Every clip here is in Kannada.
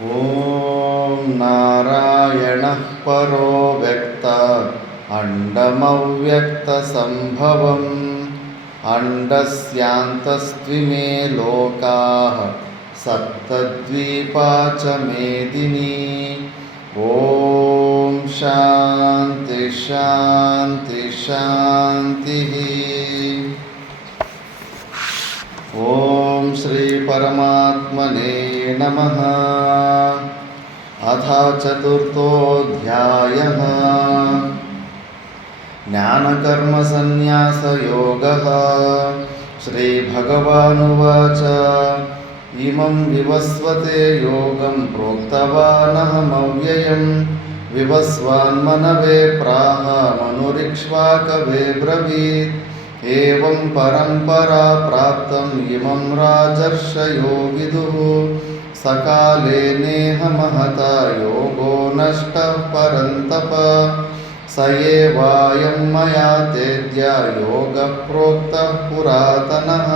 ಓಂ ನಾರಾಯಣಃ ಪರೋ ವ್ಯಕ್ತ ಅಂಡಮವ್ಯಕ್ತ ಸಂಭವಂ ಅಂಡಸ್ಯಾಂತಸ್ತ್ವಿಮೇ ಲೋಕಾಃ ಸಪ್ತದ್ವೀಪಾ ಚ ಮೇದಿನಿ. ಓಂ ಶಾಂತಿ ಶಾಂತಿ ಶಾಂತಿ. ಓಂ ಶ್ರೀ ಪರಮಾತ್ಮನೇ ನಮಃ. ಅಥ ಚತುರ್ಥೋऽಧ್ಯಾಯಃ. ಜ್ಞಾನಕರ್ಮಸನ್ನ್ಯಾಸಯೋಗಃ. ಶ್ರೀಭಗವಾನುವಾಚ ಇಮಂ ವಿವಸ್ವತೆ ಯೋಗಂ ಪ್ರೋಕ್ತವಾನಹಮವ್ಯಯಂ ವಿವಸ್ವಾನ್ಮನವೇ ಪ್ರಾಹ ಮನುರಿಕ್ಷ್ವಾಕವೇ ಬ್ರವೀತ್. ಏವಂ ಪರಂಪರಾ ಪ್ರಾಪ್ತಂ ಇಮಂ ರಾಜರ್ಷಯೋ ವಿದುಃ. ಸಕಾಲೇ ನೇಹ ಮಹತಾ ಯೋಗೋ ನಷ್ಟಃ ಪರಂತಪ. ಸ ಏವಾಯಂ ಮಯಾ ತೇದ್ಯ ಯೋಗಃ ಪ್ರೋಕ್ತಃ ಪುರಾತನಃ.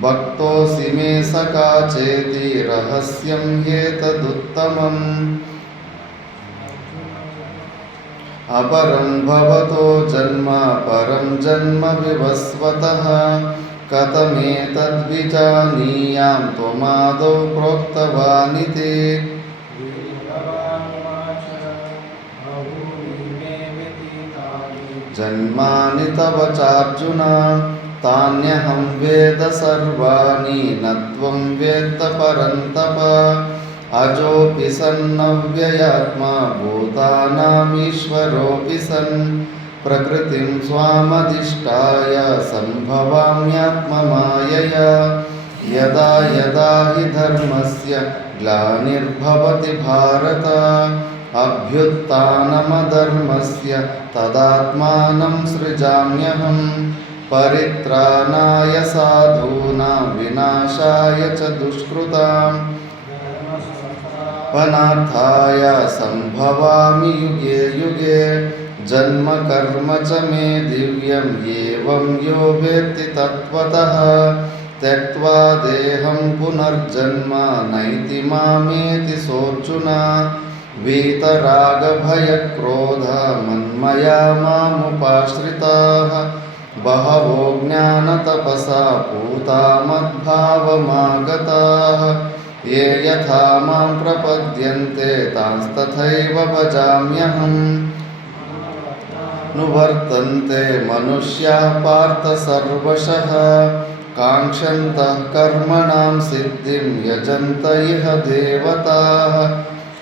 ಭಕ್ತೋऽಸಿ ಮೇ ಸಖಾ ಚೇತಿ ರಹಸ್ಯಂ ಹ್ಯೇತದುತ್ತಮಂ. ಅಪರಂ ಭವತೋ ಜನ್ಮ ಪರಂ ಜನ್ಮ ವಿವಸ್ವತಃ. ಕಥಮೇತದ್ವಿಜಾನೀಯಾಂ ತ್ವಮಾದೌ ಪ್ರೋಕ್ತವಾನಿತಿ. ಜನ್ಮಾನಿ ತವ ಚಾರ್ಜುನ ತಾನ್ಯಹಂ ವೇದ ಸರ್ವಾಣಿ ನ ತ್ವಂ ವೇತ್ತ ಪರಂತಪ. ಅಜೋಪಿ ಸನ್ನವ್ಯಯಾತ್ಮ ಭೂತಾನಾಮೀಶ್ವರೋಪಿ ಸನ್. ಪ್ರಕೃತಿಂ ಸ್ವಾಮಧಿಷ್ಠಾಯ ಸಂಭವಾಮ್ಯಾತ್ಮ ಮಾಯಯಾ. ಯದಾ ಯದಾ ಹಿ ಧರ್ಮಸ್ಯ ಗ್ಲಾನಿರ್ಭವತಿ ಭಾರತ. ಅಭ್ಯುತ್ಥಾನಮಧರ್ಮಸ್ಯ ತದಾತ್ಮಾನಂ ಸೃಜಾಮ್ಯಹಂ. ಪರಿತ್ರಾಣಾಯ ಸಾಧೂನಾಂ ವಿನಾಶಾಯ ಚ ದುಷ್ಕೃತಾಂ. ಪನಾರ್ಥಾಯ ಸಂಭವಾಮಿ ಯುಗೆ ಯುಗೆ. ಜನ್ಮ ಕರ್ಮ ಚ ಮೇ ದಿವ್ಯಂ ಏವಂ ಯೋ ವೇತ್ತಿ ತತ್ವತಃ. ತ್ಯಕ್ತ್ವಾ ದೇಹಂ ಪುನರ್ಜನ್ಮ ನೈತಿ ಮಾಮೇತಿ ಸೋರ್ಜುನ. वीतरागभयक्रोध मन्मया मामुपाश्रिताः. बहवो ज्ञानतपसा पूता मद्भावमागताः. ये यथा मां प्रपद्यन्ते तांस्तथैव भजाम्यहम्. नुवर्तन्ते मनुष्याः पार्थ सर्वशः. काङ्क्षन्तः कर्मणां सिद्धिं यजन्त इह देवताः.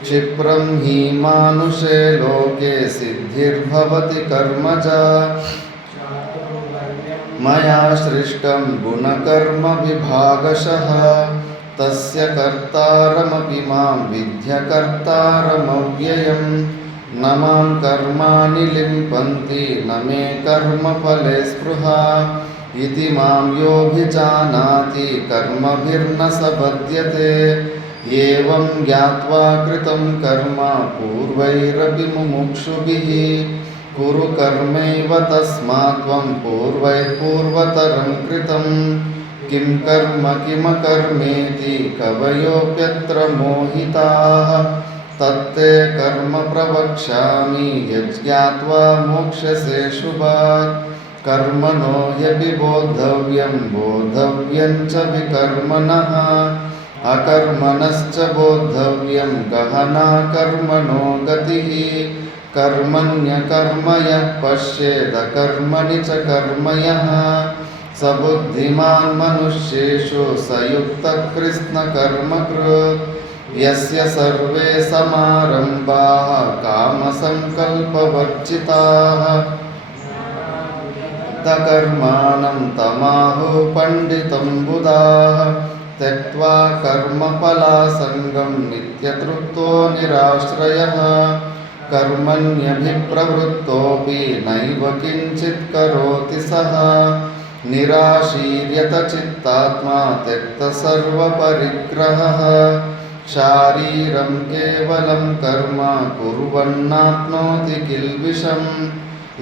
क्षिप्रं हि मानुषे लोके सिद्धिर्भवति कर्मजा. मया सृष्टं गुणकर्म विभागशः. तस्य कर्तारमपि मां विद्य कर्तारमव्ययम्. न मां कर्माणि लिम्पन्ति न मे कर्मफले स्पृहा. इति मां योऽभिजानाति कर्मभिर्न स बध्यते. एवं ज्ञात्वा कृतं कर्म पूर्वैरपि मुमुक्षुभिः. कुरु कर्मैव तस्मात् त्वं पूर्वैः पूर्वतरं कृतं. किं कर्म किमकर्मेति कवयोऽप्यत्र मोहिताः. तत्ते कर्म प्रवक्ष्यामि यज्ञात्वा मोक्ष्यसे शुभात्. कर्मणो ह्यपि बोद्धव्यं बोद्धव्यं च विकर्मणः. अकर्मणश्च बोद्धव्यं गहना कर्मणो गतिः. कर्मण्यकर्म यः पश्येदकर्मणि च कर्म यः. स बुद्धिमान् मनुष्येषु स युक्तः कृत्स्नकर्मकृत्. यस्य सर्वे समारम्भाः कामसङ्कल्पवर्जिताः. तकर्माणं तमाहुः पण्डितं बुधाः. त्यक्त्वा कर्मफलासङ्गं नित्यतृप्तो निराश्रयः. कर्मण्यभिप्रवृत्तोऽपि नैव किञ्चित् करोति सः. निराशीर्यतचित्तात्मा त्यक्तसर्वपरिग्रहः. शारीरं केवलं कर्म कुर्वन्नाप्नोति किल्बिषम्.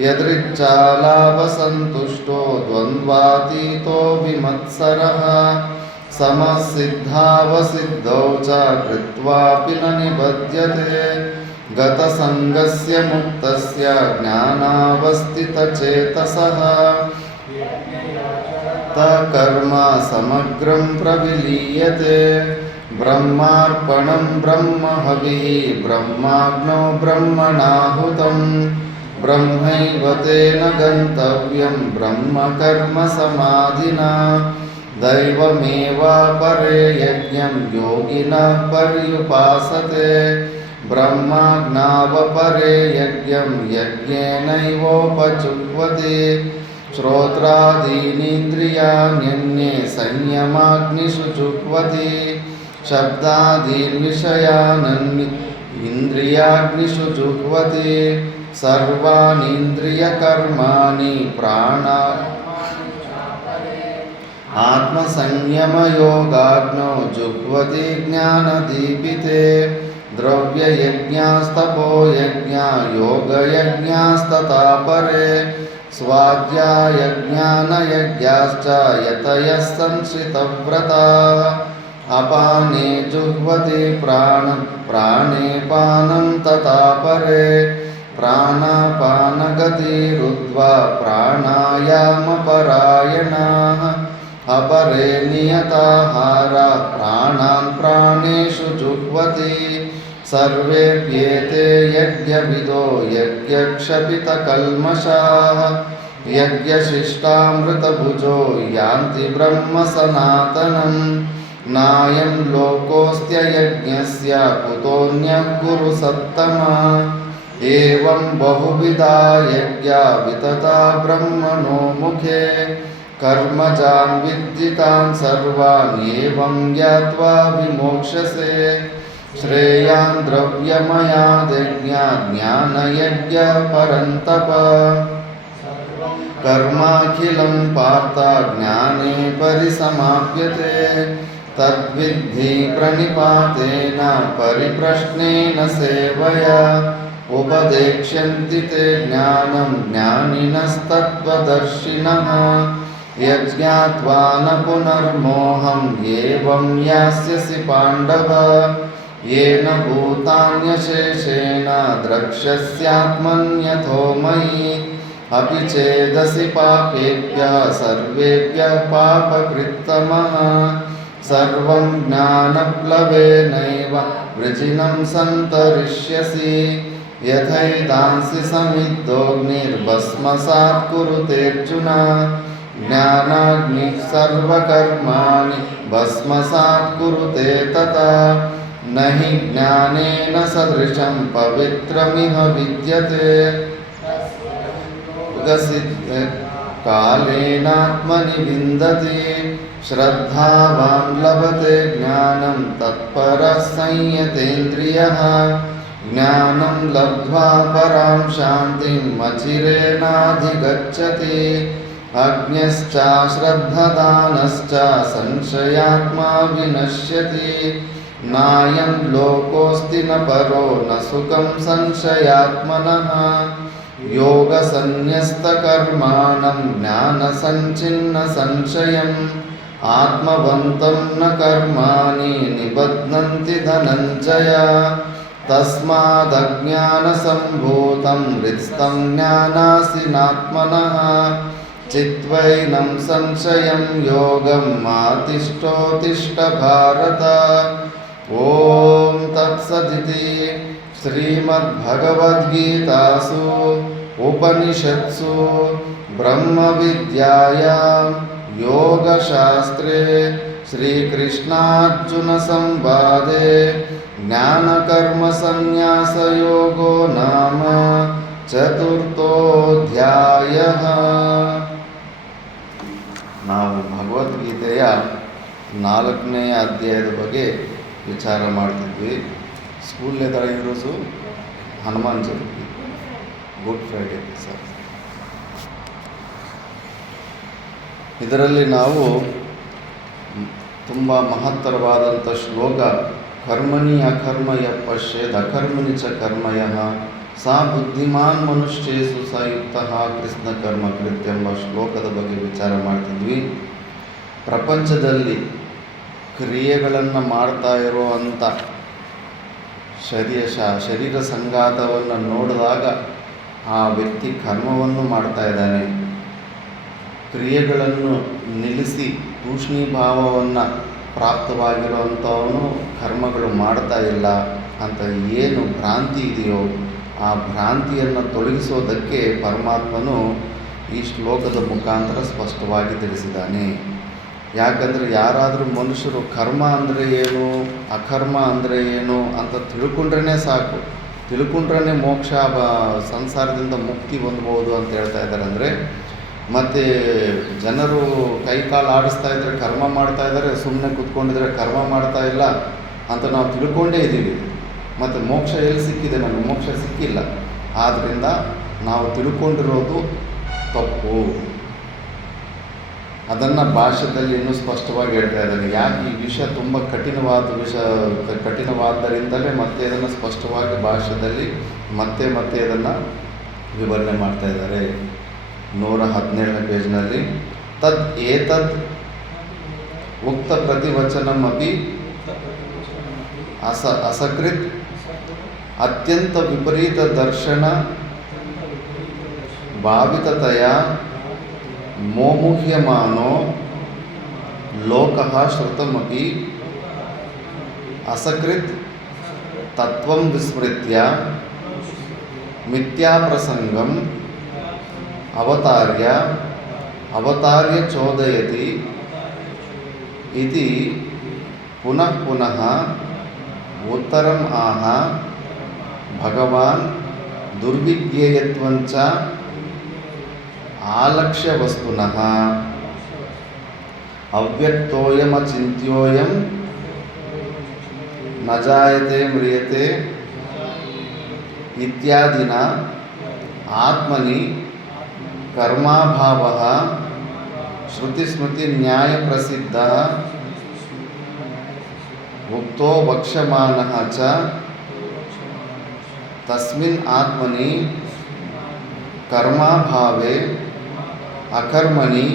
यदृच्छालाभसन्तुष्टो द्वन्द्वातीतो विमत्सरः. समसिद्धावसिद्धौ च कृत्वापि न निबध्यते गतसङ्गस्य मुक्तस्य ज्ञानावस्थितचेतसः कर्म समग्रं प्रविलीयते ब्रह्मार्पणं ब्रह्महविः ब्रह्माग्नौ ब्रह्मणाहुतं ब्रह्मैव तेन गन्तव्यं ब्रह्मकर्मसमाधिना दैवमेवापरे यज्ञं योगिनः पर्युपासते ब्रह्माज्ञावपरे यज्ञं यज्ञेनैवोपजुह्वति श्रोत्रादीनीन्द्रियाण्यन्ये संयमाग्निषु जुह्वति शब्दादीन् विषयानन्ये इन्द्रियाग्निषु जुह्वति सर्वानीन्द्रियकर्माणि प्राणा आत्मसंयमयोगाग्नौ जुह्वति ज्ञानदीपिते द्रव्ययज्ञास्तपोयज्ञा योगयज्ञास्तथा परे स्वाध्यायज्ञानयज्ञाश्च यतयः संश्रितव्रताः अपाने जुह्वति प्राणे पानं तथा परे प्राणापानगतिरुद्ध्वा प्राणायामपरायणाः अपरे नियताहारा प्राणान् प्राणेषु जुह्वति सर्वेऽप्येते यज्ञविदो यज्ञक्षपितकल्मषाः यज्ञशिष्टामृतभुजो यान्ति ब्रह्म सनातनं नायं लोकोऽस्त्ययज्ञस्य कुतोऽन्यः कुरु सत्तमा एवं बहुविधा यज्ञा वितता ब्रह्मणो मुखे कर्मजान् विद्दितान् सर्वान् एवं ज्ञात्वा विमोक्ष्यसे श्रेयान् द्रव्यमयाद्यज्ञात् ज्ञानयज्ञः परन्तप कर्माखिलं पार्थ ज्ञाने परिसमाप्यते तद्विद्धि प्रणिपातेन परिप्रश्नेन सेवया उपदेक्ष्यन्ति ते ज्ञानं ज्ञानिनस्तत्त्वदर्शिनः यज्ञात्वा न पुनर्मोहम् एवं यास्यसि पाण्डव येन भूतान्यशेषेण द्रक्ष्यस्यात्मन्यथो मयि अपि चेदसि पापेभ्यः सर्वेभ्यः पापकृत्तमः सर्वं ज्ञानप्लवेनैव वृजिनं सन्तरिष्यसि यथैतांसि समिद्धोऽग्निर्भस्मसात् कुरुतेऽर्जुन ज्ञानाग्निः सर्वकर्माणि भस्मसात् कुरुते तथा न हि ज्ञानेन सदृशं पवित्रमिह विद्यते कालेनात्मनि विन्दति श्रद्धावान् लभते ज्ञानं तत्परः संयतेन्द्रियः ज्ञानं लब्ध्वा परां शान्तिम् अचिरेणाधिगच्छति अज्ञश्च श्रद्धदानश्च संशयात्मा विनश्यति नायं लोकोऽस्ति न परो न सुखं संशयात्मनः योगसन्न्यस्तकर्माणं ज्ञानसञ्छिन्नसंशयम् आत्मवन्तं न कर्माणि निबध्नन्ति धनञ्जय तस्मादज्ञानसम्भूतं हृत्स्थं ज्ञानासीनात्मनः चित्वैनं संशयं योगं मातिष्ठोत्तिष्ठ भारत ॐ तत्सदिति श्रीमद्भगवद्गीतासु उपनिषत्सु ब्रह्मविद्यायां योगशास्त्रे श्रीकृष्णार्जुनसंवादे ज्ञानकर्मसन्न्यासयोगो नाम ಚತುರ್ಥೋಧ್ಯಾಯಃ. ನಾವು ಭಗವದ್ಗೀತೆಯ 4ನೇ ಅಧ್ಯಾಯದ ಬಗ್ಗೆ ವಿಚಾರ ಮಾಡ್ತಿದ್ವಿ. ಸ್ಕೂಲ್ನೇ ಥರ ಇರೋದು Hanuman Jayanti, good Friday sir. ಇದರಲ್ಲಿ ನಾವು ತುಂಬ ಮಹತ್ತರವಾದಂಥ ಶ್ಲೋಕ ಕರ್ಮಣಿ ಅಕರ್ಮಯ ಪಶ್ಯೇದ್ ಅಕರ್ಮಣಿ ಚ ಕರ್ಮಯಃ ಸಾ ಬುದ್ಧಿಮಾನ್ ಮನುಷ್ಯೇಸು ಸ ಯುಕ್ತಃ ಕೃಷ್ಣ ಕರ್ಮ ಕೃತ್ಯ ಎಂಬ ಶ್ಲೋಕದ ಬಗ್ಗೆ ವಿಚಾರ ಮಾಡ್ತಿದ್ವಿ. ಪ್ರಪಂಚದಲ್ಲಿ ಕ್ರಿಯೆಗಳನ್ನು ಮಾಡ್ತಾ ಇರುವಂಥ ಶರೀರ ಸಂಘಾತವನ್ನು ನೋಡಿದಾಗ ಆ ವ್ಯಕ್ತಿ ಕರ್ಮವನ್ನು ಮಾಡ್ತಾ ಇದ್ದಾನೆ. ಕ್ರಿಯೆಗಳನ್ನು ನಿಲ್ಲಿಸಿ ತೂಷ್ಣೀಭಾವವನ್ನು ಪ್ರಾಪ್ತವಾಗಿರುವಂಥವನು ಕರ್ಮಗಳು ಮಾಡ್ತಾ ಇಲ್ಲ ಅಂತ ಏನು ಭ್ರಾಂತಿ ಇದೆಯೋ ಆ ಭ್ರಾಂತಿಯನ್ನು ತೊಲಗಿಸೋದಕ್ಕೆ ಪರಮಾತ್ಮನು ಈ ಶ್ಲೋಕದ ಮುಖಾಂತರ ಸ್ಪಷ್ಟವಾಗಿ ತಿಳಿಸಿದ್ದಾನೆ. ಯಾಕಂದರೆ ಯಾರಾದರೂ ಮನುಷ್ಯರು ಕರ್ಮ ಅಂದರೆ ಏನು, ಅಕರ್ಮ ಅಂದರೆ ಏನು ಅಂತ ತಿಳ್ಕೊಂಡ್ರೇ ಸಾಕು, ತಿಳ್ಕೊಂಡ್ರೇ ಮೋಕ್ಷ ಸಂಸಾರದಿಂದ ಮುಕ್ತಿ ಹೊಂದ್ಬೋದು ಅಂತ ಹೇಳ್ತಾ ಇದ್ದಾರೆ. ಅಂದರೆ ಮತ್ತು ಜನರು ಕೈಕಾಲು ಆಡಿಸ್ತಾ ಇದ್ದರೆ ಕರ್ಮ ಮಾಡ್ತಾ ಇದ್ದಾರೆ, ಸುಮ್ಮನೆ ಕೂತ್ಕೊಂಡಿದ್ರೆ ಕರ್ಮ ಮಾಡ್ತಾ ಇಲ್ಲ ಅಂತ ನಾವು ತಿಳ್ಕೊಂಡೇ ಇದ್ದೀವಿ. ಮತ್ತು ಮೋಕ್ಷ ಎಲ್ಲಿ ಸಿಕ್ಕಿದೆ? ನಮಗೆ ಮೋಕ್ಷ ಸಿಕ್ಕಿಲ್ಲ. ಆದ್ದರಿಂದ ನಾವು ತಿಳ್ಕೊಂಡಿರೋದು ತಪ್ಪು. ಅದನ್ನು ಭಾಷ್ಯದಲ್ಲಿ ಇನ್ನೂ ಸ್ಪಷ್ಟವಾಗಿ ಹೇಳ್ತಾ ಇದ್ದಾನೆ. ಯಾಕೆ ಈ ವಿಷಯ ತುಂಬ ಕಠಿಣವಾದ್ದರಿಂದಲೇ ಮತ್ತೆ ಇದನ್ನು ಸ್ಪಷ್ಟವಾಗಿ ಭಾಷ್ಯದಲ್ಲಿ ಮತ್ತೆ ಇದನ್ನು ವಿವರಣೆ ಮಾಡ್ತಾ ಇದ್ದಾರೆ. 117ನೇ ಪೇಜ್ನಲ್ಲಿ ತದ್ ಏತದ್ ಉಕ್ತ ಪ್ರತಿವಚನಮಪಿ ಅಸಕೃತ್ ಅತ್ಯಂತ ವಿಪರೀತ ದರ್ಶನ ಭಾವಿತತೆಯ ಮೋಮುಹ್ಯಮಾನೋ ಲೋಕಃ ಶ್ರುತಮಪಿ ಅಸಕೃತ್ ತತ್ವಂ ವಿಸ್ಮೃತ್ಯ ಮಿಥ್ಯಾಪ್ರಸಂಗಂ ಅವತಾರ್ಯ ಚೋದಯತಿ ಇತಿ ಪುನಃ ಪುನಃ ಉತ್ತರಂ ಆಹ ಭಗವಾನ್ ದುರ್ವಿಜ್ಞೇಯತ್ವಂಚ ಆಲಕ್ಷ್ಯ ವಸ್ತುನಃ ಅವ್ಯಕ್ತೋಯಮಚಿಂತ್ಯೋಯಂ ನ ಜಾಯತೆ ಮ್ರಿಯತೆ ಇತ್ಯಾದಿನ ಆತ್ಮನಿ ಕರ್ಮಾಭಾವಃ ಶ್ರುತಿಸ್ಮೃತಿ ನ್ಯಾಯ ಪ್ರಸಿದ್ಧ ಉಕ್ತೋ ವಕ್ಷ್ಯಮಾನಃ ಚ ತಸ್ಮಿನ್ ಆತ್ಮನಿ ಕರ್ಮಾಭಾವೆ ಅಕರ್ಮಣಿ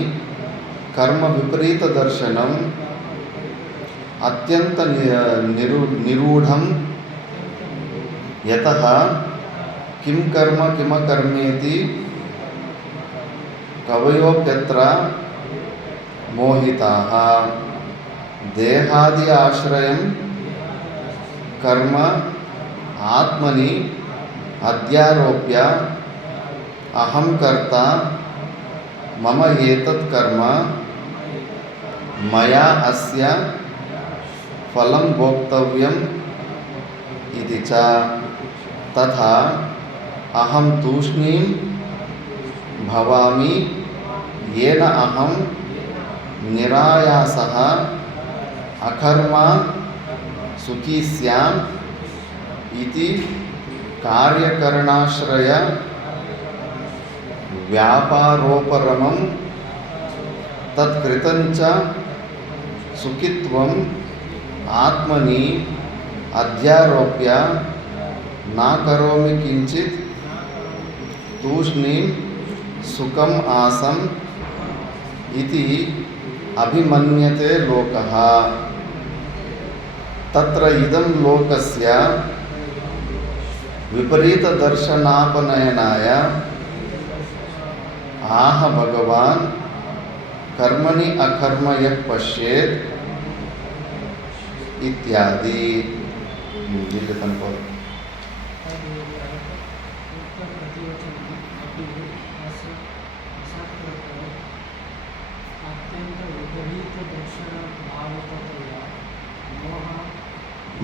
ಕರ್ಮ ವಿಪರೀತ ದರ್ಶನಂ ಅತ್ಯಂತ ನಿರೂಢಂ ಯತಃ ಕಿಂ ಕರ್ಮ ಕಿಮಕರ್ಮೇತಿ ಕವಯೋಪ್ಯತ್ರ ಮೋಹಿತಾಃ ದೇಹಾದಿ ಆಶ್ರಯಂ ಕರ್ಮ ಆತ್ಮನಿ ಅಧ್ಯಾರೋಪ್ಯ ಅಹಂ ಕರ್ತ ಮಮ ಏತತ್ ಕರ್ಮ ಮಯಾ ಅಸ್ಯ ಫಲಂ ಭೋಕ್ತವ್ಯಂ ಇತಿ ಚ ತಥಾ ಅಹಂ ತೂಷ್ಣೀಂ ಭವಾಮಿ ಯೇನ ಅಹಂ ನಿರಾಯಾಸಃ ಅಕರ್ಮ ಸುಖೀ ಸ್ಯಾಮ್ ಇತಿ ಕಾರ್ಯಕರಣಾಶ್ರಯ ವ್ಯಾಪಾರೋಪರಮಂ ತತ್ಕೃತಂಚ ಸುಖಿತ್ವಂ ಆತ್ಮನಿ ಅಧ್ಯಾರೋಪ್ಯ ನ ಕರೋಮಿ ಕಿಂಚಿತ್ ತೂಷ್ಣೀಂ ಸುಖಂ ಆಸಂ ಇತಿ ಅಭಿಮನ್ಯತೆ ಲೋಕಃ ತತ್ರ ಇದಂ ಲೋಕಸ್ಯ ವಿಪರೀತ ದರ್ಶನಾಪನಯನಾಯ ಆಹ ಭಗವಾನ್ ಕರ್ಮಣಿ ಅಕರ್ಮ ಯಃ ಪಶ್ಯೇತ್ ಇತ್ಯಾದಿ. ಇಲ್ಲಿ ತನಕ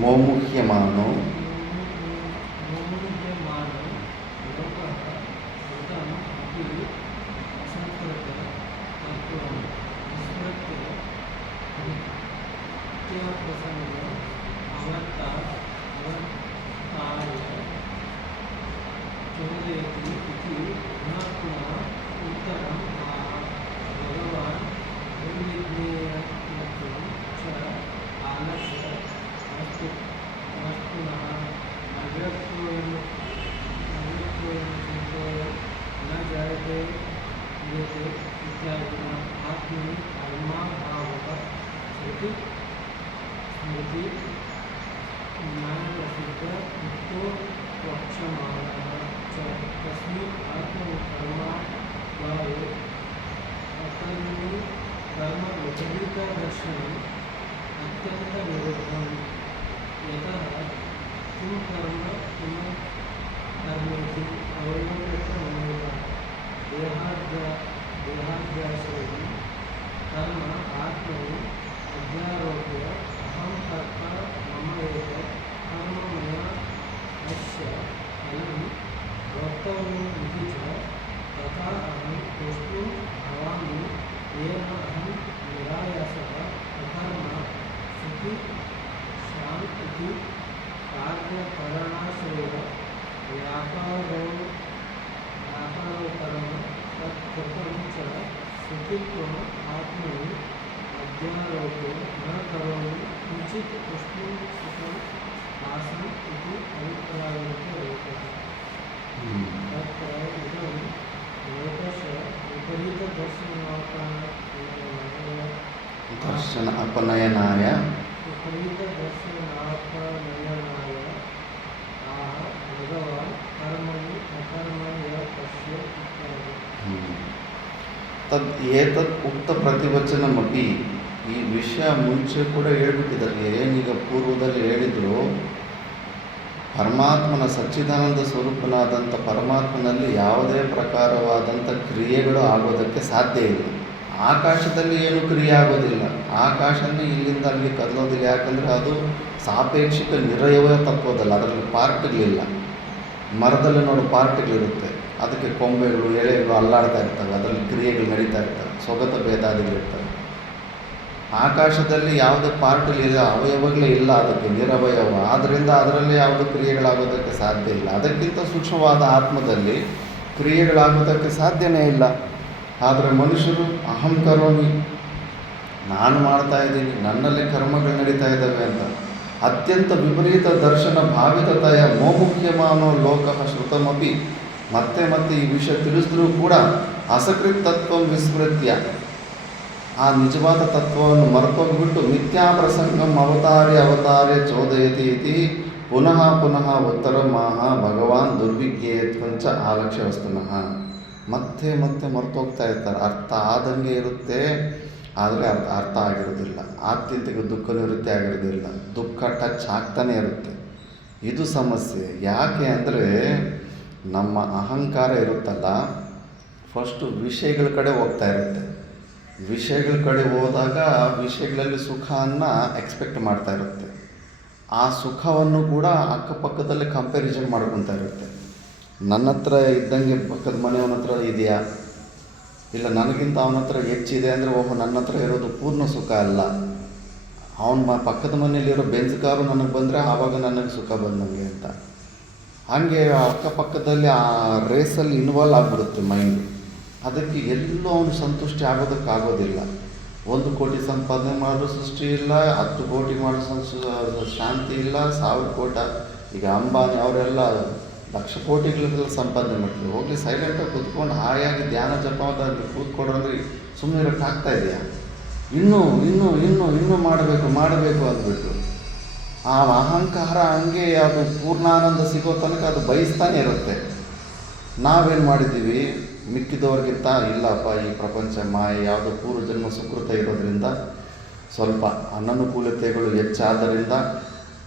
ಮೋಮುಹ್ಯಮಾನೋ स्मृति न्यायप्रसिद्ध उक्तो वक्ष्यमाणः च तस्मिन् आत्मकर्माभावे अकर्मणि कर्मविपरीतदर्शनम् अत्यन्तविरुद्धं यतः किं कर्म किं कर्मेति अवयोर्यत्रमनेव देहाध्यासेन कर्म आत्मनि अध्यारोप्य अहं कर्ता मम एतत् कर्म मया अस्य फलं वक्तव्यम् इति च तथा अहं तुष्टिं भवामि येन अहं निरायासः अकर्म सुखी शान्तिः कार्यकरणाश्रयः व्यापारोत्तरं तत्कृतं च सुखित्वम् आत्मनि अध्यारोप्य न करोमि किञ्चित् तुष्टिं सुखम् आसन् इति अभिप्रायोक्तः तत्र इदं लोकस्य दर्शन अपनयनाय विपरीतदर्शनापनयनाय आह भगवान् कर्मणि अकर्मण्य पश्य इत्यादि ತದ್ ಏತದ್ ಉಕ್ತ ಪ್ರತಿವಚನಮಪಿ ಈ ವಿಷಯ ಮುಂಚೆ ಕೂಡ ಹೇಳ್ಬಿಟ್ಟಿದ್ದಾರೆ. ಏನೀಗ ಪೂರ್ವದಲ್ಲಿ ಹೇಳಿದ್ರು, ಪರಮಾತ್ಮನ ಸಚ್ಚಿದಾನಂದ ಸ್ವರೂಪನಾದಂಥ ಪರಮಾತ್ಮನಲ್ಲಿ ಯಾವುದೇ ಪ್ರಕಾರವಾದಂಥ ಕ್ರಿಯೆಗಳು ಆಗೋದಕ್ಕೆ ಸಾಧ್ಯ ಇಲ್ಲ. ಆಕಾಶದಲ್ಲಿ ಏನು ಕ್ರಿಯೆ ಆಗೋದಿಲ್ಲ. ಆಕಾಶನೇ ಇಲ್ಲಿಂದ ಅಲ್ಲಿಗೆ ಕದಲೋದಿಲ್ಲ. ಯಾಕಂದರೆ ಅದು ಸಾಪೇಕ್ಷಿಕ ನಿರಯವಯ ತತ್ವದಲ್ಲ, ಅದರಲ್ಲಿ ಪಾರ್ಟ್ಗಳಿಲ್ಲ. ಮರದಲ್ಲಿ ನೋಡೋ ಪಾರ್ಟ್ಗಳಿರುತ್ತೆ, ಅದಕ್ಕೆ ಕೊಂಬೆಗಳು ಎಳೆಗಳು ಅಲ್ಲಾಡ್ತಾ ಇರ್ತವೆ, ಅದರಲ್ಲಿ ಕ್ರಿಯೆಗಳು ನಡೀತಾ ಇರ್ತವೆ, ಸ್ವಗತ ಭೇದಾದಿಗಳಿರ್ತವೆ. ಆಕಾಶದಲ್ಲಿ ಯಾವುದೇ ಪಾರ್ಟ್ಗಳಿಲ್ಲ, ಅವಯವಗಳೇ ಇಲ್ಲ, ಅದಕ್ಕೆ ನಿರವಯವ. ಆದ್ದರಿಂದ ಅದರಲ್ಲಿ ಯಾವುದೇ ಕ್ರಿಯೆಗಳಾಗೋದಕ್ಕೆ ಸಾಧ್ಯ ಇಲ್ಲ. ಅದಕ್ಕಿಂತ ಸೂಕ್ಷ್ಮವಾದ ಆತ್ಮದಲ್ಲಿ ಕ್ರಿಯೆಗಳಾಗೋದಕ್ಕೆ ಸಾಧ್ಯನೇ ಇಲ್ಲ. ಆದರೆ ಮನುಷ್ಯರು ಅಹಂ ಕರೋಮಿ, ನಾನು ಮಾಡ್ತಾ ಇದ್ದೀನಿ, ನನ್ನಲ್ಲಿ ಕರ್ಮಗಳು ನಡೀತಾ ಇದ್ದಾವೆ ಅಂತ ಅತ್ಯಂತ ವಿಪರೀತ ದರ್ಶನ ಭಾವಿತತೆಯ ಮೋಮುಖ್ಯಮಾನೋ ಲೋಕಃ ಶ್ರುತಮಪಿ, ಮತ್ತೆ ಮತ್ತೆ ಈ ವಿಷಯ ತಿಳಿಸಿದ್ರೂ ಕೂಡ ಅಸಕೃತ್ ತತ್ವ ವಿಸ್ಮೃತ್ಯ, ಆ ನಿಜವಾದ ತತ್ವವನ್ನು ಮರೆತೋಗ್ಬಿಟ್ಟು ಮಿಥ್ಯಾ ಪ್ರಸಂಗಂ ಅವತಾರ್ಯ ಚೋದಯತಿ ಇತಿ ಪುನಃ ಪುನಃ ಉತ್ತರ ಮಾಹ ಭಗವಾನ್ ದುರ್ವಿಜ್ಞೇತ್ವಂಚ ಆಲಕ್ಷ್ಯ ವಸ್ತುನಃ. ಮತ್ತೆ ಮತ್ತೆ ಮರೆತೋಗ್ತಾ ಇರ್ತಾರೆ. ಅರ್ಥ ಆದಂಗೆ ಇರುತ್ತೆ, ಆದರೆ ಅರ್ಥ ಆಗಿರೋದಿಲ್ಲ. ಆತ್ಯಂತಿಕ ದುಃಖ ನಿವೃತ್ತಿ ಆಗಿರೋದಿಲ್ಲ, ದುಃಖ ಟಚ್ ಆಗ್ತಾನೆ ಇರುತ್ತೆ. ಇದು ಸಮಸ್ಯೆ. ಯಾಕೆ ಅಂದರೆ ನಮ್ಮ ಅಹಂಕಾರ ಇರುತ್ತಲ್ಲ, ಫಸ್ಟು ವಿಷಯಗಳ ಕಡೆ ಹೋಗ್ತಾ ಇರುತ್ತೆ. ವಿಷಯಗಳ ಕಡೆ ಹೋದಾಗ ವಿಷಯಗಳಲ್ಲಿ ಸುಖವನ್ನು ಎಕ್ಸ್ಪೆಕ್ಟ್ ಮಾಡ್ತಾ ಇರುತ್ತೆ. ಆ ಸುಖವನ್ನು ಕೂಡ ಅಕ್ಕಪಕ್ಕದಲ್ಲಿ ಕಂಪ್ಯಾರಿಸನ್ ಮಾಡ್ಕೊತಾ ಇರುತ್ತೆ. ನನ್ನ ಹತ್ರ ಇದ್ದಂಗೆ ಪಕ್ಕದ ಮನೆಯವನ ಹತ್ರ ಇದೆಯಾ, ಇಲ್ಲ ನನಗಿಂತ ಅವನ ಹತ್ರ ಹೆಚ್ಚಿದೆ ಅಂದರೆ ಓಹೋ ನನ್ನ ಹತ್ರ ಇರೋದು ಪೂರ್ಣ ಸುಖ ಅಲ್ಲ, ಅವನ ಪಕ್ಕದ ಮನೆಯಲ್ಲಿರೋ ಬೆಂಚ್ ಕಾರು ನನಗೆ ಬಂದರೆ ಆವಾಗ ನನಗೆ ಸುಖ ಬಂದಂಗೆ ಅಂತ. ಹಾಗೆ ಅಕ್ಕಪಕ್ಕದಲ್ಲಿ ಆ ರೇಸಲ್ಲಿ ಇನ್ವಾಲ್ವ್ ಆಗಿಬಿಡುತ್ತೆ ಮೈಂಡು. ಅದಕ್ಕೆ ಎಲ್ಲೂ ಅವನು ಸಂತುಷ್ಟಿ ಆಗೋದಕ್ಕಾಗೋದಿಲ್ಲ. 1 ಕೋಟಿ ಸಂಪಾದನೆ ಮಾಡೋ ಸೃಷ್ಟಿ ಇಲ್ಲ, 10 ಕೋಟಿ ಮಾಡೋ ಶಾಂತಿ ಇಲ್ಲ, 1000 ಕೋಟಿ. ಈಗ ಅಂಬಾನಿ ಅವರೆಲ್ಲ ಲಕ್ಷ ಕೋಟಿಗಳೆಲ್ಲ ಸಂಪಾದನೆ ಮಾಡ್ತೀವಿ. ಹೋಗಿ ಸೈಲೆಂಟಾಗಿ ಕೂತ್ಕೊಂಡು ಹಾಯಾಗಿ ಧ್ಯಾನ ಜಪದಲ್ಲಿ ಕೂತ್ಕೊಂಡ್ರು ಅಂದರೆ ಸುಮ್ಮನೆ ಇರೋಕ್ಕಾಗ್ತಾ ಇದೆಯಾ? ಇನ್ನೂ ಮಾಡಬೇಕು ಅಂದ್ಬಿಟ್ಟು ಆ ಅಹಂಕಾರ ಹಂಗೆ ಅದು ಪೂರ್ಣಾನಂದ ಸಿಗೋ ತನಕ ಅದು ಬಯಸ್ತಾನೆ ಇರುತ್ತೆ. ನಾವೇನು ಮಾಡಿದ್ದೀವಿ, ಮಿಕ್ಕಿದವ್ರಿಗಿಂತ ಇಲ್ಲಪ್ಪ ಈ ಪ್ರಪಂಚ ಮಾಯೆ, ಯಾವುದೋ ಪೂರ್ವಜನ್ಮ ಸುಕೃತ ಇರೋದ್ರಿಂದ ಸ್ವಲ್ಪ ಅನನುಕೂಲತೆಗಳು ಹೆಚ್ಚಾದ್ದರಿಂದ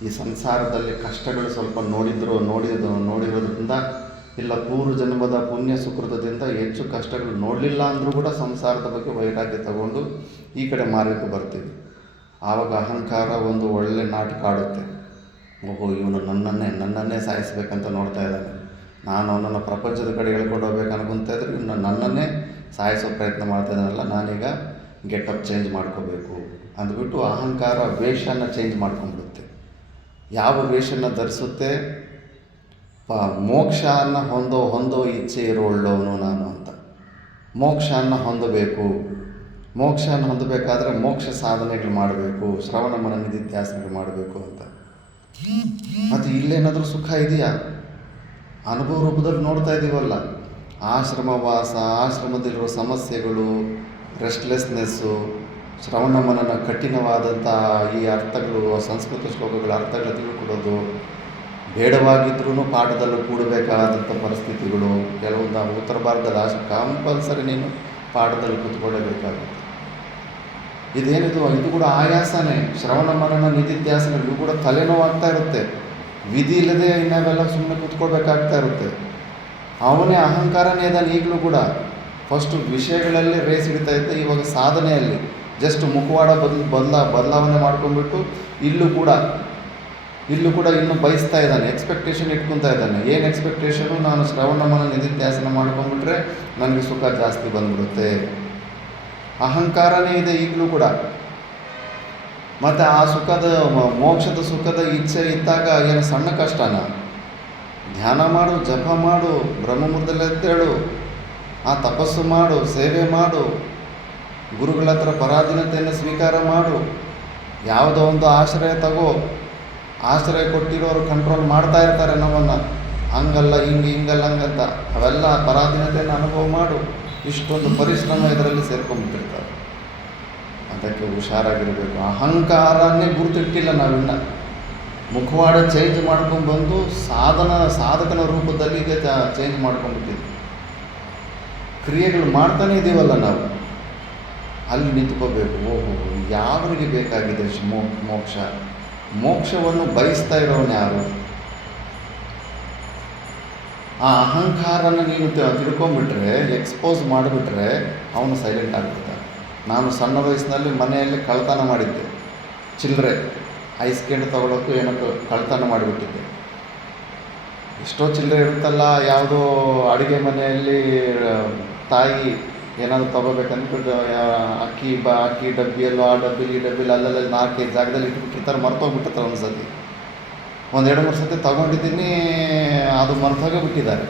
ಈ ಸಂಸಾರದಲ್ಲಿ ಕಷ್ಟಗಳು ಸ್ವಲ್ಪ ನೋಡಿರೋದ್ರಿಂದ, ಇಲ್ಲ ಪೂರ್ವಜನ್ಮದ ಪುಣ್ಯ ಸುಕೃತದಿಂದ ಹೆಚ್ಚು ಕಷ್ಟಗಳು ನೋಡಲಿಲ್ಲ ಅಂದರೂ ಕೂಡ ಸಂಸಾರದ ಬಗ್ಗೆ ವೈರಾಗ್ಯ ತಗೊಂಡು ಈ ಕಡೆ ಮಾರ್ಗಕ್ಕೆ ಬರ್ತೀವಿ. ಆವಾಗ ಅಹಂಕಾರ ಒಂದು ಒಳ್ಳೆ ನಾಟಕ ಆಡುತ್ತೆ. ಓಹೋ ಇವನು ನನ್ನನ್ನೇ ಸಾಯಿಸಬೇಕಂತ ನೋಡ್ತಾ ಇದ್ದಾನೆ, ನಾನು ಅವನನ್ನು ಪ್ರಪಂಚದ ಕಡೆ ಹೇಳ್ಕೊಂಡು ಹೋಗ್ಬೇಕು ಅನ್ಕೊತಾ ಇದ್ರೆ ಇವನು ನನ್ನನ್ನೇ ಸಾಯಿಸೋ ಪ್ರಯತ್ನ ಮಾಡ್ತಾ ಇದ್ದಾನಲ್ಲ, ನಾನೀಗ ಗೆಟಪ್ ಚೇಂಜ್ ಮಾಡ್ಕೋಬೇಕು ಅಂದ್ಬಿಟ್ಟು ಅಹಂಕಾರ ವೇಷನ ಚೇಂಜ್ ಮಾಡ್ಕೊಂಡ್ಬಿಡುತ್ತೆ. ಯಾವ ವೇಷನ ಧರಿಸುತ್ತೆ, ಮೋಕ್ಷವನ್ನು ಹೊಂದೋ ಇಚ್ಛೆ ಇರೋಳ್ಳವನು ನಾನು ಅಂತ. ಮೋಕ್ಷವನ್ನು ಹೊಂದಬೇಕಾದ್ರೆ ಮೋಕ್ಷ ಸಾಧನೆಗಳು ಮಾಡಬೇಕು, ಶ್ರವಣ ಮನನ ನಿಧಿಧ್ಯಾಸನೆಗಳು ಮಾಡಬೇಕು ಅಂತ. ಮತ್ತು ಇಲ್ಲೇನಾದರೂ ಸುಖ ಇದೆಯಾ? ಅನುಭವ ರೂಪದಲ್ಲಿ ನೋಡ್ತಾ ಇದ್ದೀವಲ್ಲ, ಆಶ್ರಮವಾಸ, ಆಶ್ರಮದಲ್ಲಿರೋ ಸಮಸ್ಯೆಗಳು, ರೆಸ್ಟ್ಲೆಸ್ನೆಸ್ಸು, ಶ್ರವಣ ಮನನ ಕಠಿಣವಾದಂಥ ಈ ಅರ್ಥಗಳು, ಸಂಸ್ಕೃತ ಶ್ಲೋಕಗಳ ಅರ್ಥಗಳು ತಿಳ್ಕೊಡೋದು, ಬೇಡವಾಗಿದ್ರೂ ಪಾಠದಲ್ಲೂ ಕೂಡಬೇಕಾದಂಥ ಪರಿಸ್ಥಿತಿಗಳು, ಕೆಲವೊಂದು ಉತ್ತರ ಭಾರತದಲ್ಲಿ ಅಷ್ಟು ಕಂಪಲ್ಸರಿ ನೀನು ಪಾಠದಲ್ಲಿ ಕೂತ್ಕೊಳ್ಳೇಬೇಕಾಗುತ್ತೆ. ಇದೇನಿದು, ಇದು ಕೂಡ ಆಯಾಸನೇ. ಶ್ರವಣ ಮನನ ನಿಧಿಧ್ಯಾಸನ ಇವು ಕೂಡ ತಲೆನೋವಾಗ್ತಾ ಇರುತ್ತೆ. ವಿಧಿ ಇಲ್ಲದೆ ಇನ್ನವೆಲ್ಲ ಸುಮ್ಮನೆ ಕೂತ್ಕೊಳ್ಬೇಕಾಗ್ತಾ ಇರುತ್ತೆ. ಅವನೇ ಅಹಂಕಾರನೇ ಇದ್ದಾನೆ ಈಗಲೂ ಕೂಡ. ಫಸ್ಟು ವಿಷಯಗಳಲ್ಲಿ ರೇಸ್ ಹಿಡಿತಾ ಇದ್ದೆ, ಇವಾಗ ಸಾಧನೆಯಲ್ಲಿ ಜಸ್ಟ್ ಮುಖವಾಡ ಬದಲಾವಣೆ ಮಾಡ್ಕೊಂಡ್ಬಿಟ್ಟು ಇಲ್ಲೂ ಕೂಡ ಇನ್ನೂ ಬಯಸ್ತಾ ಇದ್ದಾನೆ, ಎಕ್ಸ್ಪೆಕ್ಟೇಷನ್ ಇಟ್ಕೊತಾ ಇದ್ದಾನೆ. ಏನು ಎಕ್ಸ್ಪೆಕ್ಟೇಷನು? ನಾನು ಶ್ರವಣ ಮನನ ನಿಧಿಧ್ಯಾಸನ ಮಾಡ್ಕೊಂಡ್ಬಿಟ್ರೆ ನನಗೆ ಸುಖ ಜಾಸ್ತಿ ಬಂದ್ಬಿಡುತ್ತೆ. ಅಹಂಕಾರನೇ ಇದೆ ಈಗಲೂ ಕೂಡ. ಮತ್ತು ಆ ಸುಖದ ಮೋಕ್ಷದ ಸುಖದ ಇಚ್ಛೆ ಇದ್ದಾಗ ಏನು ಸಣ್ಣ ಕಷ್ಟನ? ಧ್ಯಾನ ಮಾಡು, ಜಪ ಮಾಡು, ಬ್ರಹ್ಮಮುಹೂರ್ತದಲ್ಲಿ ಎದ್ದೇಳು, ಆ ತಪಸ್ಸು ಮಾಡು, ಸೇವೆ ಮಾಡು, ಗುರುಗಳ ಹತ್ರ ಪರಾಧೀನತೆಯನ್ನು ಸ್ವೀಕಾರ ಮಾಡು, ಯಾವುದೋ ಒಂದು ಆಶ್ರಯ ತಗೋ. ಆಶ್ರಯ ಕೊಟ್ಟಿರೋರು ಕಂಟ್ರೋಲ್ ಮಾಡ್ತಾ ಇರ್ತಾರೆ ನಮ್ಮನ್ನು, ಹಂಗಲ್ಲ ಹಿಂಗಲ್ಲ ಹಂಗಂತ. ಅವೆಲ್ಲ ಪರಾಧೀನತೆಯನ್ನು ಅನುಭವ ಮಾಡು. ಇಷ್ಟೊಂದು ಪರಿಶ್ರಮ ಇದರಲ್ಲಿ ಸೇರ್ಕೊಂಡ್ಬಿಟ್ಟಿರ್ತಾರೆ. ಅದಕ್ಕೆ ಹುಷಾರಾಗಿರಬೇಕು. ಅಹಂಕಾರನೇ ಗುರುತಿಟ್ಟಿಲ್ಲ ನಾವಿನ್ನ. ಮುಖವಾಡ ಚೇಂಜ್ ಮಾಡ್ಕೊಂಡ್ಬಂದು ಸಾಧಕನ ರೂಪದಲ್ಲಿ ಈಗ ಚೇಂಜ್ ಮಾಡ್ಕೊಂಡ್ಬಿಟ್ಟಿದ್ವಿ. ಕ್ರಿಯೆಗಳು ಮಾಡ್ತಾನೇ ಇದ್ದೀವಲ್ಲ ನಾವು, ಅಲ್ಲಿ ನಿಂತ್ಕೋಬೇಕು. ಓಹೋ, ಯಾವರಿಗೆ ಬೇಕಾಗಿದೆ ಮೋಕ್ಷ? ಮೋಕ್ಷವನ್ನು ಬಯಸ್ತಾ ಇರೋನು ಯಾರು? ಆ ಅಹಂಕಾರನ ನೀನು ತಿಳ್ಕೊಂಬಿಟ್ರೆ, ಎಕ್ಸ್ಪೋಸ್ ಮಾಡಿಬಿಟ್ರೆ ಅವನು ಸೈಲೆಂಟ್ ಆಗಿಬಿಡ್ತಾನೆ. ನಾನು ಸಣ್ಣ ವಯಸ್ಸಿನಲ್ಲಿ ಮನೆಯಲ್ಲಿ ಕಳ್ತನ ಮಾಡಿದ್ದೆ. ಚಿಲ್ಲರೆ ಐಸ್ ಕ್ರೀಮ್ ತೊಗೊಳೋಕ್ಕೂ ಏನಕ್ಕೂ ಕಳ್ತನ ಮಾಡಿಬಿಟ್ಟಿದ್ದೆ. ಎಷ್ಟೋ ಚಿಲ್ಲರೆ ಇರುತ್ತಲ್ಲ, ಯಾವುದೋ ಅಡುಗೆ ಮನೆಯಲ್ಲಿ ತಾಯಿ ಏನಾದರೂ ತೊಗೋಬೇಕಂದ್ಬಿಟ್ಟು ಅಕ್ಕಿ ಡಬ್ಬಿಯಲ್ಲೋ ಆ ಡಬ್ಬಿಲಿ ಈ ಡಬ್ಬಿಲಿ ಅಲ್ಲೆಲ್ಲ 4-5 ಜಾಗದಲ್ಲಿ ಇಟ್ಬಿಟ್ಟಿರ್ತಾರೆ, ಮರ್ತೋಗ್ಬಿಟ್ಟಿರ್ತಾರೆ. ಒಂದು ಸತಿ 1-2-3 ಸತಿ ತೊಗೊಂಡಿದ್ದೀನಿ, ಅದು ಮರ್ತೋಗೇ ಬಿಟ್ಟಿದ್ದಾರೆ.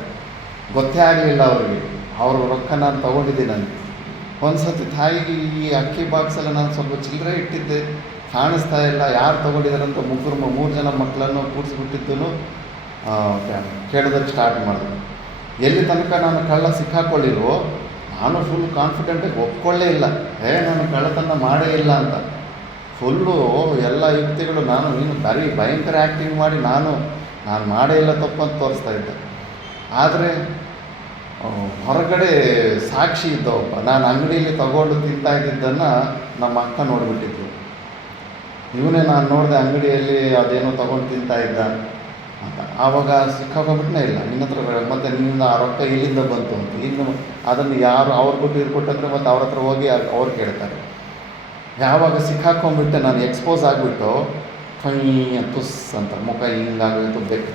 ಗೊತ್ತೇ ಆಗಲಿಲ್ಲ ಅವ್ರಿಗೆ, ಅವರು ರೊಕ್ಕ ನಾನು ತೊಗೊಂಡಿದ್ದೀನಿ ಅಂತ. ಒಂದು ಸತಿ ತಾಯಿಗೆ ಈ ಅಕ್ಕಿ ಬಾಕ್ಸಲ್ಲಿ ನಾನು ಸ್ವಲ್ಪ ಚಿಲ್ಲರೆ ಇಟ್ಟಿದ್ದೆ, ಕಾಣಿಸ್ತಾ ಇಲ್ಲ, ಯಾರು ತೊಗೊಂಡಿದ್ದಾರೆ ಅಂತ 3 ಜನ ಮಕ್ಕಳನ್ನು ಕೂಡಿಸ್ಬಿಟ್ಟಿದ್ದು ಕೇಳೋದಕ್ಕೆ ಸ್ಟಾರ್ಟ್ ಮಾಡಿದೆ. ಎಲ್ಲಿ ತನಕ ನಾನು ಕಳ್ಳ ಸಿಕ್ಕಾಕೊಳ್ಳಿರೋ ನಾನು ಫುಲ್ ಕಾನ್ಫಿಡೆಂಟಾಗಿ ಒಪ್ಕೊಳ್ಳೇ ಇಲ್ಲ. ನಾನು ಕಳ್ಳತನ ಮಾಡೇ ಇಲ್ಲ ಅಂತ ಫುಲ್ಲು ಎಲ್ಲ ಯುಕ್ತಿಗಳು ನೀನು ಬರೀ ಭಯಂಕರ ಆ್ಯಕ್ಟಿಂಗ್ ಮಾಡಿ ನಾನು ಮಾಡೇ ಇಲ್ಲ ತಪ್ಪಂತ ತೋರಿಸ್ತಾ ಇದ್ದೆ. ಆದರೆ ಹೊರಗಡೆ ಸಾಕ್ಷಿ ಇದ್ದವಪ್ಪ. ನಾನು ಅಂಗಡಿಯಲ್ಲಿ ತಗೊಂಡು ತಿಂತಾ ಇದ್ದಿದ್ದನ್ನು ನಮ್ಮ ಅಕ್ಕ ನೋಡಿಬಿಟ್ಟಿದ್ಲು. ಇವನೇ ನಾನು ನೋಡಿದೆ ಅಂಗಡಿಯಲ್ಲಿ ಅದೇನೋ ತೊಗೊಂಡು ತಿಂತಾ ಇದ್ದ ಅಂತ. ಆವಾಗ ಸಿಕ್ಕಾಕೊಂಡ್ಬಿಟ್ಟನೇ ಇಲ್ಲ, ನಿನ್ನ ಹತ್ರ ಮತ್ತು ನಿನ್ನ ಆ ರೊಕ್ಕ ಎಲ್ಲಿಂದ ಬಂತು ಅಂತ. ಇನ್ನು ಅದನ್ನು ಯಾರು ಅವ್ರು ಕೊಟ್ಟು ಇದು ಕೊಟ್ಟಂದರೆ ಮತ್ತು ಅವ್ರ ಹತ್ರ ಹೋಗಿ ಅವ್ರು ಕೇಳ್ತಾರೆ. ಯಾವಾಗ ಸಿಕ್ಕಾಕೊಂಡ್ಬಿಟ್ಟೆ, ನಾನು ಎಕ್ಸ್ಪೋಸ್ ಆಗಿಬಿಟ್ಟು ತುಸ್ ಅಂತ ಮುಖ ಹಿಂಗಾಗಿಬಿಟ್ಟು ಬೆಕ್ಕ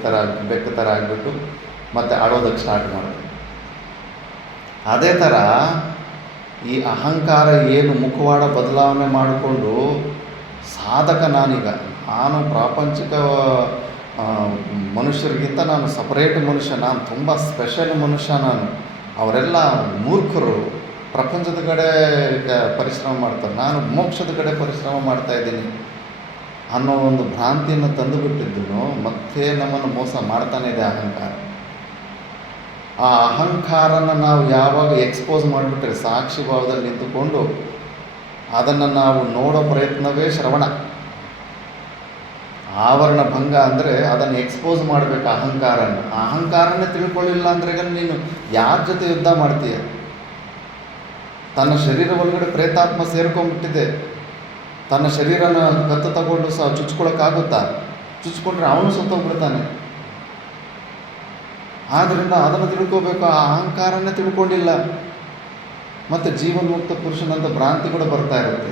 ಥರ ಆಗಿಬಿಟ್ಟು ಮತ್ತು ಅಳೋದಕ್ಕೆ ಸ್ಟಾರ್ಟ್ ಮಾಡಿದೆ. ಅದೇ ಥರ ಈ ಅಹಂಕಾರ ಏನು ಮುಖವಾಡ ಬದಲಾವಣೆ ಮಾಡಿಕೊಂಡು ಸಾಧಕ ನಾನು ಪ್ರಾಪಂಚಿಕ ಮನುಷ್ಯರಿಗಿಂತ ನಾನು ಸಪರೇಟ್ ಮನುಷ್ಯ, ನಾನು ತುಂಬ ಸ್ಪೆಷಲ್ ಮನುಷ್ಯ. ಅವರೆಲ್ಲ ಮೂರ್ಖರು, ಪ್ರಪಂಚದ ಕಡೆ ಪರಿಶ್ರಮ ಮಾಡ್ತಾರೆ, ನಾನು ಮೋಕ್ಷದ ಕಡೆ ಪರಿಶ್ರಮ ಮಾಡ್ತಾಯಿದ್ದೀನಿ ಅನ್ನೋ ಒಂದು ಭ್ರಾಂತಿಯನ್ನು ತಂದುಬಿಟ್ಟಿದ್ದು ಮತ್ತೆ ನಮ್ಮನ್ನು ಮೋಸ ಮಾಡ್ತಾನೆ ಇದೆ ಅಹಂಕಾರ. ಆ ಅಹಂಕಾರನ ನಾವು ಯಾವಾಗ ಎಕ್ಸ್ಪೋಸ್ ಮಾಡಿಬಿಟ್ರೆ, ಸಾಕ್ಷಿ ಭಾವದಲ್ಲಿ ನಿಂತುಕೊಂಡು ಅದನ್ನು ನಾವು ನೋಡೋ ಪ್ರಯತ್ನವೇ ಶ್ರವಣ. ಆವರಣ ಭಂಗ ಅಂದರೆ ಅದನ್ನು ಎಕ್ಸ್ಪೋಸ್ ಮಾಡಬೇಕು ಅಹಂಕಾರನೇ ತಿಳ್ಕೊಳ್ಳಿಲ್ಲ ಅಂದರೆ ನೀನು ಯಾರ ಜೊತೆ ಯುದ್ಧ ಮಾಡ್ತೀಯ? ತನ್ನ ಶರೀರ ಒಳಗಡೆ ಪ್ರೇತಾತ್ಮ ಸೇರ್ಕೊಂಡ್ಬಿಟ್ಟಿದೆ. ತನ್ನ ಶರೀರನ ಕತ್ತು ತಗೊಂಡು ಚುಚ್ಕೊಳ್ಳೋಕ್ಕಾಗುತ್ತಾ? ಚುಚ್ಕೊಂಡ್ರೆ ಅವನು ಸತ್ತೋಗ್ಬಿಡ್ತಾನೆ. ಆದ್ದರಿಂದ ಅದನ್ನು ತಿಳ್ಕೋಬೇಕು. ಆ ಅಹಂಕಾರನೇ ತಿಳ್ಕೊಂಡಿಲ್ಲ. ಮತ್ತು ಜೀವನ್ಮುಕ್ತ ಪುರುಷನಂತ ಭ್ರಾಂತಿ ಕೂಡ ಬರ್ತಾ ಇರುತ್ತೆ.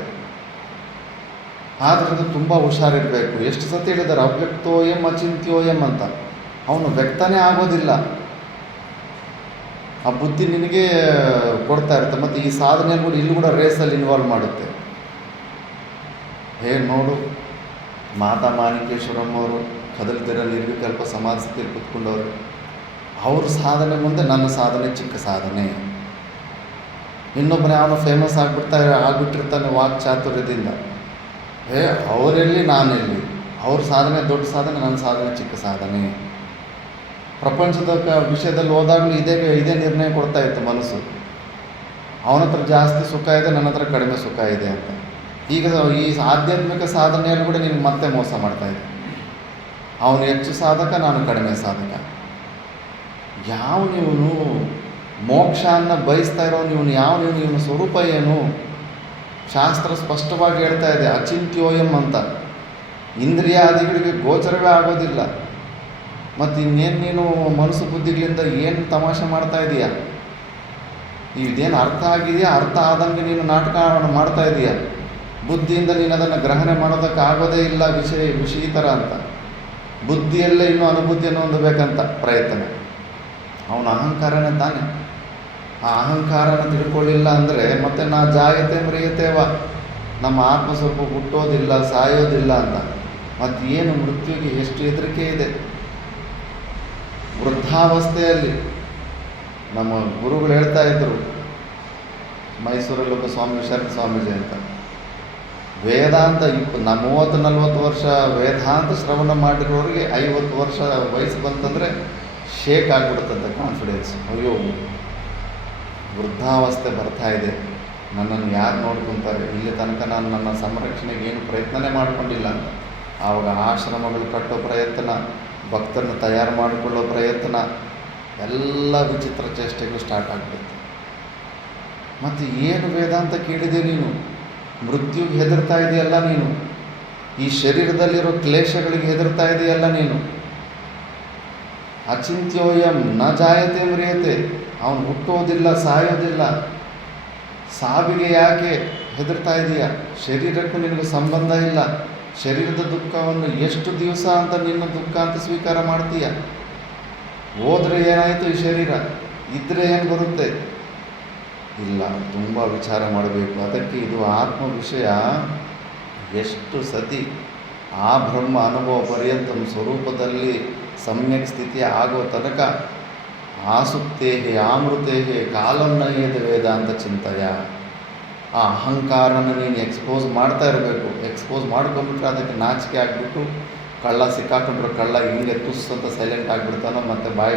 ಆದ್ದರಿಂದ ತುಂಬ ಹುಷಾರಿರಬೇಕು. ಎಷ್ಟು ಸತಿ ಹೇಳಿದ್ದಾರೆ, ಅವ್ಯಕ್ತೋಯಂ ಅಚಿಂತ್ಯೋಯಂ ಅಂತ. ಅವನು ವ್ಯಕ್ತನೇ ಆಗೋದಿಲ್ಲ. ಆ ಬುದ್ಧಿ ನಿನಗೆ ಕೊಡ್ತಾ ಇರುತ್ತೆ. ಮತ್ತು ಈ ಸಾಧನೆಯಲ್ಲಿ ಕೂಡ ಇಲ್ಲಿ ಕೂಡ ರೇಸಲ್ಲಿ ಇನ್ವಾಲ್ವ್ ಮಾಡುತ್ತೆ. ನೋಡು, ಮಾತಾ ಮಾಣಿಕೇಶ್ವರಮ್ಮ ಅವರು ಕದಲ್ದಿರ ನಿರ್ವಿಕಲ್ಪ ಸಮಾಜ ಸ್ಥಿತಿಯಲ್ಲಿ ಕೂತ್ಕೊಂಡವರು. ಅವ್ರ ಸಾಧನೆ ಮುಂದೆ ನನ್ನ ಸಾಧನೆ ಚಿಕ್ಕ ಸಾಧನೆ. ಇನ್ನೊಬ್ಬನೇ ಅವನು ಫೇಮಸ್ ಆಗ್ಬಿಟ್ಟಿರ್ತಾನೆ ವಾಕ್ಚಾತುರ್ಯದಿಂದ. ಅವರೆಲ್ಲಿ ನಾನೆಲ್ಲಿ? ಅವ್ರ ಸಾಧನೆ ದೊಡ್ಡ ಸಾಧನೆ, ನನ್ನ ಸಾಧನೆ ಚಿಕ್ಕ ಸಾಧನೆ. ಪ್ರಪಂಚದ ವಿಷಯದಲ್ಲಿ ಹೋದಾಗಲೂ ಇದೇ ನಿರ್ಣಯ ಕೊಡ್ತಾ ಇತ್ತು ಮನಸ್ಸು. ಅವನ ಹತ್ರ ಜಾಸ್ತಿ ಸುಖ ಇದೆ, ನನ್ನ ಹತ್ರ ಕಡಿಮೆ ಸುಖ ಇದೆ ಅಂತ. ಈಗ ಈ ಆಧ್ಯಾತ್ಮಿಕ ಸಾಧನೆಯಲ್ಲಿ ಕೂಡ ನಿನಗೆ ಮತ್ತೆ ಮೋಸ ಮಾಡ್ತಾಯಿದ್ದೆ. ಅವನು ಹೆಚ್ಚು ಸಾಧಕ, ನಾನು ಕಡಿಮೆ ಸಾಧಕ. ಯಾವ ನೀವನು ಮೋಕ್ಷವನ್ನು ಬಯಸ್ತಾ ಇರೋ ಇವನು ಇವನ ಸ್ವರೂಪ ಏನು? ಶಾಸ್ತ್ರ ಸ್ಪಷ್ಟವಾಗಿ ಹೇಳ್ತಾ ಇದೆ, ಅಚಿಂತ್ಯೋಯಂ ಅಂತ. ಇಂದ್ರಿಯಾದಿಗಳಿಗೆ ಗೋಚರವೇ ಆಗೋದಿಲ್ಲ. ಮತ್ತು ಇನ್ನೇನು ನೀನು ಮನಸ್ಸು ಬುದ್ಧಿಗಳಿಂದ ಏನು ತಮಾಷೆ ಮಾಡ್ತಾ ಇದೀಯಾ? ಇದೇನು ಅರ್ಥ ಆಗಿದೆಯಾ? ಅರ್ಥ ಆದಂಗೆ ನೀನು ನಾಟಕ ಮಾಡ್ತಾ ಇದೀಯಾ? ಬುದ್ಧಿಯಿಂದ ನೀನು ಅದನ್ನು ಗ್ರಹಣೆ ಮಾಡೋದಕ್ಕಾಗೋದೇ ಇಲ್ಲ. ವಿಷಯೀತರ ಅಂತ ಬುದ್ಧಿಯಲ್ಲೇ ಇನ್ನೂ ಅನುಭೂತಿಯನ್ನು ಹೊಂದಬೇಕಂತ ಪ್ರಯತ್ನ. ಅವನ ಅಹಂಕಾರನೇ ತಾನೆ. ಆ ಅಹಂಕಾರನ ತಿಳ್ಕೊಳ್ಳಿಲ್ಲ ಅಂದರೆ ಮತ್ತೆ ನಾ ಜಾಯತೆ ಮ್ರಿಯತೇವ, ನಮ್ಮ ಆತ್ಮ ಸ್ವಲ್ಪ ಹುಟ್ಟೋದಿಲ್ಲ, ಸಾಯೋದಿಲ್ಲ ಅಂತ. ಮತ್ತು ಏನು ಮೃತ್ಯುವಿಗೆ ಎಷ್ಟು ಹೆದರಿಕೆ ಇದೆ. ವೃದ್ಧಾವಸ್ಥೆಯಲ್ಲಿ ನಮ್ಮ ಗುರುಗಳು ಹೇಳ್ತಾ ಇದ್ದರು, ಮೈಸೂರಲ್ಲೊಬ್ಬ ಸ್ವಾಮಿ ಶರತ್ ಸ್ವಾಮೀಜಿ ಅಂತ, ವೇದಾಂತ 30-40 ವರ್ಷ ವೇದಾಂತ ಶ್ರವಣ ಮಾಡಿರೋರಿಗೆ 50 ವರ್ಷ ವಯಸ್ಸು ಬಂತಂದರೆ ಶೇಕ್ ಆಗಿಬಿಡುತ್ತಂತೆ ಕಾನ್ಫಿಡೆನ್ಸ್. ಅಯ್ಯೋ, ವೃದ್ಧಾವಸ್ಥೆ ಬರ್ತಾ ಇದೆ, ನನ್ನನ್ನು ಯಾರು ನೋಡ್ಕೊತಾರೆ, ಇಲ್ಲಿ ತನಕ ನಾನು ನನ್ನ ಸಂರಕ್ಷಣೆಗೆ ಏನು ಪ್ರಯತ್ನನೇ ಮಾಡಿಕೊಂಡಿಲ್ಲ ಅಂತ. ಆವಾಗ ಆಶ್ರಮಗಳು ಕಟ್ಟೋ ಪ್ರಯತ್ನ, ಭಕ್ತರನ್ನು ತಯಾರು ಮಾಡಿಕೊಳ್ಳೋ ಪ್ರಯತ್ನ, ಎಲ್ಲ ವಿಚಿತ್ರ ಚೇಷ್ಟೆಗಳು ಸ್ಟಾರ್ಟ್ ಆಗಿಬಿಡುತ್ತೆ. ಮತ್ತು ಏನು ವೇದಾಂತ ಕೇಳಿದೆ ನೀನು? ಮೃತ್ಯುಗೆ ಹೆದರ್ತಾ ಇದೆಯಲ್ಲ ನೀನು, ಈ ಶರೀರದಲ್ಲಿರೋ ಕ್ಲೇಶಗಳಿಗೆ ಹೆದರ್ತಾ ಇದೆಯಲ್ಲ ನೀನು. ಅಚಿಂತ್ಯೋಯಂ ನ ಜಾಯತೆ ಮ್ರಿಯತೆ, ಅವನು ಹುಟ್ಟೋದಿಲ್ಲ, ಸಾಯೋದಿಲ್ಲ. ಸಾವಿಗೆ ಯಾಕೆ ಹೆದರ್ತಾ ಇದೆಯಾ? ಶರೀರಕ್ಕೂ ನಿನಗೆ ಸಂಬಂಧ ಇಲ್ಲ. ಶರೀರದ ದುಃಖವನ್ನು ಎಷ್ಟು ದಿವಸ ಅಂತ ನಿನ್ನ ದುಃಖ ಅಂತ ಸ್ವೀಕಾರ ಮಾಡ್ತೀಯ? ಹೋದರೆ ಏನಾಯಿತು ಈ ಶರೀರ, ಇದ್ದರೆ ಏನು ಬರುತ್ತೆ? ಇಲ್ಲ, ತುಂಬ ವಿಚಾರ ಮಾಡಬೇಕು. ಅದಕ್ಕೆ ಇದು ಆತ್ಮ ವಿಷಯ ಎಷ್ಟು ಸತಿ ಆ ಬ್ರಹ್ಮ ಅನುಭವ ಪರ್ಯಂತ ಸ್ವರೂಪದಲ್ಲಿ ಸಮ್ಯಕ್ ಸ್ಥಿತಿ ಆಗೋ ತನಕ ಆಸುಪ್ತೇಹೆ ಆಮೃತೇಹೆ ಕಾಲಂ ನಯ್ಯತೆ ವೇದಾಂತ ಚಿಂತೆಯ. ಆ ಅಹಂಕಾರನ ನೀನು ಎಕ್ಸ್ಪೋಸ್ ಮಾಡ್ತಾ ಇರಬೇಕು. ಎಕ್ಸ್ಪೋಸ್ ಮಾಡ್ಕೊಂಬಿಟ್ರೆ ಅದಕ್ಕೆ ನಾಚಿಕೆ ಆಗಿಬಿಟ್ಟು ಕಳ್ಳ ಸಿಕ್ಕಾಕೊಂಡ್ರೆ ಕಳ್ಳ ಹಿಂಗೆ ತುಸ್ ಅಂತ ಸೈಲೆಂಟ್ ಆಗಿಬಿಡ್ತಾನೋ, ಮತ್ತು ಬಾಯಿ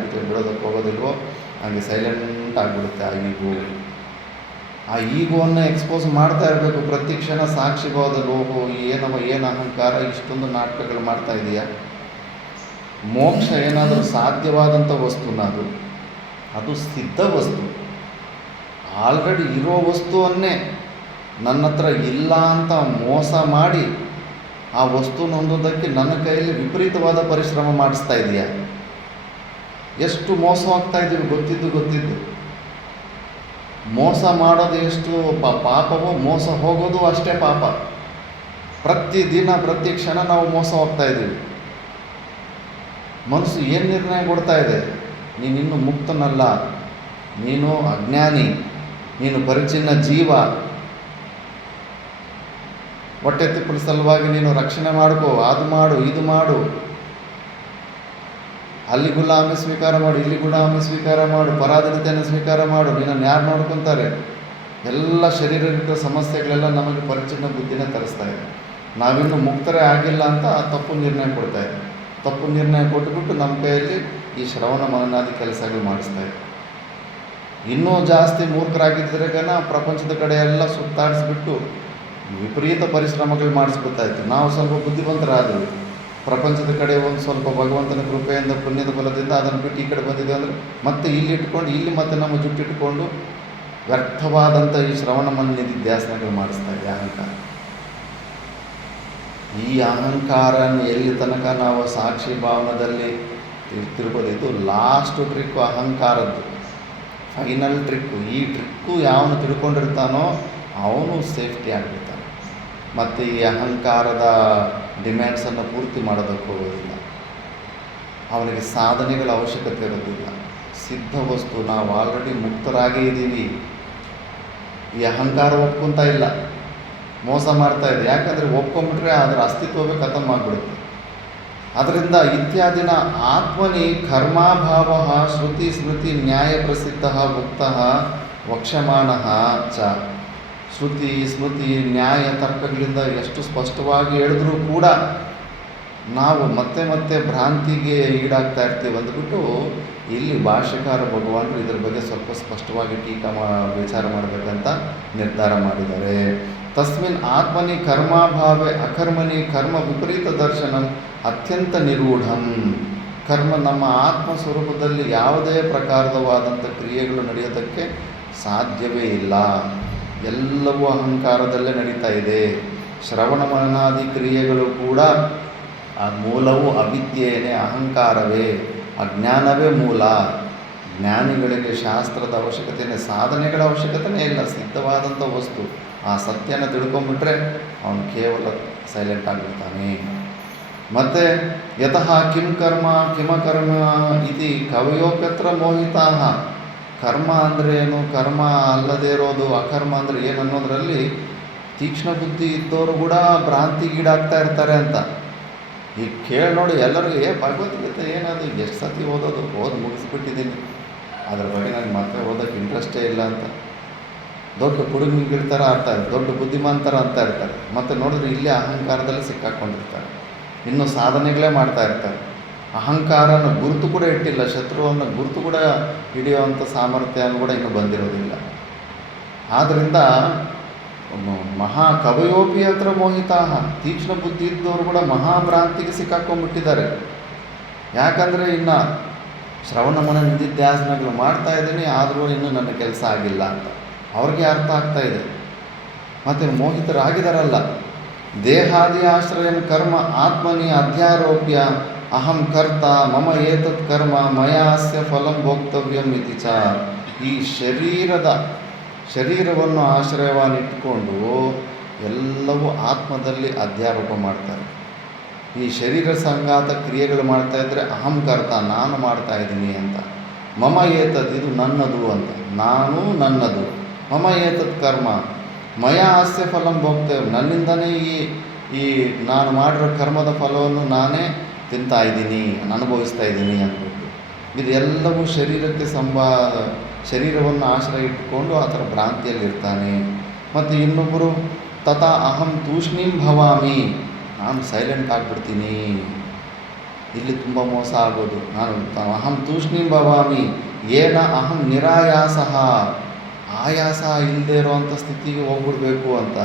ಬಿಟ್ಟು ಬಿಡೋದಕ್ಕೆ ಹೋಗೋದಿಲ್ವೋ, ಹಾಗೆ ಸೈಲೆಂಟ್ ಆಗಿಬಿಡುತ್ತೆ ಆ ಈಗೋವನ್ನು ಎಕ್ಸ್ಪೋಸ್ ಮಾಡ್ತಾ ಇರಬೇಕು. ಪ್ರತಿ ಕ್ಷಣ ಸಾಕ್ಷಿ ಭಾವದಲ್ಲಿ ಹೋಗೋ ಏನು ಅಹಂಕಾರ, ಇಷ್ಟೊಂದು ನಾಟಕಗಳು ಮಾಡ್ತಾ ಇದೆಯಾ? ಮೋಕ್ಷ ಏನಾದರೂ ಸಾಧ್ಯವಾದಂಥ ವಸ್ತುನ ಅದು ಸಿದ್ಧ ವಸ್ತು. ಆಲ್ರೆಡಿ ಇರೋ ವಸ್ತುವನ್ನೇ ನನ್ನ ಹತ್ರ ಇಲ್ಲ ಅಂತ ಮೋಸ ಮಾಡಿ ಆ ವಸ್ತುನ ಹೊಂದೋದಕ್ಕೆ ನನ್ನ ಕೈಯಲ್ಲಿ ವಿಪರೀತವಾದ ಪರಿಶ್ರಮ ಮಾಡಿಸ್ತಾ ಇದೆಯಾ? ಎಷ್ಟು ಮೋಸ ಆಗ್ತಾ ಇದ್ದೀವಿ ಗೊತ್ತಿದ್ದು. ಮೋಸ ಮಾಡೋದು ಎಷ್ಟು ಪಾಪವೋ, ಮೋಸ ಹೋಗೋದು ಅಷ್ಟೇ ಪಾಪ. ಪ್ರತಿದಿನ ಪ್ರತಿ ಕ್ಷಣ ನಾವು ಮೋಸ ಹೋಗ್ತಾ ಇದ್ದೀವಿ. ಮನಸ್ಸು ಏನು ನಿರ್ಣಯ ಕೊಡ್ತಾ ಇದೆ? ನೀನಿನ್ನೂ ಮುಕ್ತನಲ್ಲ, ನೀನು ಅಜ್ಞಾನಿ, ನೀನು ಪರಿಚಿನ್ನ ಜೀವ. ಹೊಟ್ಟೆ ತಿಪ್ಪಲ ಸಲುವಾಗಿ ನೀನು ರಕ್ಷಣೆ ಮಾಡ್ಕೋ, ಅದು ಮಾಡು, ಇದು ಮಾಡು, ಅಲ್ಲಿ ಗುಲಾಮಿ ಸ್ವೀಕಾರ ಮಾಡು, ಇಲ್ಲಿ ಗುಲಾಮಿ ಸ್ವೀಕಾರ ಮಾಡು, ಪರಾಧೀನತೆಯನ್ನು ಸ್ವೀಕಾರ ಮಾಡು. ನಿನ್ನನ್ನು ಯಾರು ನೋಡ್ಕೊತಾರೆ? ಎಲ್ಲ ಶಾರೀರಿಕ ಸಮಸ್ಯೆಗಳೆಲ್ಲ ನಮಗೆ ಪರಿಚಿನ್ನ ಬುದ್ಧಿನೇ ತರಿಸ್ತಾ ಇದೆ. ನಾವಿನ್ನೂ ಮುಕ್ತರೇ ಆಗಿಲ್ಲ ಅಂತ ತಪ್ಪು ನಿರ್ಣಯ ಕೊಡ್ತಾ ಇದೆ. ತಪ್ಪು ನಿರ್ಣಯ ಕೊಟ್ಟುಬಿಟ್ಟು ನಮ್ಮ ಕೈಯಲ್ಲಿ ಈ ಶ್ರವಣ ಮನನಾದಿ ಕೆಲಸಗಳು ಮಾಡಿಸ್ತಾ ಇದೆ. ಇನ್ನೂ ಜಾಸ್ತಿ ಮೂರ್ಖರಾಗಿದ್ದರೆಗನ ಪ್ರಪಂಚದ ಕಡೆ ಎಲ್ಲ ಸುತ್ತಾಡಿಸ್ಬಿಟ್ಟು ವಿಪರೀತ ಪರಿಶ್ರಮಗಳು ಮಾಡಿಸ್ಬಿಡ್ತಾ ಇತ್ತು. ನಾವು ಸ್ವಲ್ಪ ಬುದ್ಧಿವಂತರಾದವು, ಪ್ರಪಂಚದ ಕಡೆ ಒಂದು ಸ್ವಲ್ಪ ಭಗವಂತನ ಕೃಪೆಯಿಂದ ಪುಣ್ಯದ ಬಲದಿಂದ ಅದನ್ನು ಬಿಟ್ಟು ಈ ಕಡೆ ಬಂದಿದೆ ಅಂದರೆ ಮತ್ತೆ ಇಲ್ಲಿ ಇಟ್ಕೊಂಡು ಇಲ್ಲಿ ಮತ್ತೆ ನಮ್ಮ ಜುಟ್ಟಿಟ್ಕೊಂಡು ವ್ಯರ್ಥವಾದಂಥ ಈ ಶ್ರವಣ ಮನನಿಧಿ ಧ್ಯಾಸನಗಳು ಮಾಡಿಸ್ತಾ ಇದೆ ಅಹಂಕಾರ. ಈ ಅಹಂಕಾರನ ಎಲ್ಲಿ ತನಕ ನಾವು ಸಾಕ್ಷಿ ಭಾವನದಲ್ಲಿ ತಿಳ್ಬೋದು. ಇದು ಲಾಸ್ಟ್ ಟ್ರಿಕ್ಕು ಅಹಂಕಾರದ್ದು, ಫೈನಲ್ ಟ್ರಿಕ್ಕು. ಈ ಟ್ರಿಕ್ಕು ಯಾವನು ತಿಳ್ಕೊಂಡಿರ್ತಾನೋ ಅವನು ಸೇಫ್ಟಿ ಆಗಿರ್ತಾನೆ. ಮತ್ತು ಈ ಅಹಂಕಾರದ ಡಿಮ್ಯಾಂಡ್ಸನ್ನು ಪೂರ್ತಿ ಮಾಡೋದಕ್ಕೆ ಹೋಗೋದಿಲ್ಲ. ಅವನಿಗೆ ಸಾಧನೆಗಳ ಅವಶ್ಯಕತೆ ಇರೋದಿಲ್ಲ. ಸಿದ್ಧ ವಸ್ತು, ನಾವು ಆಲ್ರೆಡಿ ಮುಕ್ತರಾಗೇ ಇದ್ದೀವಿ. ಈ ಅಹಂಕಾರ ಒಪ್ಕೊತಾ ಇಲ್ಲ, ಮೋಸ ಮಾಡ್ತಾ ಇದೆ. ಯಾಕಂದರೆ ಒಪ್ಕೊಂಬಿಟ್ರೆ ಅದರ ಅಸ್ತಿತ್ವವೇ ಖತಮ್ ಆಗಿಬಿಡುತ್ತೆ. ಅದರಿಂದ ಇತ್ಯಾದಿನ ಆತ್ಮನಿ ಕರ್ಮಾಭಾವ ಶ್ರುತಿ ಸ್ಮೃತಿ ನ್ಯಾಯ ಪ್ರಸಿದ್ಧ ಮುಕ್ತ ವಕ್ಷಮಾನ ಚ. ಶ್ರುತಿ ಸ್ಮೃತಿ ನ್ಯಾಯ ತರ್ಕಗಳಿಂದ ಎಷ್ಟು ಸ್ಪಷ್ಟವಾಗಿ ಹೇಳಿದ್ರೂ ಕೂಡ ನಾವು ಮತ್ತೆ ಮತ್ತೆ ಭ್ರಾಂತಿಗೆ ಈಡಾಗ್ತಾ ಇರ್ತೀವಿ ಅಂದ್ಬಿಟ್ಟು ಇಲ್ಲಿ ಭಾಷ್ಯಕಾರ ಭಗವಾನರು ಇದರ ಬಗ್ಗೆ ಸ್ವಲ್ಪ ಸ್ಪಷ್ಟವಾಗಿ ವಿಚಾರ ಮಾಡಬೇಕಂತ ನಿರ್ಧಾರ ಮಾಡಿದ್ದಾರೆ. ತಸ್ಮಿನ್ ಆತ್ಮನಿ ಕರ್ಮಾಭಾವೆ ಅಕರ್ಮಣಿ ಕರ್ಮ ವಿಪರೀತ ದರ್ಶನಂ ಅತ್ಯಂತ ನಿರೂಢಂ. ಕರ್ಮ ನಮ್ಮ ಆತ್ಮ ಸ್ವರೂಪದಲ್ಲಿ ಯಾವುದೇ ಪ್ರಕಾರವಾದಂಥ ಕ್ರಿಯೆಗಳು ನಡೆಯೋದಕ್ಕೆ ಸಾಧ್ಯವೇ ಇಲ್ಲ. ಎಲ್ಲವೂ ಅಹಂಕಾರದಲ್ಲೇ ನಡೀತಾ ಇದೆ. ಶ್ರವಣ ಮನನಾದಿ ಕ್ರಿಯೆಗಳು ಕೂಡ ಆ ಮೂಲವು ಅವಿದ್ಯೆಯೇ, ಅಹಂಕಾರವೇ, ಅಜ್ಞಾನವೇ ಮೂಲ. ಜ್ಞಾನಿಗಳಿಗೆ ಶಾಸ್ತ್ರದ ಅವಶ್ಯಕತೆಯೇ, ಸಾಧನೆಗಳ ಅವಶ್ಯಕತೆಯೇ ಇಲ್ಲ. ಸಿದ್ಧವಾದಂಥ ವಸ್ತು ಆ ಸತ್ಯನ ತಿಳ್ಕೊಂಬಿಟ್ರೆ ಅವನು ಕೇವಲ ಸೈಲೆಂಟ್ ಆಗಿರ್ತಾನೆ. ಮತ್ತು ಯತಃ ಕಿಂ ಕರ್ಮ ಕಿಮಕರ್ಮ ಇತಿ ಕವಯೋಪ್ಯತ್ರ ಮೋಹಿತಾ. ಕರ್ಮ ಅಂದರೆ ಏನು, ಕರ್ಮ ಅಲ್ಲದೇ ಇರೋದು, ಅಕರ್ಮ ಅಂದರೆ ಏನು ಅನ್ನೋದರಲ್ಲಿ ತೀಕ್ಷ್ಣ ಬುದ್ಧಿ ಇದ್ದವರು ಕೂಡ ಭ್ರಾಂತಿಗೀಡಾಗ್ತಾ ಇರ್ತಾರೆ ಅಂತ. ಈಗ ಕೇಳಿ ನೋಡಿ ಎಲ್ಲರಿಗೂ ಭಗವದ್ಗೀತೆ ಏನದು ಎಷ್ಟು ಸತಿ ಓದಿ ಮುಗಿಸ್ಬಿಟ್ಟಿದ್ದೀನಿ, ಅದ್ರ ಬಗ್ಗೆ ನನಗೆ ಮತ್ತೆ ಓದೋಕ್ಕೆ ಇಂಟ್ರೆಸ್ಟೇ ಇಲ್ಲ ಅಂತ ದೊಡ್ಡ ಕುಡುಗಿರ್ತಾರ ಆಡ್ತಾರೆ, ದೊಡ್ಡ ಬುದ್ಧಿಮಾಂತರ ಅಂತ ಇರ್ತಾರೆ. ಮತ್ತು ನೋಡಿದ್ರೆ ಇಲ್ಲೇ ಅಹಂಕಾರದಲ್ಲಿ ಸಿಕ್ಕಾಕೊಂಡಿರ್ತಾರೆ, ಇನ್ನೂ ಸಾಧನೆಗಳೇ ಮಾಡ್ತಾ ಇರ್ತಾರೆ. ಅಹಂಕಾರನ ಗುರುತು ಕೂಡ ಇಟ್ಟಿಲ್ಲ, ಶತ್ರುವನ್ನು ಗುರುತು ಕೂಡ ಹಿಡಿಯುವಂಥ ಸಾಮರ್ಥ್ಯ ಕೂಡ ಇನ್ನೂ ಬಂದಿರೋದಿಲ್ಲ. ಆದ್ದರಿಂದ ಮಹಾಕವಯೋಪಿ ಹತ್ರ ಮೋಹಿತಾ. ತೀಕ್ಷ್ಣ ಬುದ್ಧಿ ಇದ್ದವರು ಕೂಡ ಮಹಾಭ್ರಾಂತಿಗೆ ಸಿಕ್ಕಾಕೊಂಡ್ಬಿಟ್ಟಿದ್ದಾರೆ. ಯಾಕಂದರೆ ಇನ್ನು ಶ್ರವಣ ಮನ ನಿಧಿಧ್ಯಾಸನಗಳು ಮಾಡ್ತಾ ಇದ್ದೀನಿ, ಆದರೂ ಇನ್ನೂ ನನ್ನ ಕೆಲಸ ಆಗಿಲ್ಲ ಅಂತ ಅವ್ರಿಗೆ ಅರ್ಥ ಆಗ್ತಾ ಇದೆ. ಮತ್ತು ಮೋಹಿತರಾಗಿದ್ದಾರಲ್ಲ. ದೇಹಾದಿ ಆಶ್ರಯಂ ಕರ್ಮ ಆತ್ಮನಿ ಅಧ್ಯಾರೋಪ್ಯ ಅಹಂ ಕರ್ತ ಮಮ ಏತತ್ ಕರ್ಮ ಮಯಾಸ್ಯ ಫಲಂ ಭೋಕ್ತವ್ಯಂ ಇತಿ ಚ. ಈ ಶರೀರವನ್ನು ಆಶ್ರಯವನ್ನಿಟ್ಟುಕೊಂಡು ಎಲ್ಲವೂ ಆತ್ಮದಲ್ಲಿ ಅಧ್ಯಾರೋಪ ಮಾಡ್ತಾರೆ. ಈ ಶರೀರ ಸಂಘಾತ ಕ್ರಿಯೆಗಳು ಮಾಡ್ತಾಯಿದ್ರೆ ಅಹಂ ಕರ್ತ, ನಾನು ಮಾಡ್ತಾ ಇದ್ದೀನಿ ಅಂತ. ಮಮ ಏತದ್, ಇದು ನನ್ನದು ಅಂತ, ನಾನು ನನ್ನದು. ಮಮ ಏತತ್ ಕರ್ಮ ಮಯ ಹಾಸ್ಯ ಫಲಂ ಭೋಕ್ತವ್ಯಂ, ನನ್ನಿಂದನೇ ಈ ನಾನು ಮಾಡಿರೋ ಕರ್ಮದ ಫಲವನ್ನು ನಾನೇ ತಿಂತಾ ಇದ್ದೀನಿ, ಅನುಭವಿಸ್ತಾ ಇದ್ದೀನಿ ಅಂದ್ಬಿಟ್ಟು. ಇದು ಎಲ್ಲವೂ ಶರೀರಕ್ಕೆ ಶರೀರವನ್ನು ಆಶ್ರಯ ಇಟ್ಟುಕೊಂಡು ಆ ಥರ ಭ್ರಾಂತಿಯಲ್ಲಿರ್ತಾನೆ. ಮತ್ತು ಇನ್ನೊಬ್ಬರು ತಥಾ ಅಹಂ ತೂಷ್ಣೀಂ ಭವಾಮಿ, ನಾನು ಸೈಲೆಂಟ್ ಆಗಿಬಿಡ್ತೀನಿ. ಇಲ್ಲಿ ತುಂಬ ಮೋಸ ಆಗೋದು. ಅಹಂ ತೂಷ್ಣೀಂ ಭವಾಮಿ ಏನ ಅಹಂ ನಿರಾಯಾಸ, ಆಯಾಸ ಇಲ್ಲದೆ ಇರೋವಂಥ ಸ್ಥಿತಿಗೆ ಹೋಗ್ಬಿಡ್ಬೇಕು ಅಂತ.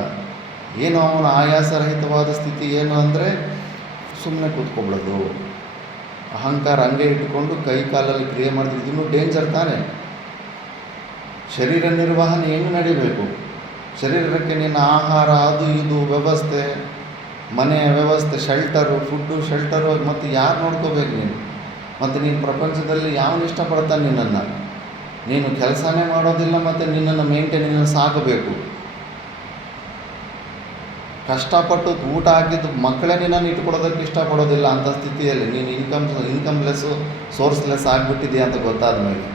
ಏನು ಅವನ ಆಯಾಸರಹಿತವಾದ ಸ್ಥಿತಿ ಏನು ಅಂದರೆ ಸುಮ್ಮನೆ ಕೂತ್ಕೊಬಿಡೋದು. ಅಹಂಕಾರ ಹಂಗೆ ಇಟ್ಟುಕೊಂಡು ಕೈ ಕಾಲಲ್ಲಿ ಕ್ರಿಯೆ ಮಾಡಿದ್ರೆ ಇದನ್ನು ಡೇಂಜರ್ ತಾನೆ. ಶರೀರ ನಿರ್ವಹಣೆ ಹೆಂಗೆ ನಡಿಬೇಕು? ಶರೀರಕ್ಕೆ ನಿನ್ನ ಆಹಾರ, ಅದು ಇದು ವ್ಯವಸ್ಥೆ, ಮನೆಯ ವ್ಯವಸ್ಥೆ, ಶೆಲ್ಟರು, ಫುಡ್ಡು, ಶೆಲ್ಟರು, ಮತ್ತು ಯಾರು ನೋಡ್ಕೋಬೇಕು ನೀನು? ಮತ್ತು ನೀನು ಪ್ರಪಂಚದಲ್ಲಿ ಯಾವನು ಇಷ್ಟಪಡ್ತಾನೆ ನಿನ್ನನ್ನು? ನೀನು ಕೆಲಸನೇ ಮಾಡೋದಿಲ್ಲ, ಮತ್ತು ನಿನ್ನನ್ನು ಮೇಂಟೈನ್ ಸಾಕಬೇಕು. ಕಷ್ಟಪಟ್ಟು ಊಟ ಹಾಕಿದ್ದು ಮಕ್ಕಳೇ ನಿನ್ನನ್ನು ಇಟ್ಕೊಡೋದಕ್ಕೆ ಇಷ್ಟಪಡೋದಿಲ್ಲ. ಅಂಥ ಸ್ಥಿತಿಯಲ್ಲಿ ನೀನು ಇನ್ಕಮ್ಲೆಸ್ಸು, ಸೋರ್ಸ್ಲೆಸ್ ಆಗಿಬಿಟ್ಟಿದೆಯಾ ಅಂತ ಗೊತ್ತಾದ ಮೇಲೆ,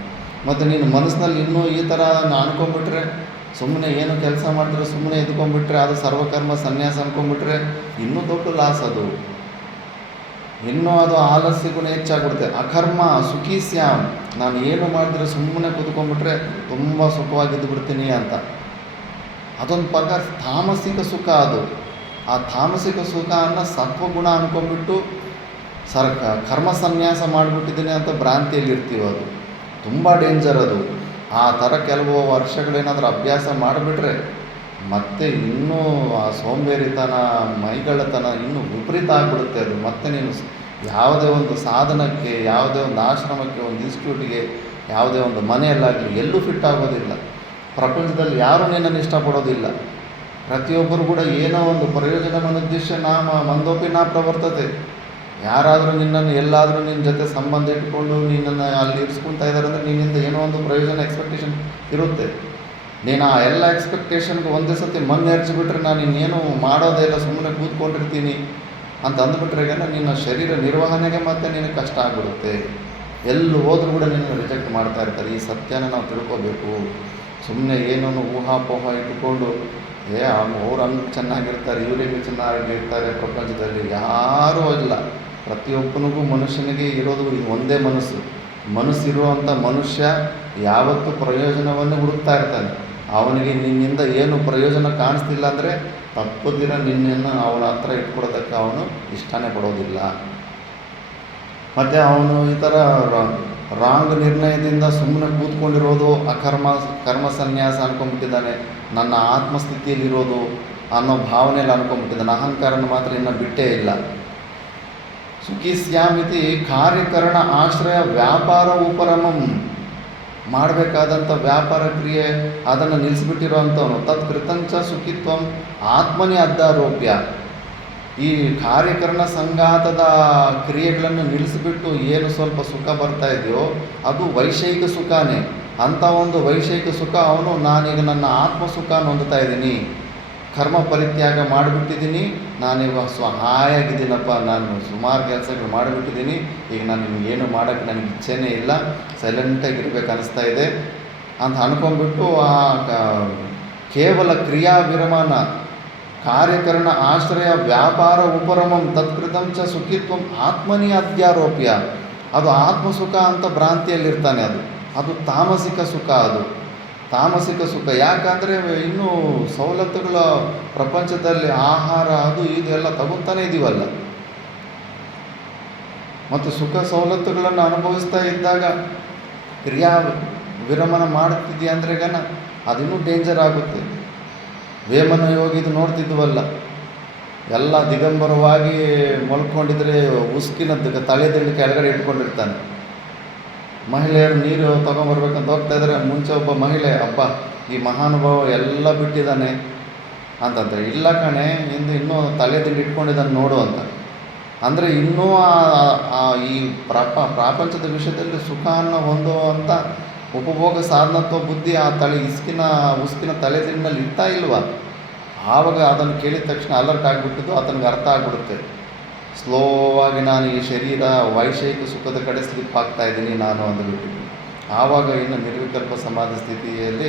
ಮತ್ತು ನೀನು ಮನಸ್ಸಿನಲ್ಲಿ ಇನ್ನೂ ಈ ಥರ ಅನ್ಕೊಂಬಿಟ್ರೆ, ಸುಮ್ಮನೆ ಏನು ಕೆಲಸ ಮಾಡಿದ್ರೆ ಸುಮ್ಮನೆ ಎದ್ಕೊಂಡ್ಬಿಟ್ರೆ, ಅದು ಸರ್ವಕರ್ಮ ಸನ್ಯಾಸ ಅಂದ್ಕೊಂಡ್ಬಿಟ್ರೆ ಇನ್ನೂ ದೊಡ್ಡ ಲಾಸ್ ಅದು. ಇನ್ನೂ ಅದು ಆಲಸ್ಯ ಗುಣ ಹೆಚ್ಚಾಗ್ಬಿಡುತ್ತೆ. ಅಕರ್ಮ ಸುಖಿ ಸ್ಯಾಮ್, ನಾನು ಏನು ಮಾಡಿದ್ರೆ ಸುಮ್ಮನೆ ಕೂತ್ಕೊಂಡ್ಬಿಟ್ರೆ ತುಂಬ ಸುಖವಾಗಿದ್ದು ಬಿಡ್ತೀನಿ ಅಂತ. ಅದೊಂದು ಪ್ರಕಾರ ತಾಮಸಿಕ ಸುಖ ಅದು. ಆ ತಾಮಸಿಕ ಸುಖವನ್ನು ಸತ್ವಗುಣ ಅಂದ್ಕೊಂಡ್ಬಿಟ್ಟು ಕರ್ಮ ಸನ್ಯಾಸ ಮಾಡಿಬಿಟ್ಟಿದ್ದೀನಿ ಅಂತ ಭ್ರಾಂತಿಯಲ್ಲಿರ್ತೀವಿ. ಅದು ತುಂಬ ಡೇಂಜರ್ ಅದು. ಆ ಥರ ಕೆಲವು ವರ್ಷಗಳೇನಾದರೂ ಅಭ್ಯಾಸ ಮಾಡಿಬಿಟ್ರೆ ಮತ್ತೆ ಇನ್ನೂ ಆ ಸೋಂಬೇರಿತನ, ಮೈಗಳತನ ಇನ್ನೂ ವಿಪರೀತ ಆಗಿಬಿಡುತ್ತೆ ಅದು. ಮತ್ತೆ ನೀನು ಯಾವುದೇ ಒಂದು ಸಾಧನಕ್ಕೆ, ಯಾವುದೇ ಒಂದು ಆಶ್ರಮಕ್ಕೆ, ಒಂದು ಇನ್ಸ್ಟಿಟ್ಯೂಟಿಗೆ, ಯಾವುದೇ ಒಂದು ಮನೆಯಲ್ಲಾಗಲಿ ಎಲ್ಲೂ ಫಿಟ್ ಆಗೋದಿಲ್ಲ. ಪ್ರಪಂಚದಲ್ಲಿ ಯಾರೂ ನಿನ್ನನ್ನು ಇಷ್ಟಪಡೋದಿಲ್ಲ. ಪ್ರತಿಯೊಬ್ಬರು ಕೂಡ ಏನೋ ಒಂದು ಪ್ರಯೋಜನವನ್ನುದ್ದೇಶ ಮಂದೋಪಿ ನಾ ಪ್ರವರ್ತತೆ. ಯಾರಾದರೂ ನಿನ್ನನ್ನು ಎಲ್ಲಾದರೂ ನಿನ್ನ ಜೊತೆ ಸಂಬಂಧ ಇಟ್ಕೊಂಡು ನಿನ್ನನ್ನು ಅಲ್ಲಿ ಇರಿಸ್ಕೊಳ್ತಾ ಇದ್ದಾರೆ ಅಂದರೆ ನಿನ್ನಿಂದ ಏನೋ ಒಂದು ಪ್ರಯೋಜನ ಎಕ್ಸ್ಪೆಕ್ಟೇಷನ್ ಇರುತ್ತೆ. ನೀನು ಆ ಎಲ್ಲ ಎಕ್ಸ್ಪೆಕ್ಟೇಷನ್ಗೆ ಒಂದೇ ಸತಿ ಮಣ್ಣೆರ್ಚಿಬಿಟ್ರೆ ನಾನು ಇನ್ನೇನು ಮಾಡೋದೇ ಇಲ್ಲ, ಸುಮ್ಮನೆ ಕೂತ್ಕೊಂಡಿರ್ತೀನಿ ಅಂತ ಅಂದುಬಿಟ್ರೆ ನಿನ್ನ ಶರೀರ ನಿರ್ವಹಣೆಗೆ ಮತ್ತೆ ನಿನಗೆ ಕಷ್ಟ ಆಗಿಬಿಡುತ್ತೆ. ಎಲ್ಲಿ ಹೋದರೂ ಕೂಡ ನಿನ್ನನ್ನು ರಿಜೆಕ್ಟ್ ಮಾಡ್ತಾ ಇರ್ತಾರೆ. ಈ ಸತ್ಯನ ನಾವು ತಿಳ್ಕೋಬೇಕು. ಸುಮ್ಮನೆ ಏನೋ ಊಹಾಪೋಹ ಇಟ್ಕೊಂಡು ಅವ್ರು ಹಂಗೆ ಚೆನ್ನಾಗಿರ್ತಾರೆ, ಇವರಿಗೆ ಚೆನ್ನಾಗಿರ್ತಾರೆ, ಪ್ರಪಂಚದಲ್ಲಿ ಯಾರೂ ಇಲ್ಲ. ಪ್ರತಿಯೊಬ್ಬನಿಗೂ ಮನುಷ್ಯನಿಗೆ ಇರೋದು ಒಂದೇ ಮನಸ್ಸು. ಮನಸ್ಸಿರುವಂಥ ಮನುಷ್ಯ ಯಾವತ್ತೂ ಪ್ರಯೋಜನವನ್ನು ಹುಡುಕ್ತಾ ಇರ್ತಾನೆ. ಅವನಿಗೆ ನಿನ್ನಿಂದ ಏನು ಪ್ರಯೋಜನ ಕಾಣಿಸ್ತಿಲ್ಲ ಅಂದರೆ ತಪ್ಪದಿರ ನಿನ್ನನ್ನು ಅವನ ಹತ್ರ ಇಟ್ಕೊಡೋದಕ್ಕೆ ಅವನು ಇಷ್ಟನೇ ಪಡೋದಿಲ್ಲ. ಮತ್ತು ಅವನು ಈ ಥರ ರಾಂಗ್ ನಿರ್ಣಯದಿಂದ ಸುಮ್ಮನೆ ಕೂತ್ಕೊಂಡಿರೋದು ಕರ್ಮ ಸನ್ಯಾಸ ಅಂದ್ಕೊಂಡ್ಬಿಟ್ಟಿದ್ದಾನೆ. ನನ್ನ ಆತ್ಮಸ್ಥಿತಿಯಲ್ಲಿರೋದು, ಅನ್ನೋ ಭಾವನೆಯಲ್ಲಿ ಅನ್ಕೊಂಡ್ಬಿಟ್ಟಿದ್ದಾನೆ. ಅಹಂಕಾರನ ಮಾತ್ರ ಇನ್ನೂ ಬಿಟ್ಟೇ ಇಲ್ಲ. ಸುಖಿ ಸ್ಯಾಮಿತಿ ಕಾರ್ಯಕರಣ ಆಶ್ರಯ ವ್ಯಾಪಾರ ಉಪರಮಂ, ಮಾಡಬೇಕಾದಂಥ ವ್ಯಾಪಾರ ಕ್ರಿಯೆ ಅದನ್ನು ನಿಲ್ಲಿಸ್ಬಿಟ್ಟಿರೋವಂಥವನು. ತತ್ಕೃತಂಚ ಸುಖಿತ್ವಂ ಆತ್ಮನೇ ಅಧ್ಯಾರೋಪ್ಯ. ಈ ಕಾರ್ಯಕರಣ ಸಂಘಾತದ ಕ್ರಿಯೆಗಳನ್ನು ನಿಲ್ಲಿಸಿಬಿಟ್ಟು ಏನು ಸ್ವಲ್ಪ ಸುಖ ಬರ್ತಾ ಇದೆಯೋ ಅದು ವೈಷಯಿಕ ಸುಖನೇ. ಅಂಥ ಒಂದು ವೈಷಯಿಕ ಸುಖ ಅವನು ನಾನೀಗ ನನ್ನ ಆತ್ಮ ಸುಖ ಹೊಂದುತ್ತಾ ಇದ್ದೀನಿ, ಕರ್ಮ ಪರಿತ್ಯಾಗ ಮಾಡಿಬಿಟ್ಟಿದ್ದೀನಿ, ನಾನೀಗ ಹಾಯಾಗಿದ್ದೀನಪ್ಪ, ನಾನು ಸುಮಾರು ಕೆಲಸಗಳು ಮಾಡಿಬಿಟ್ಟಿದ್ದೀನಿ, ಈಗ ನಾನು ಏನು ಮಾಡೋಕ್ಕೆ ನನಗೆ ಇಚ್ಛೆನೇ ಇಲ್ಲ, ಸೈಲೆಂಟಾಗಿರ್ಬೇಕು ಅನ್ನಿಸ್ತಾ ಇದೆ ಅಂತ ಅಂದ್ಕೊಂಡ್ಬಿಟ್ಟು ಕೇವಲ ಕ್ರಿಯಾ ವಿರಮಣ ಕಾರ್ಯಕರಣ ಆಶ್ರಯ ವ್ಯಾಪಾರ ಉಪರಮಂ ತತ್ಕೃತಂ ಚ ಸುಖಿತ್ವಂ ಆತ್ಮನಿ ಅಧ್ಯಾರೋಪ್ಯ. ಅದು ಆತ್ಮಸುಖ ಅಂತ ಭ್ರಾಂತಿಯಲ್ಲಿರ್ತಾನೆ. ಅದು ತಾಮಸಿಕ ಸುಖ. ಅದು ತಾಮಸಿಕ ಸುಖ. ಯಾಕಂದರೆ ಇನ್ನೂ ಸವಲತ್ತುಗಳ ಪ್ರಪಂಚದಲ್ಲಿ ಆಹಾರ ಅದು ಇದು ಎಲ್ಲ ತಗೊತಾನೆ ಇದ್ದೀವಲ್ಲ, ಮತ್ತು ಸುಖ ಸವಲತ್ತುಗಳನ್ನು ಅನುಭವಿಸ್ತಾ ಇದ್ದಾಗ ಕ್ರಿಯಾ ವಿರಮಣ ಮಾಡ್ತಿದ್ದೀಯ ಅಂದರೆ ಗನ ಅದಿನ್ನೂ ಡೇಂಜರ್ ಆಗುತ್ತೆ. ವೇಮನ ಯೋಗಿದು ನೋಡ್ತಿದ್ವಲ್ಲ, ಎಲ್ಲ ದಿಗಂಬರವಾಗಿ ಮಲ್ಕೊಂಡಿದ್ರೆ ಉಸ್ಕಿನ ತಲೆದಲ್ಲಿ ಕೆಳಗಡೆ ಇಟ್ಕೊಂಡಿರ್ತಾನೆ. ಮಹಿಳೆಯರು ನೀರು ತೊಗೊಂಬರ್ಬೇಕಂತ ಹೋಗ್ತಾ ಇದ್ದಾರೆ, ಮುಂಚೆ ಒಬ್ಬ ಮಹಿಳೆ ಅಬ್ಬ ಈ ಮಹಾನುಭಾವ ಎಲ್ಲ ಬಿಟ್ಟಿದ್ದಾನೆ ಅಂತಂದ್ರೆ, ಇಲ್ಲ ಕಣೆ ಇನ್ನೂ ತಲೆದಲ್ಲಿ ಇಟ್ಕೊಂಡಿದ್ದಾನೆ ನೋಡು ಅಂತ. ಅಂದರೆ ಇನ್ನೂ ಈ ಪ್ರಾಪಂಚದ ವಿಷಯದಲ್ಲಿ ಸುಖವನ್ನು ಹೊಂದುವಂಥ ಉಪಭೋಗ ಸಾಧನತ್ವ ಬುದ್ಧಿ ಆ ಉಸ್ಕಿನ ತಲೆದಿಂಡಲ್ಲಿ ಇರ್ತಾ ಇಲ್ವಾ? ಆವಾಗ ಅದನ್ನು ಕೇಳಿದ ತಕ್ಷಣ ಅಲರ್ಟ್ ಆಗಿಬಿಟ್ಟಿದ್ದು ಆತನಿಗೆ ಅರ್ಥ ಆಗಿಬಿಡುತ್ತೆ. ಸ್ಲೋ ಆಗಿ ನಾನು ಈ ಶರೀರ ವೈಷಯಿಕ ಸುಖದ ಕಡೆ ಸ್ಲಿಪ್ ಆಗ್ತಾ ಇದ್ದೀನಿ ನಾನು ಅಂದುಬಿಟ್ಟಿದ್ದು. ಆವಾಗ ಇನ್ನು ನಿರ್ವಿಕಲ್ಪ ಸಮಾಧಿ ಸ್ಥಿತಿಯಲ್ಲಿ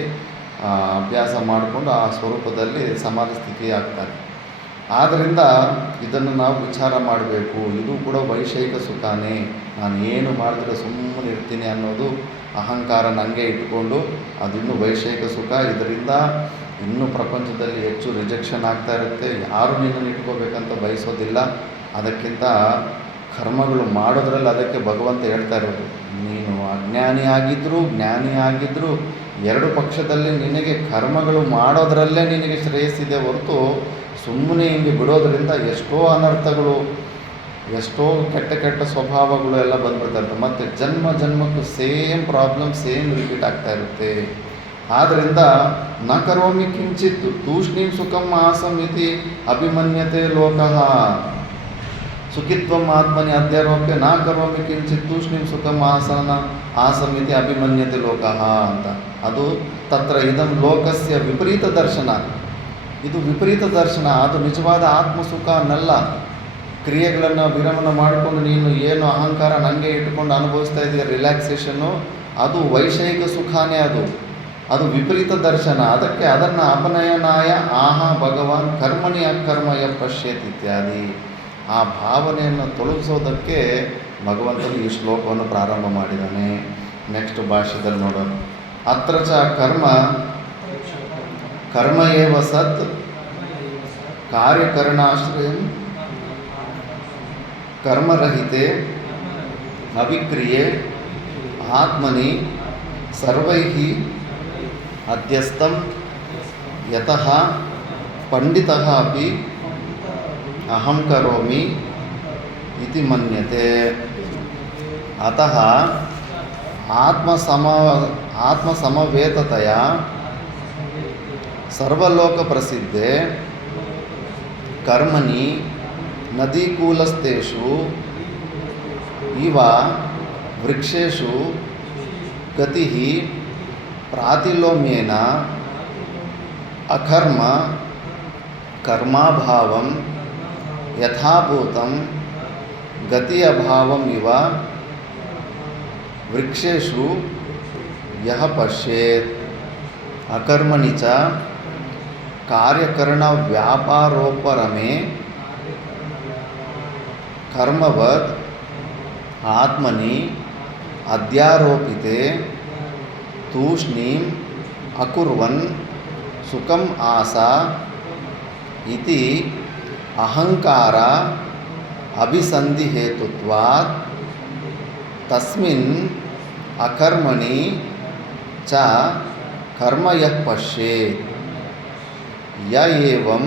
ಅಭ್ಯಾಸ ಮಾಡಿಕೊಂಡು ಆ ಸ್ವರೂಪದಲ್ಲಿ ಸಮಾಧಿ ಸ್ಥಿತಿ ಆಗ್ತಾನೆ. ಆದ್ದರಿಂದ ಇದನ್ನು ನಾವು ವಿಚಾರ ಮಾಡಬೇಕು. ಇದು ಕೂಡ ವೈಷಯಿಕ ಸುಖನೇ. ನಾನು ಏನು ಮಾಡಿದ್ರೆ ಸುಮ್ಮನೆ ಇರ್ತೀನಿ ಅನ್ನೋದು ಅಹಂಕಾರ ನನಗೆ ಇಟ್ಕೊಂಡು ಅದಿನ್ನೂ ವೈಷಯಿಕ ಸುಖ. ಇದರಿಂದ ಇನ್ನೂ ಪ್ರಪಂಚದಲ್ಲಿ ಹೆಚ್ಚು ರಿಜೆಕ್ಷನ್ ಆಗ್ತಾ ಇರುತ್ತೆ. ಯಾರು ನಿನ್ನನ್ನು ಇಟ್ಕೋಬೇಕಂತ ಬಯಸೋದಿಲ್ಲ. ಅದಕ್ಕಿಂತ ಕರ್ಮಗಳು ಮಾಡೋದ್ರಲ್ಲಿ ಅದಕ್ಕೆ ಭಗವಂತ ಹೇಳ್ತಾ ಇರೋದು, ನೀನು ಅಜ್ಞಾನಿ ಆಗಿದ್ದರೂ ಜ್ಞಾನಿ ಆಗಿದ್ದರೂ ಎರಡು ಪಕ್ಷದಲ್ಲಿ ನಿನಗೆ ಕರ್ಮಗಳು ಮಾಡೋದರಲ್ಲೇ ನಿನಗೆ ಶ್ರೇಯಸ್ಸಿದೆ ಹೊರತು ಸುಮ್ಮನೆ ಹಿಂಗೆ ಬಿಡೋದ್ರಿಂದ ಎಷ್ಟೋ ಅನರ್ಥಗಳು, ಎಷ್ಟೋ ಕೆಟ್ಟ ಕೆಟ್ಟ ಸ್ವಭಾವಗಳು ಎಲ್ಲ ಬಂದ್ಬಿಡ್ತಾ ಮತ್ತು ಜನ್ಮಕ್ಕೂ ಸೇಮ್ ಪ್ರಾಬ್ಲಮ್ ಸೇಮ್ ರಿಪೀಟ್ ಆಗ್ತಾ ಇರುತ್ತೆ. ಆದ್ದರಿಂದ ನ ಕರೋಮಿ ಕಿಂಚಿತ್ ತೂಷ್ಣೀಂ ಸುಖಂ ಆಸಂ ಇತಿ ಅಭಿಮನ್ಯತೆ ಲೋಕಃ. ಸುಖಿತ್ವಂ ಆತ್ಮನಿ ಅಧ್ಯಾರೋಪ್ಯ ನ ಕರೋಮಿ ಕಿಂಚಿತ್ ತೂಷ್ಣೀಂ ಸುಖಂ ಆಸಂ ಇತಿ ಅಭಿಮನ್ಯತೆ ಲೋಕಃ ಅಂತ. ಅದು ತತ್ರ ಇದಂ ಲೋಕಸ್ಯ ವಿಪರೀತ ದರ್ಶನ. ಇದು ವಿಪರೀತ ದರ್ಶನ. ಅದು ನಿಜವಾದ ಆತ್ಮಸುಖ ಅನ್ನಲ್ಲ. ಕ್ರಿಯೆಗಳನ್ನು ವಿರಮಣ ಮಾಡಿಕೊಂಡು ನೀನು ಏನು ಅಹಂಕಾರ ನನಗೆ ಇಟ್ಕೊಂಡು ಅನುಭವಿಸ್ತಾ ಇದೆಯಾ ರಿಲ್ಯಾಕ್ಸೇಷನ್ನು, ಅದು ವೈಷಯಿಕ ಸುಖಾನೇ. ಅದು ವಿಪರೀತ ದರ್ಶನ. ಅದಕ್ಕೆ ಅದನ್ನು ಅಪನಯನಾಯ ಆಹಾ ಭಗವಾನ್ ಕರ್ಮಣಿ ಅಕರ್ಮಯ ಪಶ್ಯೇತ್ ಇತ್ಯಾದಿ ಆ ಭಾವನೆಯನ್ನು ತೊಲಗಿಸೋದಕ್ಕೆ ಭಗವಂತನು ಈ ಶ್ಲೋಕವನ್ನು ಪ್ರಾರಂಭ ಮಾಡಿದ್ದಾನೆ. ನೆಕ್ಸ್ಟ್ ಭಾಷ್ಯದಲ್ಲಿ ನೋಡೋಣ. ಅತ್ರ ಚ ಕರ್ಮ ಏವ ಸತ್ ಕಾರ್ಯಕರಣಾಶ್ರಯಂ ಕರ್ಮರಹಿತೆ ಅವಿಕ್ರಿಯೆ ಆತ್ಮನಿ ಸರ್ವೈಃ ಅಧ್ಯಸ್ಥಂ ಯತಃ ಪಂಡಿತಃ ಅಪಿ ಅಹಂ ಕರೋಮಿ ಇತಿ ಮನ್ಯತೆ. ಅತಃ ಆತ್ಮಸಮವೇತತೆಯ ಸರ್ವಲೋಕ ಪ್ರಸಿದ್ಧೆ ಕರ್ಮಣಿ ನದೀಕೂಲಸ್ಥೇಷು ಇವ ವೃಕ್ಷೇಷು ಗತಿ ಪ್ರಾತಿಲೋಮ್ಯೇನ ಅಕರ್ಮ ಕರ್ಮಾಭಾವಂ ಯಥಾಭೂತಂ ಗತಿ ಅಭಾವಂ ಇವ ವೃಕ್ಷೇಷು ಯಃ ಪಶ್ಯೇತ್ ಅಕರ್ಮಣಿ ಚ ಕಾರ್ಯಕರಣ ವ್ಯಾಪಾರೋಪರಮೆ ಕರ್ಮವದ್ ಆತ್ಮನಿ ಅಧ್ಯಾರೋಪಿತೆ ತೂಷ್ಣೀಂ ಅಕುರ್ವನ್ ಸುಖಂ ಆಸಾ ಇತಿ ಅಹಂಕಾರ ಅಭಿಸಂಧಿಹೇತುತ್ವಾತ್ ತಸ್ಮಿನ್ ಅಕರ್ಮಣಿ ಚ ಕರ್ಮ ಯಃ ಪಶ್ಯೇತ್. ಯ ಏವಂ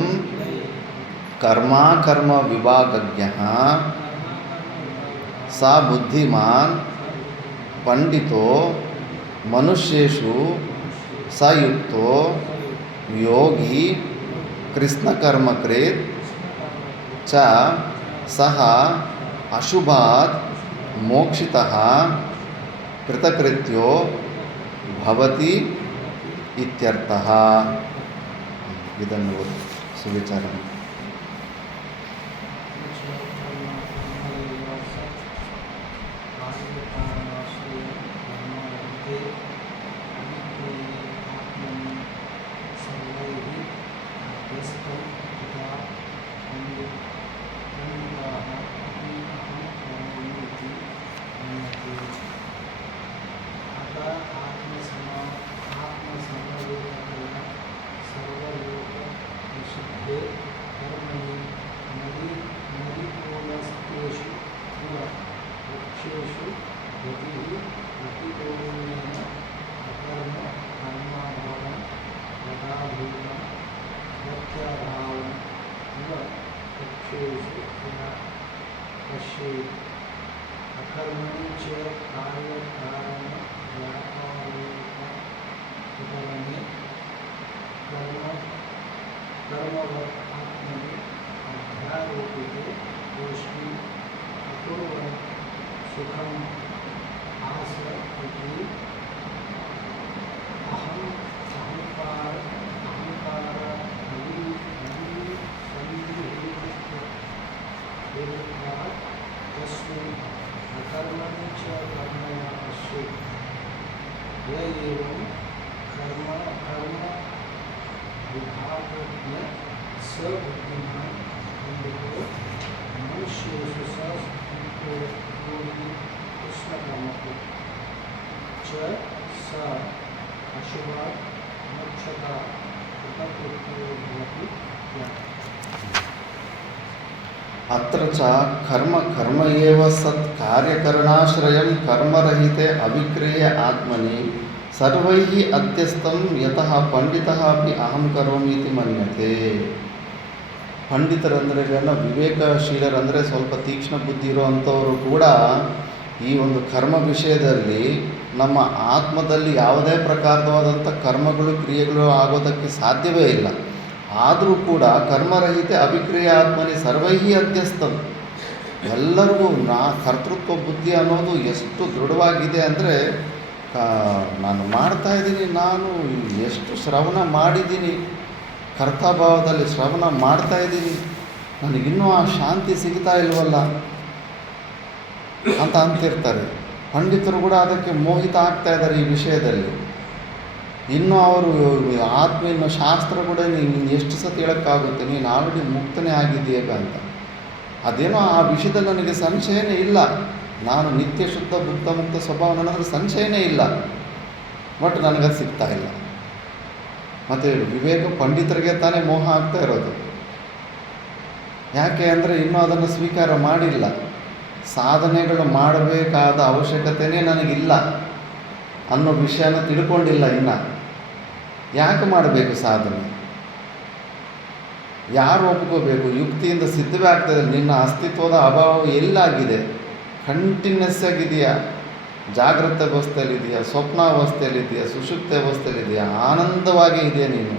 ಕರ್ಮಾಕರ್ಮ ವಿಭಾಗಜ್ಞಃ ಸ ಬುದ್ಧಿಮಾನ್ ಪಂಡಿತೋ ಮನುಷ್ಯೇಷು ಸ ಯುಕ್ತೋ ಯೋಗಿ ಕೃಷ್ಣಕರ್ಮಕೃತ್ ಚ ಸಹ ಅಶುಭಾತ್ ಮೋಕ್ಷಿತಃ ಕೃತಕೃತ್ಯೋ ಭವತಿ ಇತ್ಯರ್ಥಃ. ಇದನ್ನು ಸುವಿಚಾರ. ಅಕರ್ಮಣಿ ಚ ಕಾರ್ಯಕಾರಣ ವ್ಯಾಪಾರೋಪಕರಣೆ कर्मवत् आत्मनि अध्यारोपिते तूष्णीं अपूर्वं सुखम् आस इति अहंकार तस्मिन् अकर्मणि च कर्मया पश्येत् य एवं कर्म विभागज्ञ स बुद्धिमान् पण्डितो मनुष्येषु स योगी कृष्णकर्मकृत् च स अशुभात् मोक्षतः कृतकृत्यो भवति इत्यर्थः. अत्र च कर्म एव सत् कार्यकरणाश्रयं कर्मरहिते अविक्रिय आत्मनि सर्वैः अध्यस्तं यतः पंडितः अपि अहं करोमि इति मन्यते. ಪಂಡಿತರಂದರೆ ವಿವೇಕಶೀಲರಂದರೆ ಸ್ವಲ್ಪ ತೀಕ್ಷ್ಣ ಬುದ್ಧಿ ಇರುವಂಥವರು ಕೂಡ ಈ ಒಂದು ಕರ್ಮ ವಿಷಯದಲ್ಲಿ ನಮ್ಮ ಆತ್ಮದಲ್ಲಿ ಯಾವುದೇ ಪ್ರಕಾರವಾದಂಥ ಕರ್ಮಗಳು ಕ್ರಿಯೆಗಳು ಆಗೋದಕ್ಕೆ ಸಾಧ್ಯವೇ ಇಲ್ಲ. ಆದರೂ ಕೂಡ ಕರ್ಮರಹಿತ ಅಭಿಕ್ರಿಯ ಆತ್ಮನಿ ಸರ್ವೈಹಿ ಅಧ್ಯಸ್ಥಂ, ಎಲ್ಲರಿಗೂ ಕರ್ತೃತ್ವ ಬುದ್ಧಿ ಅನ್ನೋದು ಎಷ್ಟು ದೃಢವಾಗಿದೆ ಅಂದರೆ ನಾನು ಮಾಡ್ತಾಯಿದ್ದೀನಿ, ನಾನು ಎಷ್ಟು ಶ್ರವಣ ಮಾಡಿದ್ದೀನಿ, ಕರ್ತಭಾವದಲ್ಲಿ ಶ್ರವಣ ಮಾಡ್ತಾಯಿದ್ದೀನಿ, ನನಗಿನ್ನೂ ಆ ಶಾಂತಿ ಸಿಗ್ತಾ ಇಲ್ವಲ್ಲ ಅಂತ ಅಂತಿರ್ತಾರೆ. ಪಂಡಿತರು ಕೂಡ ಅದಕ್ಕೆ ಮೋಹಿತ ಆಗ್ತಾ ಇದ್ದಾರೆ ಈ ವಿಷಯದಲ್ಲಿ. ಇನ್ನೂ ಅವರು ಆತ್ಮೀಯ ಶಾಸ್ತ್ರ ಕೂಡ ನೀನು ಎಷ್ಟು ಸತಿ ಹೇಳೋಕ್ಕಾಗುತ್ತೆ, ನೀನು ಆಲ್ರೆಡಿ ಮುಕ್ತನೇ ಆಗಿದೆಯೇಗ ಅಂತ. ಅದೇನೋ ಆ ವಿಷಯದಲ್ಲಿ ನನಗೆ ಸಂಶಯನೇ ಇಲ್ಲ, ನಾನು ನಿತ್ಯ ಶುದ್ಧ ಬುದ್ಧ ಮುಕ್ತ ಸ್ವಭಾವ ನನಗೆ ಸಂಶಯನೇ ಇಲ್ಲ, ಬಟ್ ನನಗದು ಸಿಗ್ತಾ ಇಲ್ಲ. ಮತ್ತು ವಿವೇಕ ಪಂಡಿತರಿಗೆ ತಾನೇ ಮೋಹ ಆಗ್ತಾ ಇರೋದು. ಯಾಕೆ ಅಂದರೆ ಇನ್ನೂ ಅದನ್ನು ಸ್ವೀಕಾರ ಮಾಡಿಲ್ಲ, ಸಾಧನೆಗಳು ಮಾಡಬೇಕಾದ ಅವಶ್ಯಕತೆಯೇ ನನಗಿಲ್ಲ ಅನ್ನೋ ವಿಷಯನ ತಿಳ್ಕೊಂಡಿಲ್ಲ. ಇನ್ನು ಯಾಕೆ ಮಾಡಬೇಕು ಸಾಧನೆ, ಯಾರು ಒಪ್ಕೋಬೇಕು? ಯುಕ್ತಿಯಿಂದ ಸಿದ್ಧವೇ ಆಗ್ತಾಯಿದೆ. ನಿನ್ನ ಅಸ್ತಿತ್ವದ ಅಭಾವ ಎಲ್ಲಾಗಿದೆ? ಕಂಟಿನ್ಯೂಸ್ ಆಗಿದೆಯಾ? ಜಾಗೃತ ಅವಸ್ಥೆಯಲ್ಲಿದೆಯಾ, ಸ್ವಪ್ನಾವಸ್ಥೆಯಲ್ಲಿದೆಯಾ, ಸುಷುಪ್ತ ಅವಸ್ಥೆಯಲ್ಲಿದೆಯಾ, ಆನಂದವಾಗಿ ಇದೆಯಾ ನೀನು?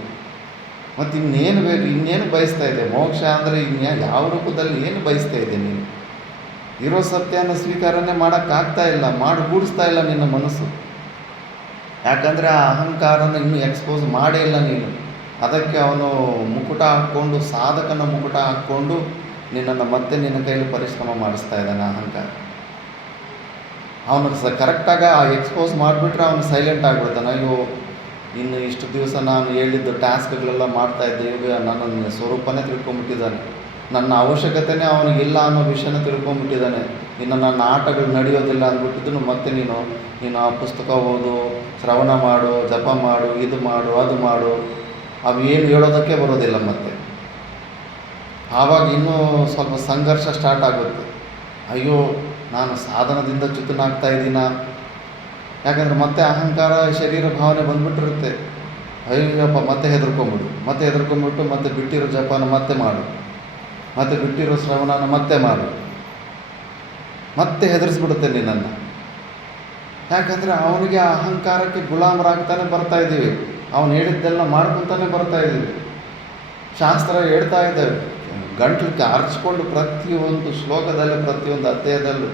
ಮತ್ತು ಇನ್ನೇನು ಬೇಕು? ಇನ್ನೇನು ಬಯಸ್ತಾ ಇದೆ? ಮೋಕ್ಷ ಅಂದರೆ ಯಾವ ರೂಪದಲ್ಲಿ ಏನು ಬಯಸ್ತಾ ಇದೆ ನೀನು? ಇರೋ ಸತ್ಯನ ಸ್ವೀಕಾರನೇ ಮಾಡೋಕ್ಕಾಗ್ತಾ ಇಲ್ಲ, ಮಾಡಿಗೂಡಿಸ್ತಾ ಇಲ್ಲ ನಿನ್ನ ಮನಸ್ಸು. ಯಾಕಂದರೆ ಆ ಅಹಂಕಾರನ ಇನ್ನೂ ಎಕ್ಸ್ಪೋಸ್ ಮಾಡೇ ಇಲ್ಲ ನೀನು. ಅದಕ್ಕೆ ಅವನು ಮುಕುಟ ಹಾಕ್ಕೊಂಡು, ಸಾಧಕನ ಮುಕುಟ ಹಾಕ್ಕೊಂಡು ನಿನ್ನನ್ನು ಮತ್ತೆ ನಿನ್ನ ಕೈಲಿ ಪರಿಶ್ರಮ ಮಾಡಿಸ್ತಾ ಇದ್ದಾನೆ ಅಹಂಕಾರ. ಅವನು ಕರೆಕ್ಟಾಗಿ ಆ ಎಕ್ಸ್ಪೋಸ್ ಮಾಡಿಬಿಟ್ರೆ ಅವನು ಸೈಲೆಂಟ್ ಆಗಿಬಿಡ್ತಾನೆ. ಅಯ್ಯೋ, ಇನ್ನು ಇಷ್ಟು ದಿವಸ ನಾನು ಹೇಳಿದ್ದು ಟಾಸ್ಕ್ಗಳೆಲ್ಲ ಮಾಡ್ತಾಯಿದ್ದೆ, ಇವಾಗ ನನ್ನ ಸ್ವರೂಪನೇ ತಿಳ್ಕೊಂಬಿಟ್ಟಿದ್ದಾನೆ, ನನ್ನ ಅವಶ್ಯಕತೆನೇ ಅವನಿಗಿಲ್ಲ ಅನ್ನೋ ವಿಷಯನ ತಿಳ್ಕೊಂಬಿಟ್ಟಿದ್ದಾನೆ. ಇನ್ನು ನನ್ನ ಆಟಗಳು ನಡೆಯೋದಿಲ್ಲ ಅಂದ್ಬಿಟ್ಟಿದ್ದು ಮತ್ತೆ ನೀನು ಆ ಪುಸ್ತಕ ಓದು, ಶ್ರವಣ ಮಾಡು, ಜಪ ಮಾಡು, ಇದು ಮಾಡು, ಅದು ಮಾಡು, ಅವು ಏನು ಹೇಳೋದಕ್ಕೆ ಬರೋದಿಲ್ಲ. ಮತ್ತೆ ಆವಾಗ ಇನ್ನೂ ಸ್ವಲ್ಪ ಸಂಘರ್ಷ ಸ್ಟಾರ್ಟ್ ಆಗುತ್ತೆ. ಅಯ್ಯೋ, ನಾನು ಸಾಧನದಿಂದ ಚ್ಯುತನಾಗ್ತಾ ಇದ್ದೀನ? ಯಾಕಂದರೆ ಮತ್ತೆ ಅಹಂಕಾರ ಶರೀರ ಭಾವನೆ ಬಂದುಬಿಟ್ಟಿರುತ್ತೆ. ಅಯ್ಯಪ್ಪ ಮತ್ತೆ ಹೆದರ್ಕೊಂಬಿಡು, ಮತ್ತೆ ಹೆದರ್ಕೊಂಬಿಟ್ಟು ಮತ್ತೆ ಬಿಟ್ಟಿರೋ ಜಪಾನ ಮತ್ತೆ ಮಾಡು, ಮತ್ತೆ ಬಿಟ್ಟಿರೋ ಶ್ರವಣನ ಮತ್ತೆ ಮಾಡು, ಮತ್ತೆ ಹೆದರಿಸ್ಬಿಡುತ್ತೆ ನಿನ್ನನ್ನು. ಯಾಕಂದರೆ ಅವನಿಗೆ ಆ ಅಹಂಕಾರಕ್ಕೆ ಗುಲಾಮರಾಗ್ತಾನೆ ಬರ್ತಾ ಇದ್ದೀವಿ, ಅವನು ಹೇಳಿದ್ದೆಲ್ಲ ಮಾಡ್ಕೊತಾನೆ ಬರ್ತಾ ಇದ್ದೀವಿ. ಶಾಸ್ತ್ರ ಹೇಳ್ತಾ ಇದ್ದಾವೆ, ಗಂಟ್ಲಿಗೆ ಅರ್ಚ್ಕೊಂಡು ಪ್ರತಿಯೊಂದು ಶ್ಲೋಕದಲ್ಲಿ ಪ್ರತಿಯೊಂದು ಅಧ್ಯಾಯದಲ್ಲೂ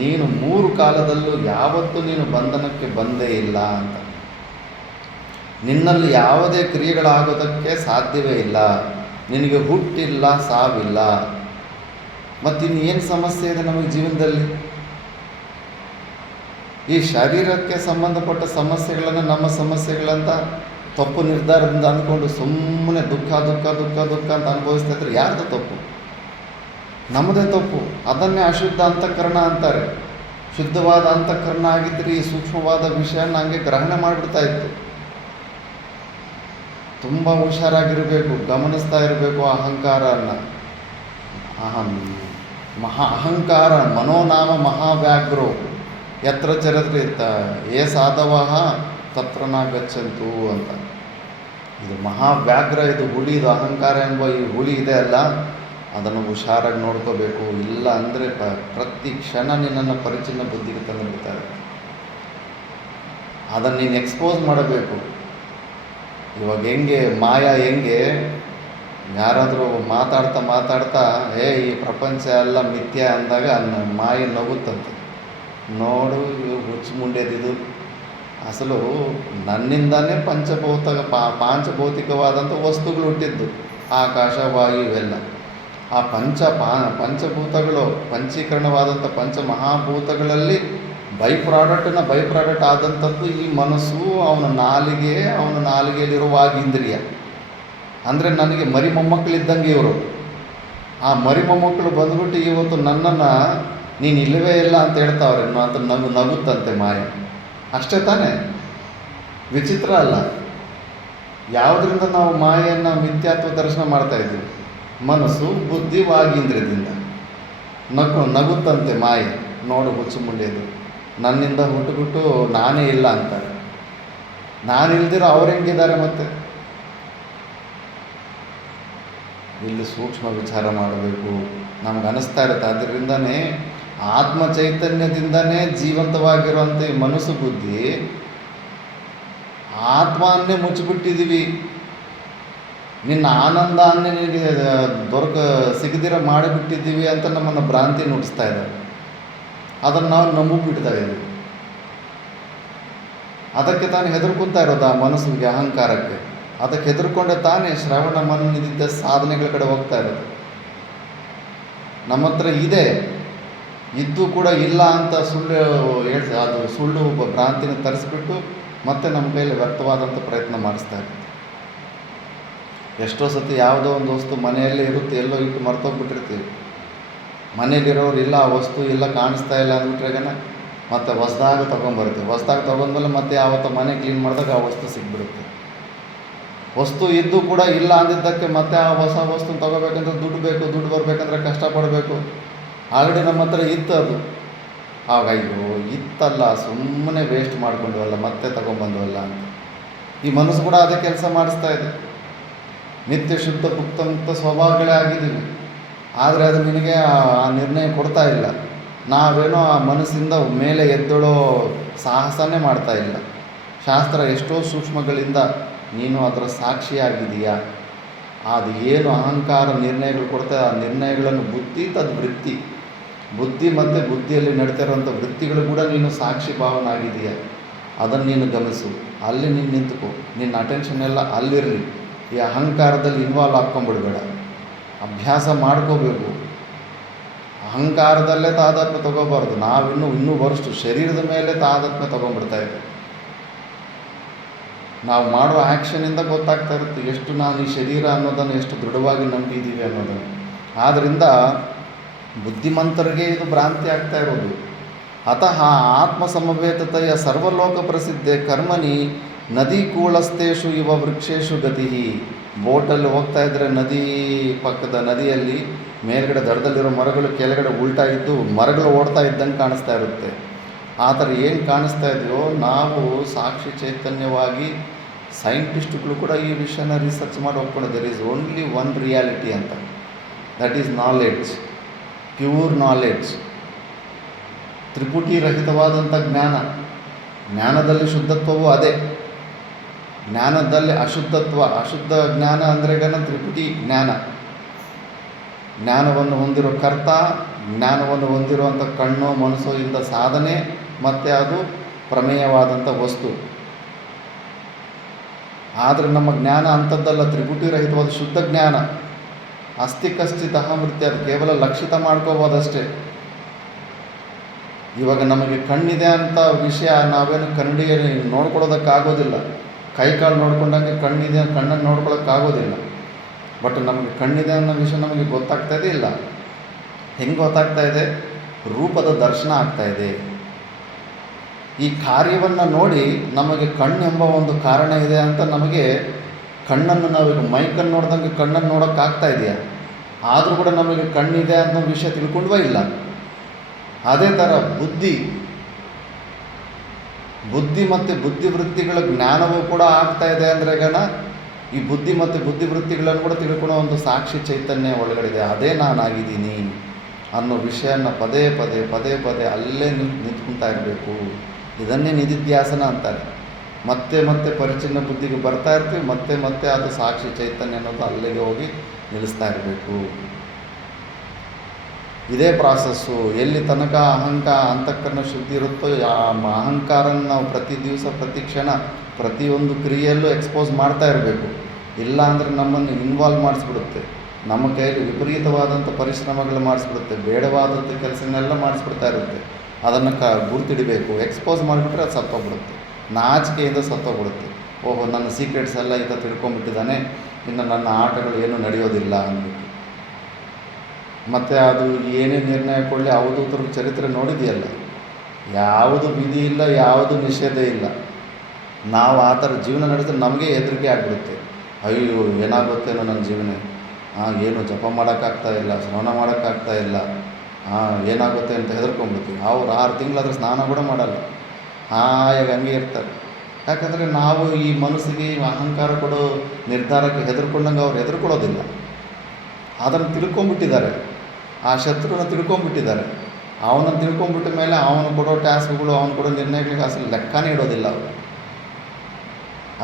ನೀನು 3 ಕಾಲದಲ್ಲೂ ಯಾವತ್ತೂ ನೀನು ಬಂಧನಕ್ಕೆ ಬಂದೇ ಇಲ್ಲ ಅಂತ. ನಿನ್ನಲ್ಲಿ ಯಾವುದೇ ಕ್ರಿಯೆಗಳಾಗೋದಕ್ಕೆ ಸಾಧ್ಯವೇ ಇಲ್ಲ, ನಿನಗೆ ಹುಟ್ಟಿಲ್ಲ, ಸಾವಿಲ್ಲ. ಮತ್ತಿನ್ನೇನು ಸಮಸ್ಯೆ ಇದೆ ನಮಗೆ ಜೀವನದಲ್ಲಿ? ಈ ಶರೀರಕ್ಕೆ ಸಂಬಂಧಪಟ್ಟ ಸಮಸ್ಯೆಗಳನ್ನು ನಮ್ಮ ಸಮಸ್ಯೆಗಳಂತ ತಪ್ಪು ನಿರ್ಧಾರದಿಂದ ಅಂದ್ಕೊಂಡು ಸುಮ್ಮನೆ ದುಃಖ ದುಃಖ ದುಃಖ ದುಃಖ ಅಂತ ಅನುಭವಿಸ್ತಾ ಇದ್ರೆ ಯಾರ್ದು ತಪ್ಪು? ನಮ್ಮದೇ ತಪ್ಪು. ಅದನ್ನೇ ಅಶುದ್ಧ ಅಂತಃಕರಣ ಅಂತಾರೆ. ಶುದ್ಧವಾದ ಅಂತಃಕರಣ ಆಗಿದ್ದರೆ ಈ ಸೂಕ್ಷ್ಮವಾದ ವಿಷಯನ ಹಂಗೆ ಗ್ರಹಣೆ ಮಾಡಿಬಿಡ್ತಾ ಇತ್ತು. ತುಂಬ ಹುಷಾರಾಗಿರಬೇಕು, ಗಮನಿಸ್ತಾ ಇರಬೇಕು ಅಹಂಕಾರನ. ಅಹಂಕಾರ ಮನೋನಾಮ ಮಹಾವ್ಯಾಘ್ರೋ ಯತ್ರ ಚರತ್ರಿತ ಏ ಸಾಧವಃ ತತ್ರ ನ ಗಚ್ಚಂತು ಅಂತ. ಇದು ಮಹಾವ್ಯಾಘ್ರ, ಇದು ಹುಲಿ, ಇದು ಅಹಂಕಾರ ಎಂಬ ಈ ಹುಲಿ ಇದೆ ಅಲ್ಲ, ಅದನ್ನು ಹುಷಾರಾಗಿ ನೋಡ್ಕೋಬೇಕು. ಇಲ್ಲ ಅಂದರೆ ಪ್ರತಿ ಕ್ಷಣ ನಿನ್ನನ್ನು ಪರಿಚಿನ್ನ ಬುದ್ಧಿಗೆ ತಂದು ಬಿಡ್ತಾರೆ. ಅದನ್ನು ನೀನು ಎಕ್ಸ್ಪೋಸ್ ಮಾಡಬೇಕು. ಇವಾಗ ಹೆಂಗೆ ಮಾಯಾ, ಹೆಂಗೆ ಯಾರಾದರೂ ಮಾತಾಡ್ತಾ ಈ ಪ್ರಪಂಚ ಎಲ್ಲ ಮಿಥ್ಯ ಅಂದಾಗ ಮಾಯೆ ನಗುತ್ತಂತೆ. ನೋಡು ಹುಚ್ಚು ಮುಂಡೆದಿದು, ಅಸಲು ನನ್ನಿಂದಾನೇ ಪಾಂಚಭೌತಿಕವಾದಂಥ ವಸ್ತುಗಳು ಹುಟ್ಟಿದ್ದು, ಆಕಾಶ ವಾಯು ಇವೆಲ್ಲ. ಆ ಪಂಚಭೂತಗಳು ಪಂಚೀಕರಣವಾದಂಥ ಪಂಚಮಹಾಭೂತಗಳಲ್ಲಿ ಬೈ ಪ್ರಾಡಕ್ಟ್ ಆದಂಥದ್ದು ಈ ಮನಸ್ಸು, ಅವನ ನಾಲಿಗೆಯಲ್ಲಿರುವ ವಾಗೀಂದ್ರಿಯ. ಅಂದರೆ ನನಗೆ ಮರಿ ಮೊಮ್ಮಕ್ಕಳಿದ್ದಂಗೆ ಇವರು. ಆ ಮರಿ ಮೊಮ್ಮಕ್ಕಳು ಬಂದ್ಬಿಟ್ಟು ಇವತ್ತು ನನ್ನನ್ನು ನೀನು ಇಲ್ಲವೇ ಇಲ್ಲ ಅಂತ ಹೇಳ್ತಾವ್ರೆ ಅಂತ ನಗುತ್ತಂತೆ ಮಾಯ. ಅಷ್ಟೇ ತಾನೇ? ವಿಚಿತ್ರ ಅಲ್ಲ? ಯಾವುದರಿಂದ ನಾವು ಮಾಯೆಯನ್ನು ಮಿಥ್ಯಾತ್ವ ದರ್ಶನ ಮಾಡ್ತಾ ಇದ್ದೀವಿ? ಮನಸ್ಸು, ಬುದ್ಧಿ, ವಾಗೀಂದ್ರದಿಂದ ನಗುತ್ತಂತೆ ಮಾಯೆ. ನೋಡು ಹುಚ್ಚು ಮುಂಡೆದು, ನನ್ನಿಂದ ಹುಟ್ಟುಬಿಟ್ಟು ನಾನೇ ಇಲ್ಲ ಅಂತಾರೆ. ನಾನು ಇಲ್ದಿರೋ ಅವ್ರು ಹೆಂಗಿದ್ದಾರೆ? ಮತ್ತೆ ಇಲ್ಲಿ ಸೂಕ್ಷ್ಮ ವಿಚಾರ ಮಾಡಬೇಕು. ನಮ್ಗೆ ಅನ್ನಿಸ್ತಾ ಇರುತ್ತೆ. ಅದರಿಂದನೇ ಆತ್ಮ ಚೈತನ್ಯದಿಂದನೇ ಜೀವಂತವಾಗಿರುವಂಥ ಈ ಮನಸ್ಸು, ಬುದ್ಧಿ, ಆತ್ಮನ್ನೇ ಮುಚ್ಚಿಬಿಟ್ಟಿದ್ದೀವಿ. ನಿನ್ನ ಆನಂದನ್ನೇ ನಿನಗೆ ಸಿಗದಿರ ಮಾಡಿಬಿಟ್ಟಿದ್ದೀವಿ ಅಂತ ನಮ್ಮನ್ನು ಭ್ರಾಂತಿ ನುಡಿಸ್ತಾ ಇದ್ದಾರೆ. ಅದನ್ನು ನಾವು ನಂಬಿಬಿಡ್ತಾ ಇದ್ದೀವಿ. ಅದಕ್ಕೆ ತಾನು ಹೆದರ್ಕೊತಾ ಇರೋದು ಆ ಮನಸ್ಸಿಗೆ, ಅಹಂಕಾರಕ್ಕೆ. ಅದಕ್ಕೆ ಹೆದರ್ಕೊಂಡೆ ತಾನೇ ಶ್ರವಣ ಮನನಿದ್ದ ಸಾಧನೆಗಳ ಕಡೆ ಹೋಗ್ತಾ ಇರೋದು. ನಮ್ಮ ಹತ್ರ ಇದೆ, ಇದ್ದು ಕೂಡ ಇಲ್ಲ ಅಂತ ಸುಳ್ಳು ಭ್ರಾಂತಿನ ತರಿಸ್ಬಿಟ್ಟು ಮತ್ತೆ ನಮ್ಮ ಕೈಯಲ್ಲಿ ವ್ಯಕ್ತವಾದಂಥ ಪ್ರಯತ್ನ ಮಾಡಿಸ್ತಾ ಇರುತ್ತೆ. ಎಷ್ಟೋ ಸತಿ ಯಾವುದೋ ಒಂದು ವಸ್ತು ಮನೆಯಲ್ಲೇ ಇರುತ್ತೆ, ಎಲ್ಲೋ ಇಟ್ಟು ಮರ್ತೋಗ್ಬಿಟ್ಟಿರ್ತೀವಿ. ಮನೇಲಿರೋರು ಇಲ್ಲ, ಆ ವಸ್ತು ಇಲ್ಲ, ಕಾಣಿಸ್ತಾ ಇಲ್ಲ ಅಂದ್ಬಿಟ್ರೆಗನ ಮತ್ತೆ ಹೊಸ್ದಾಗ ತೊಗೊಂಬರ್ತೀವಿ. ಹೊಸ್ದಾಗ ತೊಗೊಂಡ್ಮೇಲೆ ಮತ್ತೆ ಯಾವತ್ತೋ ಮನೆ ಕ್ಲೀನ್ ಮಾಡಿದಾಗ ಆ ವಸ್ತು ಸಿಗ್ಬಿಡುತ್ತೆ. ವಸ್ತು ಇದ್ದು ಕೂಡ ಇಲ್ಲ ಅಂದಿದ್ದಕ್ಕೆ ಮತ್ತೆ ಆ ಹೊಸ ವಸ್ತುನ ತೊಗೋಬೇಕಂದ್ರೆ ದುಡ್ಡು ಬೇಕು, ದುಡ್ಡು ಬರಬೇಕಂದ್ರೆ ಕಷ್ಟಪಡಬೇಕು. ಆಲ್ರೆಡಿ ನಮ್ಮ ಹತ್ರ ಇತ್ತು ಅದು. ಆಗ ಅಯ್ಯೋ ಇತ್ತಲ್ಲ, ಸುಮ್ಮನೆ ವೇಸ್ಟ್ ಮಾಡ್ಕೊಂಡ್ವಲ್ಲ, ಮತ್ತೆ ತೊಗೊಂಬಂದ್ವಲ್ಲ ಅಂತ ಈ ಮನಸ್ಸು ಕೂಡ ಅದೇ ಕೆಲಸ ಮಾಡಿಸ್ತಾ ಇದೆ. ನಿತ್ಯ ಶುದ್ಧ ಮುಕ್ತ ಮುಕ್ತ ಸ್ವಭಾವಗಳೇ ಆಗಿದ್ದೀವಿ. ಆದರೆ ಅದು ನಿನಗೆ ಆ ನಿರ್ಣಯ ಕೊಡ್ತಾ ಇಲ್ಲ. ನಾವೇನೋ ಆ ಮನಸ್ಸಿಂದ ಮೇಲೆ ಎದ್ದಳೋ ಸಾಹಸನೇ ಮಾಡ್ತಾ ಇಲ್ಲ. ಶಾಸ್ತ್ರ ಎಷ್ಟೋ ಸೂಕ್ಷ್ಮಗಳಿಂದ ನೀನು ಅದರ ಸಾಕ್ಷಿಯಾಗಿದೆಯಾ? ಅದು ಏನು ಅಹಂಕಾರ ನಿರ್ಣಯಗಳು ಕೊಡ್ತಾ, ಆ ನಿರ್ಣಯಗಳನ್ನು ಬುದ್ಧಿ ತದ್ವೃತ್ತಿ, ಬುದ್ಧಿ ಮತ್ತು ಬುದ್ಧಿಯಲ್ಲಿ ನಡೀತಾ ಇರೋಂಥ ವೃತ್ತಿಗಳು ಕೂಡ ನೀನು ಸಾಕ್ಷಿ ಭಾವನಾಗಿದೆಯಾ? ಅದನ್ನು ನೀನು ಗಮನಿಸು. ಅಲ್ಲಿ ನೀನು ನಿಂತುಕೋ. ನಿನ್ನ ಅಟೆನ್ಷನ್ ಎಲ್ಲ ಅಲ್ಲಿರಲಿ. ಈ ಅಹಂಕಾರದಲ್ಲಿ ಇನ್ವಾಲ್ವ್ ಹಾಕ್ಕೊಂಬಿಡ್ಬೇಡ. ಅಭ್ಯಾಸ ಮಾಡ್ಕೋಬೇಕು. ಅಹಂಕಾರದಲ್ಲೇ ತಾದಾತ್ಮ್ಯ ತಗೋಬಾರ್ದು. ಇನ್ನೂ ಬರಷ್ಟು ಶರೀರದ ಮೇಲೆ ತಾದಾತ್ಮ್ಯ ತೊಗೊಂಡ್ಬಿಡ್ತಾ ಇದ್ದೀವಿ. ನಾವು ಮಾಡೋ ಆ್ಯಕ್ಷನಿಂದ ಗೊತ್ತಾಗ್ತಾ ಇರುತ್ತೆ ಎಷ್ಟು ನಾನು ಈ ಶರೀರ ಅನ್ನೋದನ್ನು ಎಷ್ಟು ದೃಢವಾಗಿ ನಂಬಿದ್ದೀವಿ ಅನ್ನೋದನ್ನು. ಆದ್ದರಿಂದ ಬುದ್ಧಿಮಂತರಿಗೆ ಇದು ಭ್ರಾಂತಿ ಆಗ್ತಾ ಇರೋದು. ಅತಃ ಆತ್ಮಸಮವೇತತೆಯ ಸರ್ವಲೋಕ ಪ್ರಸಿದ್ಧೆ ಕರ್ಮನಿ ನದಿ ಕೂಳಸ್ತೇಷು ಇವ ವೃಕ್ಷೇಶು ಗತಿ. ಬೋಟಲ್ಲಿ ಹೋಗ್ತಾ ಇದ್ದರೆ ನದಿ ಪಕ್ಕದ ನದಿಯಲ್ಲಿ ಮೇಲ್ಗಡೆ ದಡದಲ್ಲಿರೋ ಮರಗಳು ಕೆಳಗಡೆ ಉಲ್ಟಾ ಇದ್ದು ಮರಗಳು ಓಡ್ತಾ ಇದ್ದಂಗೆ ಕಾಣಿಸ್ತಾ ಇರುತ್ತೆ. ಆ ಥರ ಏನು ಕಾಣಿಸ್ತಾ ಇದೆಯೋ ನಾವು ಸಾಕ್ಷಿ ಚೈತನ್ಯವಾಗಿ ಸೈಂಟಿಸ್ಟ್ಗಳು ಕೂಡ ಈ ವಿಷಯನ ರಿಸರ್ಚ್ ಮಾಡಿ ಒಪ್ಕೊಂಡು there is only one reality ಅಂತ, that is knowledge, pure knowledge, ತ್ರಿಪುಟಿ ರಹಿತವಾದಂಥ ಜ್ಞಾನ. ಜ್ಞಾನದಲ್ಲಿ ಶುದ್ಧತ್ವವೂ ಅದೇ, ಜ್ಞಾನದಲ್ಲಿ ಅಶುದ್ಧತ್ವ, ಅಶುದ್ಧ ಜ್ಞಾನ ಅಂದರೆ ತ್ರಿಪುಟಿ ಜ್ಞಾನ. ಜ್ಞಾನವನ್ನು ಹೊಂದಿರೋ ಕರ್ತ, ಜ್ಞಾನವನ್ನು ಹೊಂದಿರುವಂಥ ಕಣ್ಣು ಮನಸ್ಸು ಇಂದ ಸಾಧನೆ, ಮತ್ತು ಅದು ಪ್ರಮೇಯವಾದಂಥ ವಸ್ತು. ಆದರೆ ನಮ್ಮ ಜ್ಞಾನ ಅಂಥದ್ದಲ್ಲ, ತ್ರಿಪುಟಿ ರಹಿತವಾದ ಶುದ್ಧ ಜ್ಞಾನ. ಅಸ್ತಿ ಕಶ್ಚಿತ್ ಅಹಮೃತ್ಯ, ಅದು ಕೇವಲ ಲಕ್ಷಿತ ಮಾಡ್ಕೋಬೋದಷ್ಟೇ. ಇವಾಗ ನಮಗೆ ಕಣ್ಣಿದೆ ಅಂತ ವಿಷಯ ನಾವೇನು ಕನ್ನಡಿಗೆ ನೋಡ್ಕೊಳ್ಳೋದಕ್ಕಾಗೋದಿಲ್ಲ, ಕೈ ಕಾಲು ನೋಡ್ಕೊಂಡಂಗೆ ಕಣ್ಣಿದೆ, ಕಣ್ಣನ್ನು ನೋಡ್ಕೊಳ್ಳೋಕ್ಕಾಗೋದಿಲ್ಲ. ಬಟ್ ನಮಗೆ ಕಣ್ಣಿದೆ ಅನ್ನೋ ವಿಷಯ ನಮಗೆ ಗೊತ್ತಾಗ್ತಾ ಇದೆ ಇಲ್ಲ. ಹೆಂಗೆ ಗೊತ್ತಾಗ್ತಾ ಇದೆ? ರೂಪದ ದರ್ಶನ ಆಗ್ತಾ ಇದೆ. ಈ ಕಾರ್ಯವನ್ನು ನೋಡಿ ನಮಗೆ ಕಣ್ಣೆಂಬ ಒಂದು ಕಾರಣ ಇದೆ ಅಂತ ನಮಗೆ ಕಣ್ಣನ್ನು ನಾವೀಗ ಮೈಕನ್ನು ನೋಡ್ದಂಗೆ ಕಣ್ಣನ್ನು ನೋಡೋಕ್ಕಾಗ್ತಾ ಇದೆಯಾ? ಆದರೂ ಕೂಡ ನಮಗೆ ಕಣ್ಣಿದೆ ಅನ್ನೋ ವಿಷಯ ತಿಳ್ಕೊಂಡ್ವಾ ಇಲ್ಲ. ಅದೇ ಥರ ಬುದ್ಧಿ ಮತ್ತು ಬುದ್ಧಿವೃತ್ತಿಗಳ ಜ್ಞಾನವೂ ಕೂಡ ಆಗ್ತಾ ಇದೆ ಅಂದರೆ ಈ ಬುದ್ಧಿ ಮತ್ತು ಬುದ್ಧಿವೃತ್ತಿಗಳನ್ನು ಕೂಡ ತಿಳ್ಕೊಳ್ಳೋ ಒಂದು ಸಾಕ್ಷಿ ಚೈತನ್ಯ ಒಳಗಡೆ ಇದೆ. ಅದೇ ನಾನಾಗಿದ್ದೀನಿ ಅನ್ನೋ ವಿಷಯನ ಪದೇ ಪದೇ ಅಲ್ಲೇ ನಿಂತ್ಕೊತಾ ಇರಬೇಕು. ಇದನ್ನೇ ನಿಧಿಧ್ಯಾಸನ ಅಂತಾರೆ. ಮತ್ತೆ ಮತ್ತೆ ಪರಿಚಿನ್ನ ಬುದ್ಧಿಗೆ ಬರ್ತಾ ಇರ್ತೀವಿ, ಮತ್ತೆ ಅದು ಸಾಕ್ಷಿ ಚೈತನ್ಯ ಅನ್ನೋದು ಅಲ್ಲಿಗೆ ಹೋಗಿ ನಿಲ್ಲಿಸ್ತಾ ಇರಬೇಕು. ಇದೇ ಪ್ರಾಸೆಸ್ಸು. ಎಲ್ಲಿ ತನಕ ಅಂತಃಕರಣ ಶುದ್ಧಿ ಇರುತ್ತೋ ಆ ಅಹಂಕಾರನ ನಾವು ಪ್ರತಿ ದಿವಸ ಪ್ರತಿ ಕ್ಷಣ ಪ್ರತಿಯೊಂದು ಕ್ರಿಯೆಯಲ್ಲೂ ಎಕ್ಸ್ಪೋಸ್ ಮಾಡ್ತಾ ಇರಬೇಕು. ಇಲ್ಲ ಅಂದರೆ ನಮ್ಮನ್ನು ಇನ್ವಾಲ್ವ್ ಮಾಡಿಸ್ಬಿಡುತ್ತೆ, ನಮ್ಮ ಕೈಯಲ್ಲಿ ವಿಪರೀತವಾದಂಥ ಪರಿಶ್ರಮಗಳು ಮಾಡಿಸ್ಬಿಡುತ್ತೆ, ಬೇಡವಾದಂಥ ಕೆಲಸನೆಲ್ಲ ಮಾಡಿಸ್ಬಿಡ್ತಾ ಇರುತ್ತೆ. ಅದನ್ನು ಗುರ್ತಿಡಬೇಕು. ಎಕ್ಸ್ಪೋಸ್ ಮಾಡಿಬಿಟ್ರೆ ಅದು ಸತ್ತೋಗ್ಬಿಡುತ್ತೆ, ನಾಚಿಕೆಯಿಂದ ಸತ್ತೋಗ್ಬಿಡುತ್ತೆ. ಓಹೋ, ನನ್ನ ಸೀಕ್ರೆಟ್ಸ್ ಎಲ್ಲ ಈತ ತಿಳ್ಕೊಂಬಿಟ್ಟಿದ್ದಾನೆ, ಇನ್ನು ನನ್ನ ಆಟಗಳು ಏನೂ ನಡೆಯೋದಿಲ್ಲ ಅಂದ್ಬಿಟ್ಟು. ಮತ್ತು ಅದು ಏನೇ ನಿರ್ಣಯ ಕೊಡಲಿ, ಅವಧೂತರ ಚರಿತ್ರೆ ನೋಡಿದೆಯಲ್ಲ, ಯಾವುದು ವಿಧಿ ಇಲ್ಲ, ಯಾವುದು ನಿಷೇಧ ಇಲ್ಲ. ನಾವು ಆ ಥರ ಜೀವನ ನಡೆಸಿದ್ರೆ ನಮಗೆ ಹೆದರಿಕೆ ಆಗಿಬಿಡುತ್ತೆ. ಅಯ್ಯೋ ಏನಾಗುತ್ತೇನೋ ನನ್ನ ಜೀವನ, ಏನು ಜಪ ಮಾಡೋಕ್ಕಾಗ್ತಾ ಇಲ್ಲ, ಸ್ನಾನ ಮಾಡೋಕ್ಕಾಗ್ತಾ ಇಲ್ಲ, ಏನಾಗುತ್ತೆ ಅಂತ ಹೆದರ್ಕೊಂಡ್ಬಿಡ್ತೀವಿ. ಅವ್ರು 6 ತಿಂಗಳಾದ್ರೆ ಸ್ನಾನ ಕೂಡ ಮಾಡಲ್ಲ, ಹಾಯಾಗಿ ಹಂಗೆ ಇರ್ತಾರೆ. ಯಾಕಂದರೆ ನಾವು ಈ ಮನಸ್ಸಿಗೆ ಅಹಂಕಾರ ಕೊಡೋ ನಿರ್ಧಾರಕ್ಕೆ ಹೆದರ್ಕೊಂಡಂಗೆ ಅವ್ರು ಹೆದರ್ಕೊಳ್ಳೋದಿಲ್ಲ. ಅದನ್ನು ತಿಳ್ಕೊಂಬಿಟ್ಟಿದ್ದಾರೆ, ಆ ಶತ್ರುನ ತಿಳ್ಕೊಂಬಿಟ್ಟಿದ್ದಾರೆ. ಅವನನ್ನು ತಿಳ್ಕೊಂಬಿಟ್ಟ ಮೇಲೆ ಅವನು ಕೊಡೋ ಟಾಸ್ಕ್ಗಳು, ಅವನು ಕೊಡೋ ನಿರ್ಣಯಗಳಿಗೆ ಅಸಲು ಲೆಕ್ಕನೇ ಇಡೋದಿಲ್ಲ ಅವರು.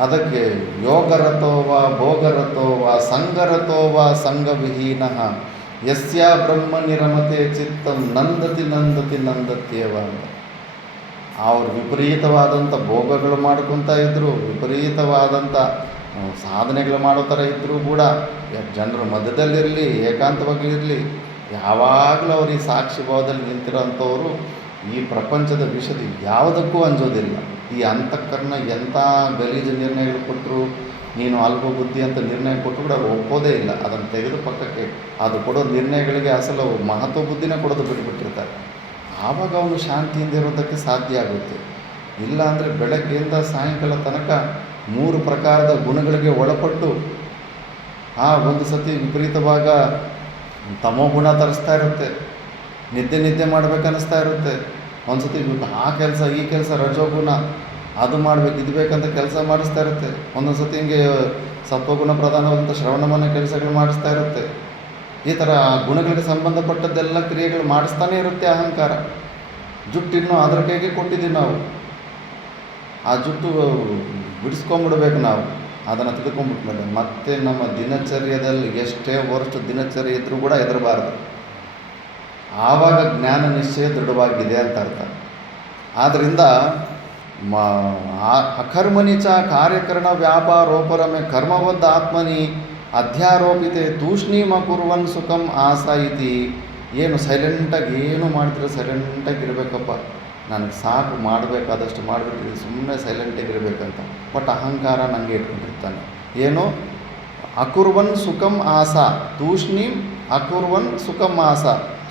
ಅದಕ್ಕೆ ಯೋಗರತೋವ ಭೋಗರತೋವ ಸಂಗರತೋವ ಸಂಗವಿಹೀನಃ ಯಸ್ಯ ಬ್ರಹ್ಮ ನಿರಮತೆ ಚಿತ್ತಂ ನಂದತಿ ನಂದತ್ಯೇವ ಅಂತ. ಅವರು ವಿಪರೀತವಾದಂಥ ಭೋಗಗಳು ಮಾಡ್ಕೊತಾ ಇದ್ದರು, ವಿಪರೀತವಾದಂಥ ಸಾಧನೆಗಳು ಮಾಡೋ ಥರ ಇದ್ದರೂ ಕೂಡ ಜನರ ಮಧ್ಯದಲ್ಲಿರಲಿ, ಏಕಾಂತವಾಗಿ ಇರಲಿ, ಯಾವಾಗಲೂ ಅವ್ರು ಈ ಸಾಕ್ಷಿ ಭಾವದಲ್ಲಿ ನಿಂತಿರೋಂಥವ್ರು ಈ ಪ್ರಪಂಚದ ವಿಷಯದ ಯಾವುದಕ್ಕೂ ಅಂಜೋದಿಲ್ಲ. ಈ ಅಂತಃಕರಣ ಎಂಥ ಗಲೀಜು ನಿರ್ಣಯಗಳು ಕೊಟ್ಟರು, ನೀನು ಅಲ್ಪ ಬುದ್ಧಿ ಅಂತ ನಿರ್ಣಯ ಕೊಟ್ಟರು ಕೂಡ ಒಪ್ಪೋದೇ ಇಲ್ಲ. ಅದನ್ನು ತೆಗೆದು ಪಕ್ಕಕ್ಕೆ ಅದು ಕೊಡೋ ನಿರ್ಣಯಗಳಿಗೆ ಅಸಲು ಮಹತ್ವ ಬುದ್ಧಿನೇ ಕೊಡೋದು ಬಿಟ್ಟುಬಿಟ್ಟಿರ್ತಾರೆ. ಆವಾಗ ಅವನು ಶಾಂತಿಯಿಂದ ಇರೋದಕ್ಕೆ ಸಾಧ್ಯ ಆಗುತ್ತೆ. ಇಲ್ಲ ಅಂದರೆ ಬೆಳಗ್ಗೆಯಿಂದ ಸಾಯಂಕಾಲ ತನಕ 3 ಪ್ರಕಾರದ ಗುಣಗಳಿಗೆ ಒಳಪಟ್ಟು ಒಂದು ಸತಿ ವಿಪರೀತವಾಗ ತಮೋಗುಣ ತರಿಸ್ತಾ ಇರುತ್ತೆ, ನಿದ್ದೆ ಮಾಡಬೇಕನ್ನಿಸ್ತಾ ಇರುತ್ತೆ. ಒಂದು ಸತಿ ಆ ಕೆಲಸ ಈ ಕೆಲಸ ರಜೋಗುಣ, ಅದು ಮಾಡಬೇಕು ಇದು ಬೇಕಂತ ಕೆಲಸ ಮಾಡಿಸ್ತಾ ಇರುತ್ತೆ. ಒಂದೊಂದು ಸತಿ ಹಿಂಗೆ ಸತ್ವಗುಣ ಪ್ರಧಾನವಾದಂಥ ಶ್ರವಣಮನ ಕೆಲಸಗಳು ಮಾಡಿಸ್ತಾ ಇರುತ್ತೆ. ಈ ಥರ ಗುಣಗಳಿಗೆ ಸಂಬಂಧಪಟ್ಟದ್ದೆಲ್ಲ ಕ್ರಿಯೆಗಳು ಮಾಡಿಸ್ತಾನೇ ಇರುತ್ತೆ ಅಹಂಕಾರ. ಜುಟ್ಟಿನ್ನು ಅದರ ಕೈಗೆ ಕೊಟ್ಟಿದ್ದೀವಿ ನಾವು. ಆ ಜುಟ್ಟು ಬಿಡಿಸ್ಕೊಂಬಿಡ್ಬೇಕು ನಾವು. ಅದನ್ನು ತಿಳ್ಕೊಂಬಿಟ್ಮೇಲೆ ಮತ್ತೆ ನಮ್ಮ ದಿನಚರ್ಯದಲ್ಲಿ ಎಷ್ಟೇ ವರ್ಷ ದಿನಚರ್ಯ ಇದ್ದರೂ ಕೂಡ ಹೆದರಬಾರ್ದು. ಆವಾಗ ಜ್ಞಾನ ನಿಶ್ಚಯ ದೃಢವಾಗಿದೆ ಅಂತ ಅರ್ಥ. ಆದ್ದರಿಂದ ಅಕರ್ಮನಿಚ ಕಾರ್ಯಕರಣ ವ್ಯಾಪಾರೋಪರಮೆ ಕರ್ಮವದ್ ಆತ್ಮನಿ ಅಧ್ಯಾರೋಪಿತೆ ತೂಷ್ಣೀಮ ಕುರ್ವನ್ ಸುಖಂ ಆಸ ಇತಿ. ಏನು ಸೈಲೆಂಟಾಗಿ ಏನು ಮಾಡ್ತಿರೋ ಸೈಲೆಂಟಾಗಿ ಇರಬೇಕಪ್ಪ, ನನಗೆ ಸಾಕು, ಮಾಡಬೇಕಾದಷ್ಟು ಮಾಡಿಬಿಟ್ಟಿದೆ, ಸುಮ್ಮನೆ ಸೈಲೆಂಟಾಗಿರಬೇಕಂತ. ಬಟ್ ಅಹಂಕಾರ ನನಗೆ ಇಟ್ಕೊಂಡಿರ್ತಾನೆ. ಏನು ಅಕುರ್ವನ್ ಸುಖಂ ಆಸ, ತೂಷ್ಣೀಂ ಅಕುರ್ವನ್ ಸುಖಂ ಆಸ.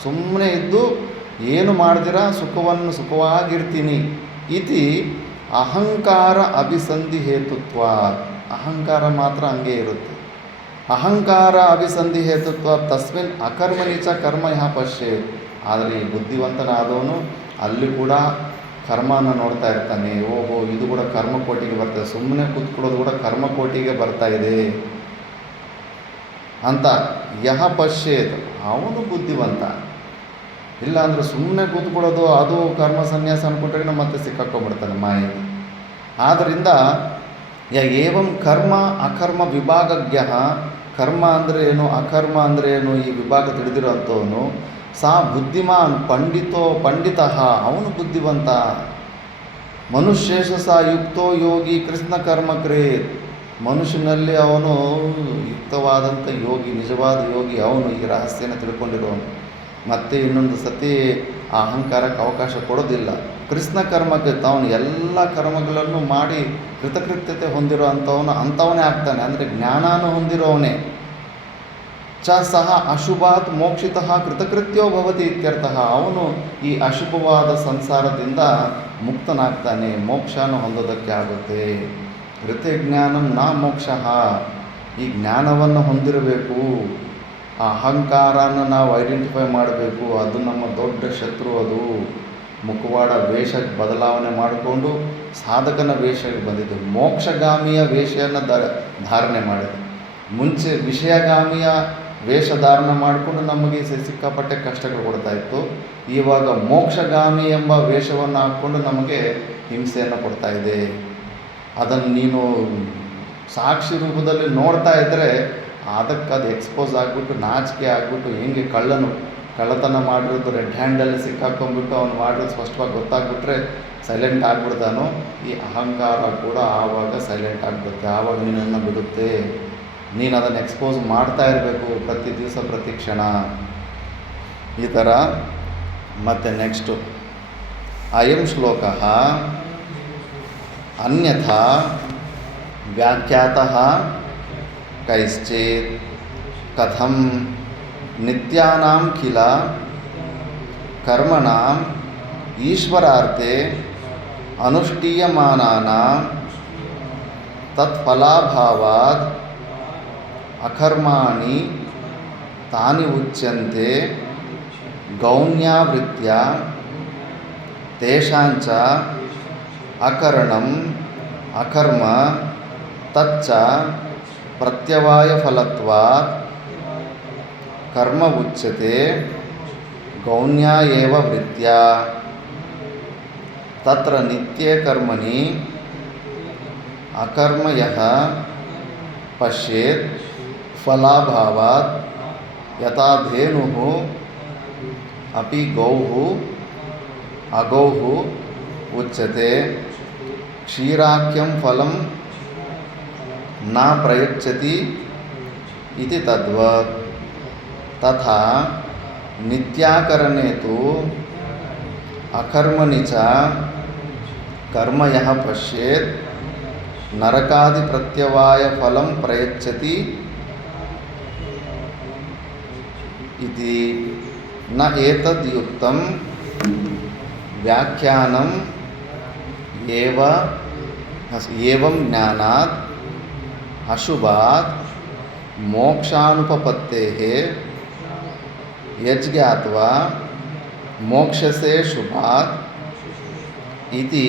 ಸುಮ್ಮನೆ ಇದ್ದು ಏನು ಮಾಡ್ದಿರ ಸುಖವಾಗಿರ್ತೀನಿ. ಇತಿ ಅಹಂಕಾರ ಅಭಿಸಂಧಿ ಹೇತುತ್ವ. ಅಹಂಕಾರ ಮಾತ್ರ ಹಂಗೆ ಇರುತ್ತೆ. ಅಹಂಕಾರ ಅಭಿಸಂಧಿ ಹೇತುತ್ವ ತಸ್ಮಿನ್ ಅಕರ್ಮನಿಚ ಕರ್ಮ ಯಹ ಪಶ್ಯೇತ್. ಆದರೆ ಈ ಬುದ್ಧಿವಂತನಾದವನು ಅಲ್ಲಿ ಕೂಡ ಕರ್ಮನ ನೋಡ್ತಾ ಇರ್ತಾನೆ. ಓಹೋ, ಇದು ಕೂಡ ಕರ್ಮಕೋಟಿಗೆ ಬರ್ತದೆ, ಸುಮ್ಮನೆ ಕೂತ್ಕೊಳ್ಳೋದು ಕೂಡ ಕರ್ಮಕೋಟಿಗೆ ಬರ್ತಾ ಇದೆ ಅಂತ ಯಹ ಪಶ್ಯೇತ್, ಅವನು ಬುದ್ಧಿವಂತ. ಇಲ್ಲಾಂದರೆ ಸುಮ್ಮನೆ ಕೂತ್ಕೊಳ್ಳೋದು ಅದು ಕರ್ಮ ಸನ್ಯಾಸ ಅಂದ್ಕೊಂಡ್ರೆ ಮತ್ತೆ ಸಿಕ್ಕಾಕೊಂಡ್ಬಿಡ್ತಾನೆ ಮಾಯೆ. ಆದ್ದರಿಂದ ಏವಂ ಕರ್ಮ ಅಕರ್ಮ ವಿಭಾಗಜ್ಞ, ಕರ್ಮ ಅಂದರೆ ಏನು ಅಕರ್ಮ ಅಂದರೆ ಏನು ಈ ವಿಭಾಗ ತಿಳಿದಿರೋ ಅಂಥವನು ಸಾ ಬುದ್ಧಿಮಾನ್ ಪಂಡಿತ, ಅವನು ಬುದ್ಧಿವಂತ. ಮನುಷ್ಯೇಶ ಸಾ ಯುಕ್ತೋ ಯೋಗಿ ಕೃಷ್ಣ ಕರ್ಮ ಕ್ರೇತ್, ಮನುಷ್ಯನಲ್ಲಿ ಅವನು ಯುಕ್ತವಾದಂಥ ಯೋಗಿ, ನಿಜವಾದ ಯೋಗಿ ಅವನು, ಈ ರಹಸ್ಯನ ತಿಳ್ಕೊಂಡಿರೋನು. ಮತ್ತೆ ಇನ್ನೊಂದು ಸತಿ ಆ ಅಹಂಕಾರಕ್ಕೆ ಅವಕಾಶ ಕೊಡೋದಿಲ್ಲ. ಕೃಷ್ಣ ಕರ್ಮಕ್ಕೆ ಅವನು ಎಲ್ಲ ಕರ್ಮಗಳನ್ನು ಮಾಡಿ ಕೃತಕೃತ್ಯತೆ ಹೊಂದಿರೋ ಅಂಥವನೇ ಆಗ್ತಾನೆ, ಅಂದರೆ ಜ್ಞಾನನೂ ಹೊಂದಿರೋವನೇ. ಚ ಸಹ ಅಶುಭಾತ್ ಮೋಕ್ಷಿತಃ ಕೃತಕೃತ್ಯೋ ಭವತಿ ಇತ್ಯರ್ಥಃ, ಅವನು ಈ ಅಶುಭವಾದ ಸಂಸಾರದಿಂದ ಮುಕ್ತನಾಗ್ತಾನೆ, ಮೋಕ್ಷನ ಹೊಂದೋದಕ್ಕೆ ಆಗುತ್ತೆ. ಋತೆ ಜ್ಞಾನಂ ನ ಮೋಕ್ಷ, ಈ ಜ್ಞಾನವನ್ನು ಹೊಂದಿರಬೇಕು. ಆ ಅಹಂಕಾರನ ನಾವು ಐಡೆಂಟಿಫೈ ಮಾಡಬೇಕು, ಅದು ನಮ್ಮ ದೊಡ್ಡ ಶತ್ರು. ಅದು ಮುಖವಾಡ ವೇಷ ಬದಲಾವಣೆ ಮಾಡಿಕೊಂಡು ಸಾಧಕನ ವೇಷಕ್ಕೆ ಬಂದಿದ್ದು, ಮೋಕ್ಷಗಾಮಿಯ ವೇಷವನ್ನು ಧಾರಣೆ ಮಾಡಿದೆ. ಮುಂಚೆ ವಿಷಯಗಾಮಿಯ ವೇಷ ಧಾರಣೆ ಮಾಡಿಕೊಂಡು ನಮಗೆ ಸಿಕ್ಕಾಪಟ್ಟೆ ಕಷ್ಟಗಳು ಕೊಡ್ತಾ ಇತ್ತು. ಇವಾಗ ಮೋಕ್ಷಗಾಮಿ ಎಂಬ ವೇಷವನ್ನು ಹಾಕ್ಕೊಂಡು ನಮಗೆ ಹಿಂಸೆಯನ್ನು ಕೊಡ್ತಾ ಇದೆ. ಅದನ್ನು ನೀನು ಸಾಕ್ಷಿ ರೂಪದಲ್ಲಿ ನೋಡ್ತಾ ಇದ್ದರೆ ಅದಕ್ಕೆ ಅದು ಎಕ್ಸ್ಪೋಸ್ ಆಗಿಬಿಟ್ಟು ನಾಚಿಕೆ ಆಗಿಬಿಟ್ಟು, ಹೆಂಗೆ ಕಳ್ಳತನ ಮಾಡಿರೋದು ರೆಡ್ ಹ್ಯಾಂಡಲ್ಲಿ ಸಿಕ್ಕಾಕೊಂಡ್ಬಿಟ್ಟು ಅವ್ನು ಮಾಡಿರೋದು ಸ್ಪಷ್ಟವಾಗಿ ಗೊತ್ತಾಗ್ಬಿಟ್ರೆ ಸೈಲೆಂಟ್ ಆಗಿಬಿಡ್ತಾನೋ, ಈ ಅಹಂಕಾರ ಕೂಡ ಆವಾಗ ಸೈಲೆಂಟ್ ಆಗಿಬಿಡುತ್ತೆ. ಆವಾಗ ನಿನ್ನನ್ನು ಬಿಡುತ್ತೆ. ನೀನು ಅದನ್ನು ಎಕ್ಸ್ಪೋಸ್ ಮಾಡ್ತಾ ಇರಬೇಕು ಪ್ರತಿ ದಿವಸ, ಪ್ರತಿ ಕ್ಷಣ. ಈ ಥರ. ಮತ್ತು ನೆಕ್ಸ್ಟು ಅಯಂ ಶ್ಲೋಕ ಅನ್ಯಥಾ ವ್ಯಾಖ್ಯಾತಃ ಕೈಶ್ಚಿತ್ ಕಥಂ ನಿತ್ಯಾನಾಂ ಕಿಲ ಕರ್ಮಣಾಂ ಈಶ್ವರಾರ್ಥೆ ಅನುಷ್ಠೀಯಮಾನಾನಾಂ ತತ್ಫಲಾಭಾವಾದ್ ಅಕರ್ಮಾಣಿ ತಾನಿ ಉಚ್ಯಂತೆ ಗೌಣ್ಯಾವೃತ್ಯ ತೇಷಾಂಚ ಅಕರಣಂ ಅಕರ್ಮ ತಚ್ಚ ಪ್ರತ್ಯವಾಯಫಲತ್ವಾತ್ ಕರ್ಮ ಉಚ್ಯತೆ ಗೌಣ್ಯ ಏವ ವೃತ್ಯ. ತತ್ರ ನಿತ್ಯೇ ಕರ್ಮಣಿ ಅಕರ್ಮ ಯಃ ಪಶ್ಯೇತ್ ಫಲಾಭಾವಾತ್ ಯಥಾ ಧೇನುಃ ಅಪಿ ಗೌಃ ಅಗೌಃ ಉಚ್ಯತೆ ಕ್ಷೀರಾಖ್ಯಂ ಫಲಂ ನ ಪ್ರಯಚ್ಛತಿ ಇತಿ ತದ್ವತ್. ತಥಾ ನಿತ್ಯಾಕರಣೆ ತು ಅಕರ್ಮಣಿ ಚ ಕರ್ಮ ಯಃ ಪಶ್ಯೇತ್ ನರಕಾದಿ ಪ್ರತ್ಯವಾಯ ಫಲಂ ಪ್ರಯಚ್ಛತಿ ಇತಿ ನ ಏತದ್ ಯುಕ್ತಂ ವ್ಯಾಖ್ಯಾನಂ ಏವಂ ಜ್ಞಾನಾತ್ ಅಶುಭಾತ್ ಮೋಕ್ಷಾನುಪಪತ್ತೇಃ ಯಜ್ಞಾತ್ವಾ ಮೋಕ್ಷಸೆ ಶುಭಾತ್ ಇತಿ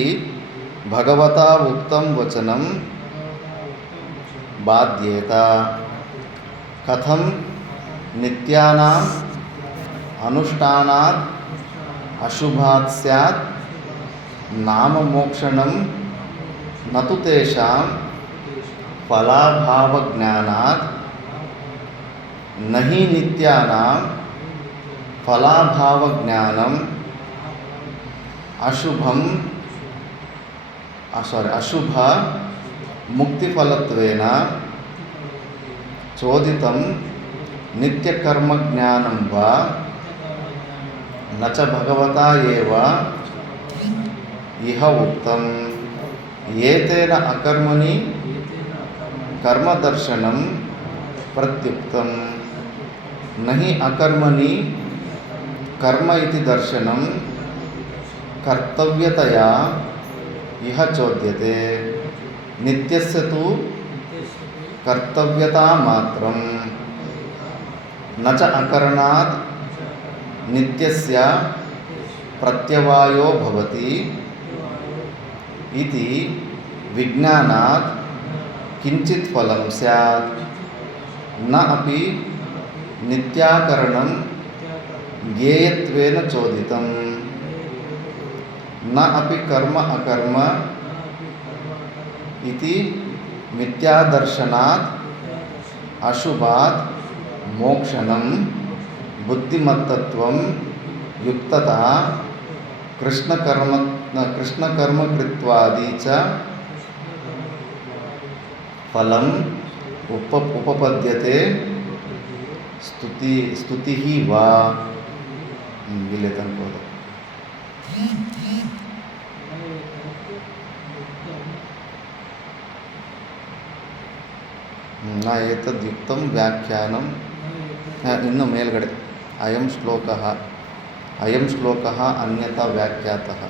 ಭಗವತಾ ಉಕ್ತಂ ವಚನಂ ಬಾಧ್ಯೇತ. ಕಥಂ ನಿತ್ಯಾನಾಂ ಅನುಷ್ಠಾನಾತ್ ಅಶುಭಾತ್ ಸ್ಯಾತ್ ನಾಮ ಮೋಕ್ಷಣಂ ನತು ತೇಷಾಂ ಫಲಾಭಾವಜ್ಞಾನಾತ್ ನಹಿ ನಿತ್ಯಾನಾಂ ಫಲಾಭಾವಜ್ಞಾನಂ ಅಶುಭ ಮುಕ್ತಿಫಲತ್ವೇನ ಚೋದಿತಂ ನಿತ್ಯಕರ್ಮಜ್ಞಾನಂ ವಾ ನ ಚ ಭಗವತಾ ಏವ ಇಹ ಉಕ್ತಂ. ಏತೇನ ಅಕರ್ಮಣಿ ಕರ್ಮದರ್ಶನಂ ಪ್ರತ್ಯುಕ್ತಂ ನಹಿ ಅಕರ್ಮಣಿ ಕರ್ಮ ಇತಿ ದರ್ಶನಂ ಕರ್ತವ್ಯತಯಾ ಇಹ ಚೋದ್ಯತೆ. ನಿತ್ಯಸ್ಯ ತು ಕರ್ತವ್ಯತಾ ಮಾತ್ರಂ ನ ಚ ಅಕರಣಾತ್ ನಿತ್ಯಸ್ಯ ಪ್ರತ್ಯವಾಯೋ ಭವತಿ इति विज्ञानात् किञ्चित् फलं स्यात् न अपि नित्याकरणं ज्ञेयत्वेन चोदितं न अपि कर्म अकर्म इति मिथ्यादर्शनात् अशुभात् मोक्षणं बुद्धिमत्तत्वं युक्तता कृष्णकर्मकृत्वादि च फलम् उपपद्यते स्तुतिः वा इले तनक ಹೋದ ನ ಏತದ್ಯುಕ್ತಂ ವ್ಯಾಖ್ಯಾನಂ ಇನ್ನು ಮೇಲ್ಗಡೆ ಅಯಂ ಶ್ಲೋಕಃ ಅನ್ಯಥಾ ವ್ಯಾಖ್ಯಾತಃ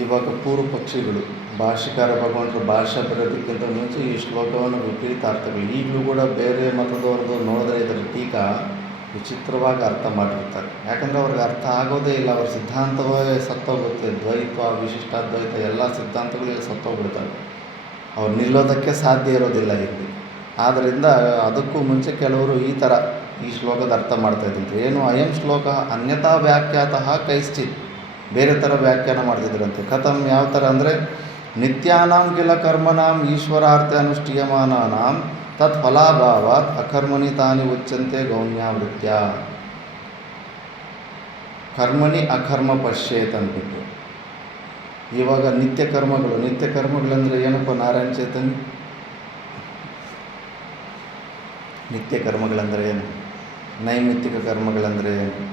ಇವಾಗ ಪೂರ್ವ ಪಕ್ಷಿಗಳು ಭಾಷಿಕಾರ ಭಗವಂತರು ಭಾಷೆ ಬರೋದಕ್ಕಿಂತ ಮುಂಚೆ ಈ ಶ್ಲೋಕವನ್ನು ವಿಪರೀತಾರ್ಥಗಳು ಈಗಲೂ ಕೂಡ ಬೇರೆ ಮತದವ್ರದ್ದು ನೋಡಿದ್ರೆ ಇದರ ಟೀಕಾ ವಿಚಿತ್ರವಾಗಿ ಅರ್ಥ ಮಾಡಿರ್ತಾರೆ. ಯಾಕಂದರೆ ಅವ್ರಿಗೆ ಅರ್ಥ ಆಗೋದೇ ಇಲ್ಲ. ಅವ್ರ ಸಿದ್ಧಾಂತವೇ ಸತ್ತೋಗುತ್ತೆ. ದ್ವೈತ ವಿಶಿಷ್ಟಾದ್ವೈತ ಎಲ್ಲ ಸಿದ್ಧಾಂತಗಳಿಗೆ ಸತ್ತೋಗ್ಬಿಡ್ತಾರೆ. ಅವ್ರು ನಿಲ್ಲೋದಕ್ಕೆ ಸಾಧ್ಯ ಇರೋದಿಲ್ಲ ಇಲ್ಲಿ. ಆದ್ದರಿಂದ ಅದಕ್ಕೂ ಮುಂಚೆ ಕೆಲವರು ಈ ಥರ ಈ ಶ್ಲೋಕದ ಅರ್ಥ ಮಾಡ್ತಾಯಿದ್ದಂತೆ. ಏನು ಅಯಂ ಶ್ಲೋಕ ಅನ್ಯಥಾ ವ್ಯಾಖ್ಯಾತಃ ಕೈಶ್ಚಿತ್, ಬೇರೆ ಥರ ವ್ಯಾಖ್ಯಾನ ಮಾಡ್ತಿದ್ರಂತೆ. ಕಥಂ ಯಾವ ಥರ ಅಂದರೆ ನಿತ್ಯಾನಾಂ ಕಿಲ ಕರ್ಮನಾಂ ಈಶ್ವರಾರ್ಥ ಅನುಷ್ಠೀಯಮಾನಾನಾಂ ತತ್ ಫಲಾಭಾವಾತ್ ಅಕರ್ಮಣಿ ತಾನಿ ಉಚ್ಯಂತೆ ಗೌಣ್ಯಾವೃತ್ಯ. ಕರ್ಮಣಿ ಅಕರ್ಮ ಪಶ್ಯೇತ್ ಅಂದ್ಬಿಟ್ಟು ಇವಾಗ ನಿತ್ಯ ಕರ್ಮಗಳಂದರೆ ಏನಪ್ಪ ನಾರಾಯಣ ಚೇತನ್? ನಿತ್ಯ ಕರ್ಮಗಳಂದರೆ ಏನು? ನೈಮಿತ್ತಿಕ ಕರ್ಮಗಳಂದರೆ ಏನು?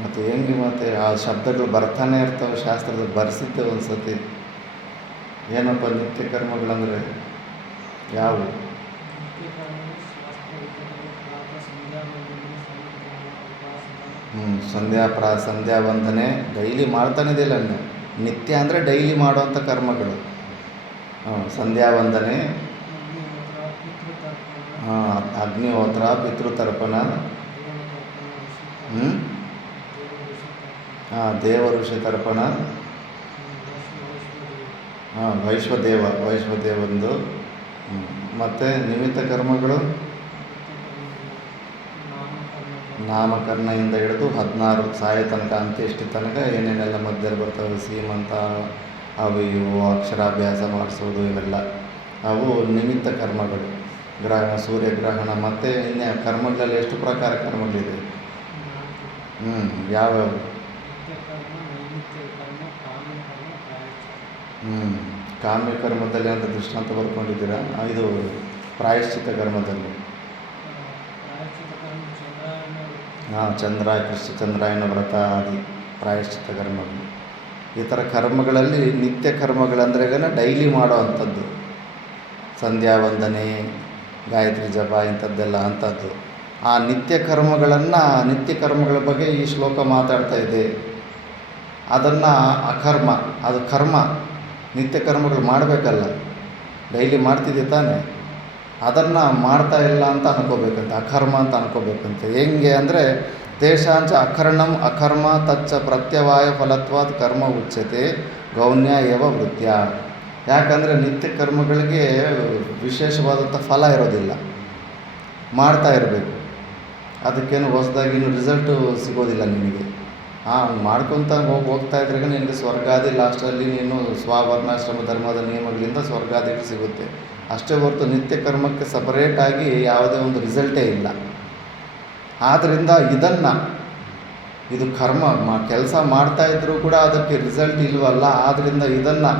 ಮತ್ತು ಹೆಂಗೆ ಮತ್ತು ಆ ಶಬ್ದಗಳು ಬರ್ತಾನೆ ಇರ್ತವೆ, ಶಾಸ್ತ್ರದಲ್ಲಿ ಬರೆಸಿದ್ದೆ ಒಂದು ಸತಿ. ಏನಪ್ಪ ನಿತ್ಯ ಕರ್ಮಗಳಂದರೆ ಯಾವುವು? ಸಂಧ್ಯಾ ವಂದನೆ ಡೈಲಿ ಮಾಡ್ತಾನೆ ಇದೆಯಲ್ಲ. ನಿತ್ಯ ಅಂದರೆ ಡೈಲಿ ಮಾಡುವಂಥ ಕರ್ಮಗಳು. ಸಂಧ್ಯಾ ವಂದನೆ, ಅಗ್ನಿಹೋತ್ರ, ಪಿತೃತರ್ಪಣ, ದೇವ ಋಷಿ ತರ್ಪಣ, ವೈಶ್ವದೇವಂದು. ಮತ್ತು ನಿಮಿತ್ತ ಕರ್ಮಗಳು ನಾಮಕರಣದಿಂದ ಹಿಡಿದು 16 ಸಾಯ ತನಕ, ಅಂತ್ಯಷ್ಟಿ ತನಕ ಏನೇನೆಲ್ಲ ಮಧ್ಯದಲ್ಲಿ ಬರ್ತವೆ, ಸೀಮಂತ, ಅವು ಇವು, ಅಕ್ಷರಾಭ್ಯಾಸ ಮಾಡಿಸೋದು, ಇವೆಲ್ಲ ಅವು ನಿಮಿತ್ತ ಕರ್ಮಗಳು. ಸೂರ್ಯಗ್ರಹಣ. ಮತ್ತು ಇನ್ನು ಕರ್ಮಗಳಲ್ಲಿ ಎಷ್ಟು ಪ್ರಕಾರ ಕರ್ಮಗಳಿದೆ? ಯಾವ್ಯಾವ? ಕಾಮ್ಯ ಕರ್ಮದಲ್ಲಿ ಅಂತ ದೃಷ್ಟಾಂತ ಬರ್ಕೊಂಡಿದ್ದೀರಾ? ಇದು ಪ್ರಾಯಶ್ಚಿತ್ತ ಕರ್ಮದಲ್ಲಿ ಚಂದ್ರಾಯಣ ವ್ರತ ಆದಿ ಪ್ರಾಯಶ್ಚಿತ್ತ ಕರ್ಮಗಳು. ಈ ಥರ ಕರ್ಮಗಳಲ್ಲಿ ನಿತ್ಯ ಕರ್ಮಗಳಂದ್ರೆ ಡೈಲಿ ಮಾಡೋ ಅಂಥದ್ದು. ಸಂಧ್ಯಾ ವಂದನೆ, ಗಾಯತ್ರಿ ಜಪ, ಇಂಥದ್ದೆಲ್ಲ ಅಂಥದ್ದು. ಆ ನಿತ್ಯ ಕರ್ಮಗಳ ಬಗ್ಗೆ ಈ ಶ್ಲೋಕ ಮಾತಾಡ್ತಾ ಇದೆ. ಅದನ್ನು ಅಕರ್ಮ, ಅದು ಕರ್ಮ. ನಿತ್ಯ ಕರ್ಮಗಳು ಮಾಡಬೇಕಲ್ಲ, ಡೈಲಿ ಮಾಡ್ತಿದ್ದೆ ತಾನೆ, ಅದನ್ನು ಮಾಡ್ತಾ ಇಲ್ಲ ಅಂತ ಅನ್ಕೋಬೇಕಂತೆ, ಅಕರ್ಮ ಅಂತ ಅನ್ಕೋಬೇಕಂತೆ. ಹೆಂಗೆ ಅಂದರೆ ತೇಷಾಂಚ ಅಕರ್ಣಂ ಅಕರ್ಮ ತಚ್ಚ ಪ್ರತ್ಯವಾಯ ಫಲತ್ವಾತ್ ಕರ್ಮ ಉಚ್ಯತೆ ಗೌಣ್ಯ ಏವ ವೃತ್ಯ. ಯಾಕಂದರೆ ನಿತ್ಯ ಕರ್ಮಗಳಿಗೆ ವಿಶೇಷವಾದಂಥ ಫಲ ಇರೋದಿಲ್ಲ, ಮಾಡ್ತಾ ಇರಬೇಕು. ಅದಕ್ಕೇನು ಹೊಸದಾಗಿನೂ ರಿಸಲ್ಟು ಸಿಗೋದಿಲ್ಲ ನಿನಗೆ. ಮಾಡ್ಕೊತ ಹೋಗ್ತಾ ಇದ್ರಾಗ ನಿನಗೆ ಸ್ವರ್ಗಾದಿ ಲಾಸ್ಟಲ್ಲಿ ನೀನು ಸ್ವವರ್ಣಾಶ್ರಮ ಧರ್ಮದ ನಿಯಮಗಳಿಂದ ಸ್ವರ್ಗಾದಿಗಳು ಸಿಗುತ್ತೆ ಅಷ್ಟೇ ಹೊರತು ನಿತ್ಯ ಕರ್ಮಕ್ಕೆ ಸಪರೇಟಾಗಿ ಯಾವುದೇ ಒಂದು ರಿಸಲ್ಟೇ ಇಲ್ಲ. ಆದ್ದರಿಂದ ಇದು ಕರ್ಮ ಕೆಲಸ ಮಾಡ್ತಾಯಿದ್ರೂ ಕೂಡ ಅದಕ್ಕೆ ರಿಸಲ್ಟ್ ಇಲ್ವಲ್ಲ. ಆದ್ದರಿಂದ ಇದನ್ನು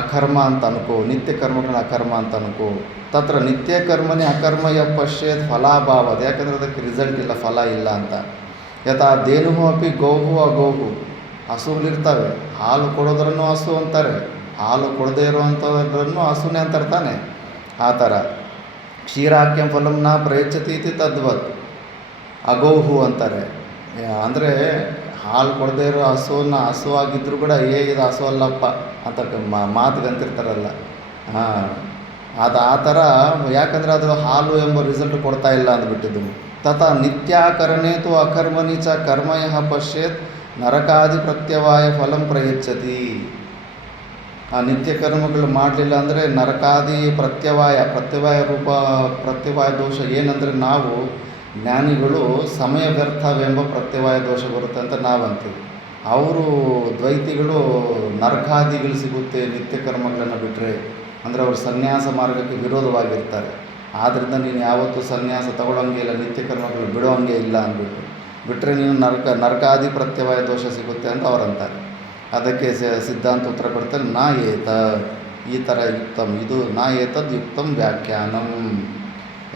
ಅಕರ್ಮ ಅಂತ ಅನ್ಕೋ, ನಿತ್ಯ ಕರ್ಮಗಳನ್ನ ಅಕರ್ಮ ಅಂತ ಅನ್ಕೋ. ತತ್ರ ನಿತ್ಯ ಕರ್ಮನೇ ಅಕರ್ಮಯ ಪಶ್ಯೇತ್ ಫಲಾಭಾವ. ಯಾಕಂದರೆ ಅದಕ್ಕೆ ರಿಸಲ್ಟ್ ಇಲ್ಲ, ಫಲ ಇಲ್ಲ ಅಂತ. ಯಥಾ ದೇನುಹು ಅಪಿ ಗೋಹು ಅಗೋಹು. ಹಸುಗಳಿರ್ತವೆ, ಹಾಲು ಕೊಡೋದ್ರನ್ನು ಹಸು ಅಂತಾರೆ, ಹಾಲು ಕೊಡದೇ ಇರುವಂಥದ್ರನ್ನು ಹಸುನೇ ಅಂತಾರೆ ತಾನೆ. ಆ ಥರ ಕ್ಷೀರಾಖ್ಯಂ ಫಲಂ ನ ಪ್ರಯಚ್ಛತಿ ಇತಿ ತದ್ವತ್ ಅಗೋಹು ಅಂತಾರೆ. ಅಂದರೆ ಹಾಲು ಕೊಡದೇ ಇರೋ ಹಸು ಆಗಿದ್ದರೂ ಕೂಡ ಇದು ಹಸು ಅಲ್ಲಪ್ಪ ಅಂತ ಮಾತುಗಂತಿರ್ತಾರಲ್ಲ. ಅದು ಆ ಥರ. ಯಾಕಂದರೆ ಅದು ಹಾಲು ಎಂಬ ರಿಸಲ್ಟ್ ಕೊಡ್ತಾ ಇಲ್ಲ ಅಂದ್ಬಿಟ್ಟಿದ್ದು. ತಥಾ ನಿತ್ಯಾಕರಣೇತು ಅಕರ್ಮಣಿ ಚ ಕರ್ಮಯಃ ಪಶ್ಯೇತ್ ನರಕಾದಿ ಪ್ರತ್ಯವಾಯ ಫಲಂ ಪ್ರಯಚ್ಛತಿ. ಆ ನಿತ್ಯ ಕರ್ಮಗಳು ಮಾಡಲಿಲ್ಲ ಅಂದರೆ ನರಕಾದಿ ಪ್ರತ್ಯವಾಯ ದೋಷ. ಏನಂದರೆ ನಾವು ಜ್ಞಾನಿಗಳು ಸಮಯ ವ್ಯರ್ಥವೆಂಬ ಪ್ರತ್ಯವಾಯ ದೋಷ ಬರುತ್ತೆ ಅಂತ ನಾವಂತೀವಿ. ಅವರು ದ್ವೈತಿಗಳು ನರಕಾದಿಗಳು ಸಿಗುತ್ತೆ ನಿತ್ಯ ಕರ್ಮಗಳನ್ನು ಬಿಟ್ಟರೆ. ಅಂದರೆ ಅವರು ಸನ್ಯಾಸ ಮಾರ್ಗಕ್ಕೆ ವಿರೋಧವಾಗಿರ್ತಾರೆ. ಆದ್ದರಿಂದ ನೀನು ಯಾವತ್ತೂ ಸನ್ಯಾಸ ತಗೊಳ್ಳೋಂಗೆ ಇಲ್ಲ, ನಿತ್ಯ ಕರ್ಮಗಳು ಬಿಡೋಂಗೆ ಇಲ್ಲ ಅಂದ್ಬಿಟ್ಟು ಬಿಟ್ಟರೆ ನೀನು ನರಕಾದಿ ಪ್ರತ್ಯವಾಯ ದೋಷ ಸಿಗುತ್ತೆ ಅಂತ ಅವರಂತಾರೆ. ಅದಕ್ಕೆ ಸಿದ್ಧಾಂತ ಉತ್ತರ ಕೊಡ್ತಾರೆ, ನಾ ಏತ ಈ ಥರ ಯುಕ್ತಂ, ಇದು ನಾ ಏತದ್ ಯುಕ್ತಂ ವ್ಯಾಖ್ಯಾನಂ.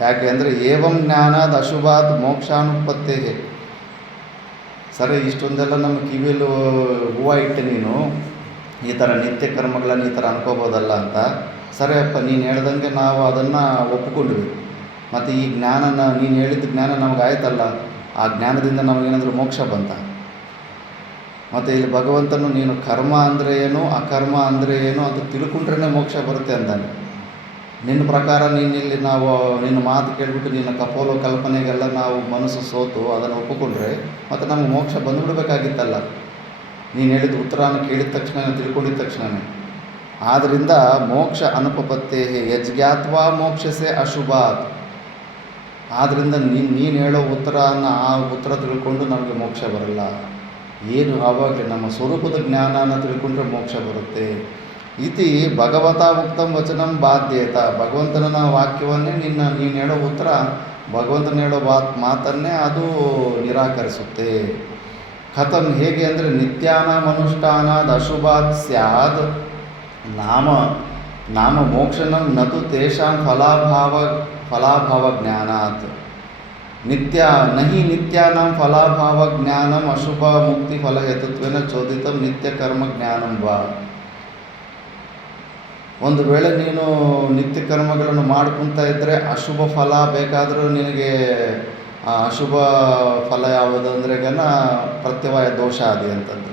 ಯಾಕೆ ಅಂದರೆ ಏವಂ ಜ್ಞಾನಾದ್ ಅಶುಭಾತ್ ಮೋಕ್ಷಾನುಪತ್ತೇ. ಸರಿ, ಇಷ್ಟೊಂದೆಲ್ಲ ನಮ್ಮ ಕಿವಿಯಲ್ಲಿ ಹೂವು ಇಟ್ಟು ನೀನು ಈ ಥರ ನಿತ್ಯ ಕರ್ಮಗಳನ್ನು ಈ ಥರ ಅನ್ಕೋಬೋದಲ್ಲ ಅಂತ. ಸರಿ ಅಪ್ಪ, ನೀನು ಹೇಳ್ದಂಗೆ ನಾವು ಅದನ್ನು ಒಪ್ಪಿಕೊಂಡ್ವಿ. ಮತ್ತು ಈ ನೀನು ಹೇಳಿದ ಜ್ಞಾನ ನಮಗಾಯ್ತಲ್ಲ, ಆ ಜ್ಞಾನದಿಂದ ನಮಗೇನಾದರೂ ಮೋಕ್ಷ ಬಂತ? ಮತ್ತು ಇಲ್ಲಿ ಭಗವಂತನು ನೀನು ಕರ್ಮ ಅಂದರೆ ಏನು, ಅಕರ್ಮ ಅಂದರೆ ಏನು ಅಂತ ತಿಳ್ಕೊಂಡ್ರೇ ಮೋಕ್ಷ ಬರುತ್ತೆ ಅಂತಾನೆ. ನಿನ್ನ ಪ್ರಕಾರ ನೀನಿಲ್ಲಿ ನಾವು ನಿನ್ನ ಮಾತು ಕೇಳಿಬಿಟ್ಟು ನಿನ್ನ ಕಪೋಲ ಕಲ್ಪನೆಗೆಲ್ಲ ನಾವು ಮನಸ್ಸು ಸೋತು ಅದನ್ನು ಒಪ್ಪಿಕೊಂಡ್ರೆ ಮತ್ತು ನಮಗೆ ಮೋಕ್ಷ ಬಂದುಬಿಡ್ಬೇಕಾಗಿತ್ತಲ್ಲ. ನೀನು ಹೇಳಿದ ಉತ್ತರನ ಕೇಳಿದ ತಕ್ಷಣ, ತಿಳ್ಕೊಂಡಿದ್ದ ತಕ್ಷಣವೇ. ಆದ್ದರಿಂದ ಮೋಕ್ಷ ಅನುಪಪತ್ತೇ ಯಜ್ಞಾತ್ವಾ ಮೋಕ್ಷಸೆ ಅಶುಭಾತ್. ಆದ್ದರಿಂದ ನೀನು ಹೇಳೋ ಆ ಉತ್ತರ ತಿಳ್ಕೊಂಡು ನಮಗೆ ಮೋಕ್ಷ ಬರಲ್ಲ. ಏನು ಆವಾಗಲೇ ನಮ್ಮ ಸ್ವರೂಪದ ಜ್ಞಾನನ ತಿಳ್ಕೊಂಡ್ರೆ ಮೋಕ್ಷ ಬರುತ್ತೆ. ಇತಿ ಭಗವತಾ ಉಕ್ತಂ ವಚನಂ ಬಾಧ್ಯೇತ. ಭಗವಂತನ ವಾಕ್ಯವನ್ನೇ ನೀನು ಹೇಳೋ ಉತ್ತರ, ಭಗವಂತನ ಹೇಳೋ ಮಾತನ್ನೇ ಅದು ನಿರಾಕರಿಸುತ್ತೆ. ಕಥಂ, ಹೇಗೆ ಅಂದರೆ ನಿತ್ಯಾನಾಮನುಷ್ಠಾನಾದ್ ಅಶುಭಾತ್ ಸ್ಯಾದ್ ನಾಮ ಮೋಕ್ಷಣಂ ನತು ತೇಷಾಂ ಫಲಾಭಾವ ಜ್ಞಾನಾತ್. ನಿತ್ಯ ನಹಿ ನಿತ್ಯಾನಾಂ ಫಲಾಭಾವ ಜ್ಞಾನಂ ಅಶುಭ ಮುಕ್ತಿ ಫಲಹೇತುತ್ವೇನ ಚೋದಿತಂ ನಿತ್ಯ ಕರ್ಮ ಜ್ಞಾನಂ ವಾ. ಒಂದು ವೇಳೆ ನೀನು ನಿತ್ಯ ಕರ್ಮಗಳನ್ನು ಮಾಡ್ಕೊತಾ ಇದ್ದರೆ ಅಶುಭ ಫಲ ಬೇಕಾದರೂ ನಿನಗೆ ಅಶುಭ ಫಲ ಯಾವುದು ಅಂದರೆ ಪ್ರತ್ಯವಾಯ ದೋಷ ಆದಿ ಅಂತಂದು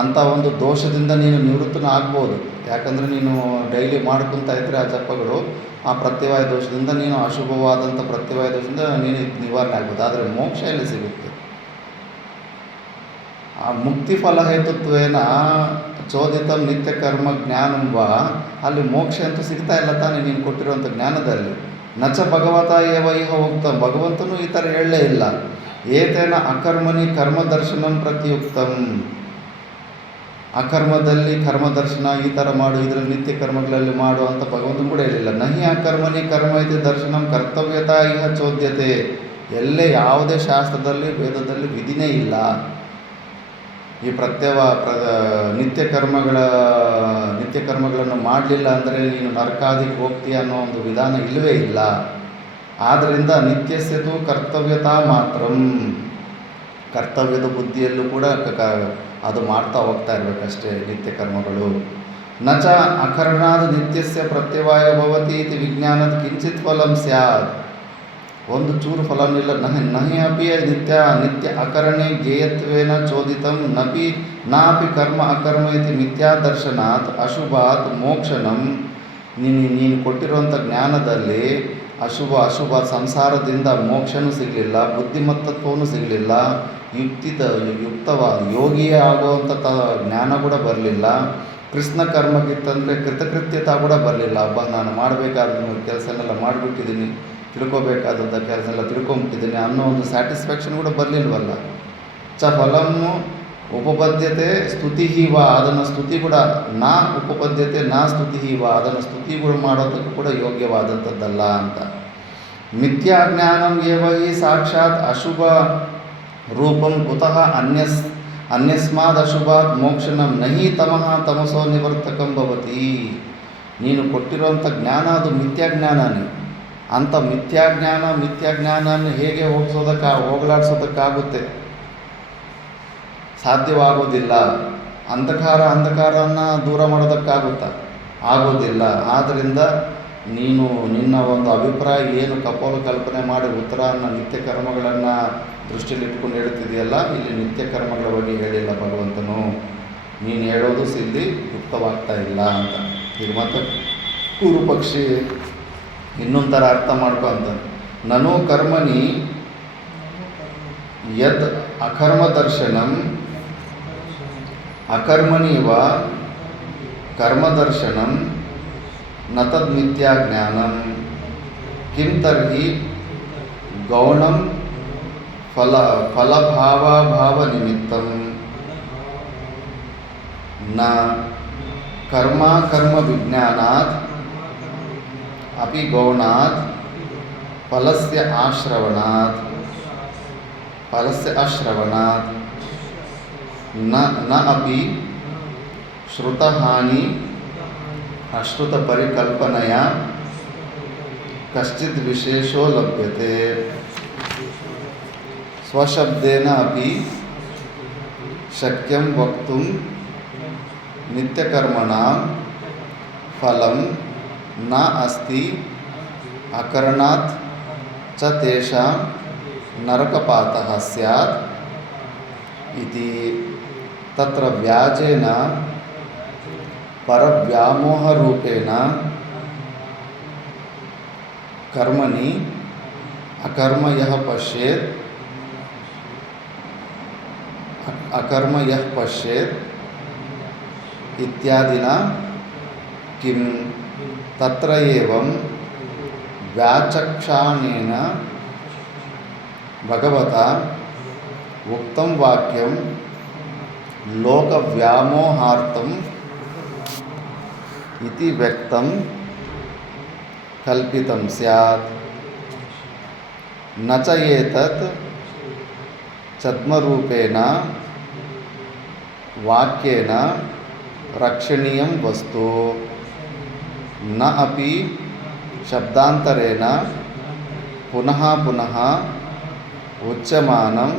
ಅಂಥ ಒಂದು ದೋಷದಿಂದ ನೀನು ನಿವೃತ್ತನ ಆಗ್ಬೋದು. ಯಾಕಂದರೆ ನೀನು ಡೈಲಿ ಮಾಡ್ಕೊತಾ ಇದ್ದರೆ ಆ ಜಪಗಳು ಆ ಪ್ರತ್ಯವಾಯ ದೋಷದಿಂದ ನೀನು ಅಶುಭವಾದಂಥ ಪ್ರತ್ಯವಾಯ ದೋಷದಿಂದ ನೀನು ನಿವಾರಣೆ ಆಗ್ಬೋದು. ಆದರೆ ಮೋಕ್ಷ ಎಲ್ಲಿ ಸಿಗುತ್ತೆ? ಆ ಮುಕ್ತಿ ಫಲ ಹೇತುತ್ವೇನ ಚೋದಿತಂ ನಿತ್ಯ ಕರ್ಮ ಜ್ಞಾನಂಬ, ಅಲ್ಲಿ ಮೋಕ್ಷ ಅಂತೂ ಸಿಗ್ತಾ ಇಲ್ಲ ತಾನೇ ನೀನು ಕೊಟ್ಟಿರುವಂಥ ಜ್ಞಾನದಲ್ಲಿ. ನಚ ಭಗವತ ಏವ ಇಹ ಉಕ್ತಂ, ಭಗವಂತನೂ ಈ ಥರ ಹೇಳಲೇ ಇಲ್ಲ. ಏತೇನ ಅಕರ್ಮಣಿ ಕರ್ಮದರ್ಶನಂ ಪ್ರತಿಯುಕ್ತಂ, ಅಕರ್ಮದಲ್ಲಿ ಕರ್ಮದರ್ಶನ ಈ ಥರ ಮಾಡು, ಇದರಲ್ಲಿ ನಿತ್ಯ ಕರ್ಮಗಳಲ್ಲಿ ಮಾಡು ಅಂತ ಭಗವಂತನು ಕೂಡ ಹೇಳಿಲ್ಲ. ನಹಿ ಅಕರ್ಮಣಿ ಕರ್ಮ ಇತಿ ದರ್ಶನಂ ಕರ್ತವ್ಯತಾ ಇಹ ಚೋದ್ಯತೆ, ಎಲ್ಲೇ ಯಾವುದೇ ಶಾಸ್ತ್ರದಲ್ಲಿ ವೇದದಲ್ಲಿ ವಿಧಿನೇ ಇಲ್ಲ. ಈ ನಿತ್ಯ ಕರ್ಮಗಳನ್ನು ಮಾಡಲಿಲ್ಲ ಅಂದರೆ ನೀನು ನರಕಾದಿಗೆ ಹೋಗ್ತೀಯ ಅನ್ನೋ ಒಂದು ವಿಧಾನ ಇಲ್ಲವೇ ಇಲ್ಲ. ಆದ್ದರಿಂದ ನಿತ್ಯಸ್ಯತು ಕರ್ತವ್ಯತಾ ಮಾತ್ರ, ಕರ್ತವ್ಯದ ಬುದ್ಧಿಯಲ್ಲೂ ಕೂಡ ಅದು ಮಾಡ್ತಾ ಹೋಗ್ತಾ ಇರಬೇಕಷ್ಟೇ ನಿತ್ಯ ಕರ್ಮಗಳು. ನ ಚ ಅಕರ್ಣಾದ ನಿತ್ಯಸ್ಯ ಪ್ರತ್ಯವಾಯ ಭವತಿ ಇತಿ ವಿಜ್ಞಾನದ ಕಿಂಚಿತ್ ಫಲಂ ಸ್ಯಾತ್, ಒಂದು ಚೂರು ಫಲನಿಲ್ಲ. ನಹಿ ಅಪಿ ನಿತ್ಯ ಅಕರಣೆ ಜ್ಞೇಯತ್ವೇನ ಚೋದಿತಂ ನಾಪಿ ಕರ್ಮ ಅಕರ್ಮ ಇತಿ ಮಿಥ್ಯಾದರ್ಶನಾತ್ ಅಶುಭಾತ್ ಮೋಕ್ಷಣಂ. ನೀನು ಕೊಟ್ಟಿರುವಂಥ ಜ್ಞಾನದಲ್ಲಿ ಅಶುಭ ಸಂಸಾರದಿಂದ ಮೋಕ್ಷನೂ ಸಿಗಲಿಲ್ಲ, ಬುದ್ಧಿಮತ್ತತ್ವವೂ ಸಿಗಲಿಲ್ಲ, ಯುಕ್ತವಾದ ಯೋಗಿಯೇ ಆಗುವಂಥ ಜ್ಞಾನ ಕೂಡ ಬರಲಿಲ್ಲ. ಕೃಷ್ಣ ಕರ್ಮಕ್ಕಿತ್ತಂದರೆ ಕೃತಕೃತ್ಯತಾ ಕೂಡ ಬರಲಿಲ್ಲ. ನಾನು ಮಾಡಬೇಕಾದ ಕೆಲಸನೆಲ್ಲ ಮಾಡಿಬಿಟ್ಟಿದ್ದೀನಿ, ತಿಳ್ಕೊಬೇಕಾದಂಥ ಕೆಲಸ ಎಲ್ಲ ತಿಳ್ಕೊಂಬಿಟ್ಟಿದ್ದೀನಿ ಅನ್ನೋ ಒಂದು ಸ್ಯಾಟಿಸ್ಫ್ಯಾಕ್ಷನ್ ಕೂಡ ಬರಲಿಲ್ವಲ್ಲ. ಚ ಫಲಂ ಉಪಪದ್ಯತೆ ಸ್ತುತಿ ವಾ, ಅದನ್ನು ಸ್ತುತಿ ಕೂಡ ನಾ ಉಪಪದ್ಯತೆ ನಾ ಸ್ತುತಿ ವಾ, ಅದನ್ನು ಸ್ತುತಿಗಳು ಮಾಡೋದಕ್ಕೂ ಕೂಡ ಯೋಗ್ಯವಾದಂಥದ್ದಲ್ಲ ಅಂತ. ಮಿಥ್ಯಾಜ್ಞಾನಂ ಏವ ಹಿ ಸಾಕ್ಷಾತ್ ಅಶುಭ ರೂಪಂ ಕುತಃ ಅನ್ಯಸ್ಮಾದ್ ಅಶುಭಾತ್ ಮೋಕ್ಷಣಂ ನಹಿ ತಮಃ ತಮಸೋ ನಿವರ್ತಕಂ ಭವತಿ. ನೀನು ಕೊಟ್ಟಿರುವಂಥ ಜ್ಞಾನ ಅದು ಮಿಥ್ಯಾಜ್ಞಾನನೇ. ಅಂಥ ಮಿಥ್ಯಾಜ್ಞಾನವನ್ನು ಹೇಗೆ ಹೋಗಲಾಡಿಸೋದಕ್ಕಾಗುತ್ತೆ? ಸಾಧ್ಯವಾಗೋದಿಲ್ಲ. ಅಂಧಕಾರವನ್ನು ದೂರ ಮಾಡೋದಕ್ಕಾಗುತ್ತಾ? ಆಗೋದಿಲ್ಲ. ಆದ್ದರಿಂದ ನೀನು ನಿನ್ನ ಒಂದು ಅಭಿಪ್ರಾಯ ಏನು ಕಪೋಲ ಕಲ್ಪನೆ ಮಾಡಿ ಉತ್ತರವನ್ನು ನಿತ್ಯ ಕರ್ಮಗಳನ್ನು ದೃಷ್ಟಿಯಲ್ಲಿ ಇಟ್ಕೊಂಡು ಹೇಳ್ತಿದೆಯಲ್ಲ, ಇಲ್ಲಿ ನಿತ್ಯ ಕರ್ಮಗಳ ಬಗ್ಗೆ ಹೇಳಿಲ್ಲ ಭಗವಂತನು. ನೀನು ಹೇಳೋದು ಇಲ್ಲಿ ಯುಕ್ತವಾಗ್ತಾ ಇಲ್ಲ ಅಂತ. ಈಗ ಮತ್ತೆ ಪೂರ್ವ ಪಕ್ಷಿ ಇನ್ನೊಂದು ಥರ ಅರ್ಥ ಮಾಡ್ಕೊ ಅಂತ. ನನು ಕರ್ಮನಿ ಯದ್ ಅಕರ್ಮದರ್ಶನಂ ಅಕರ್ಮಣಿವ ಕರ್ಮದರ್ಶನಂ ನ ತದ್ ಮಿಥ್ಯಾಜ್ಞಾನಂ ಕಿಂ ತರ್ಹಿ ಗೌಣಂ ಫಲಭಾವಾಭಾವ ನಿಮಿತ್ತಂ ನ ಕರ್ಮ ವಿಜ್ಞಾನಾತ್ ಅಪಿ ಗೌಣಾತ್ ಫಲಸ್ಯ ಆಶ್ರವಣಾತ್ ನ ಅಪಿ ಶ್ರುತಹಾನಿ ಅಶ್ರುತ ಪರಿಕಲ್ಪನೆಯ ಕಶ್ಚಿತ್ ವಿಶೇಷೋ ಲಭ್ಯತೆ. ಸ್ವಶಬ್ದೇನ ಅಪಿ ಶಕ್ಯಂ ವಕ್ತುಂ ನಿತ್ಯಕರ್ಮಣಾಂ ಫಲಂ ನ ಅಸ್ತಿ ಅಕರಣಾತ್ ಚ ತೇಷಾಂ ನರಕಪಾತಃ ಸ್ಯಾತ್ ಇತಿ. ತತ್ರ ವ್ಯಾಜೇನ ಪರವ್ಯಾಮೋಹರೂಪೇಣ ಕರ್ಮಣಿ ಅಕರ್ಮ ಯಃ ಪಶ್ಯೇತ್ ಇತ್ಯಾದಿನ ಕಿಂ ತತ್ರ ಏವಂ ವ್ಯಾಚಕ್ಷಾಣೇನ ಭಗವತಾ ಉಕ್ತಂ ವಾಕ್ಯಂ ಲೋಕವ್ಯಾಮೋಹಾರ್ಥಂ ಇತಿ ವ್ಯಕ್ತಂ ಕಲ್ಪಿತಂ ಸ್ಯಾತ್. ನ ಚ ಏತತ್ ಛದ್ಮರೂಪೇಣ ವಾಕ್ಯೇನ ರಕ್ಷಣೀಯಂ ವಸ್ತು ನ ಅಪಿ ಶಬ್ದಾಂತರೇಣ ಪುನಃ ಉಚ್ಯಮಾನಂ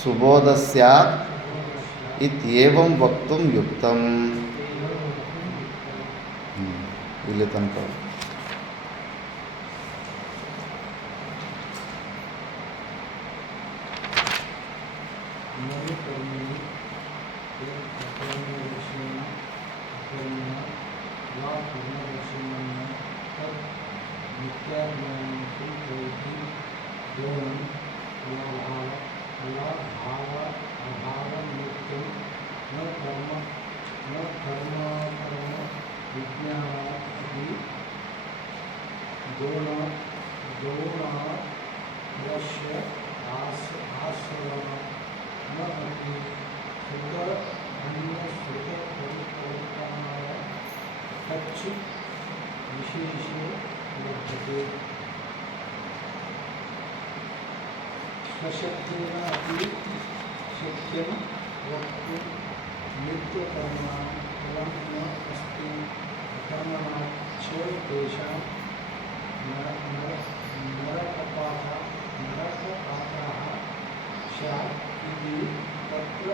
ಸುಬೋಧ ಸ್ಯಾತ್ ಇತ್ಯೇವಂ ವಕ್ತುಂ ಯುಕ್ತಂ. ಇಲ್ಲಿ ತನಕ स्वशक्तेन अपि शक्यं वक्तुं नित्यकर्मणां फलं न अस्ति कर्मणां च तेषां नरकपाताः स्यात् इति तत्र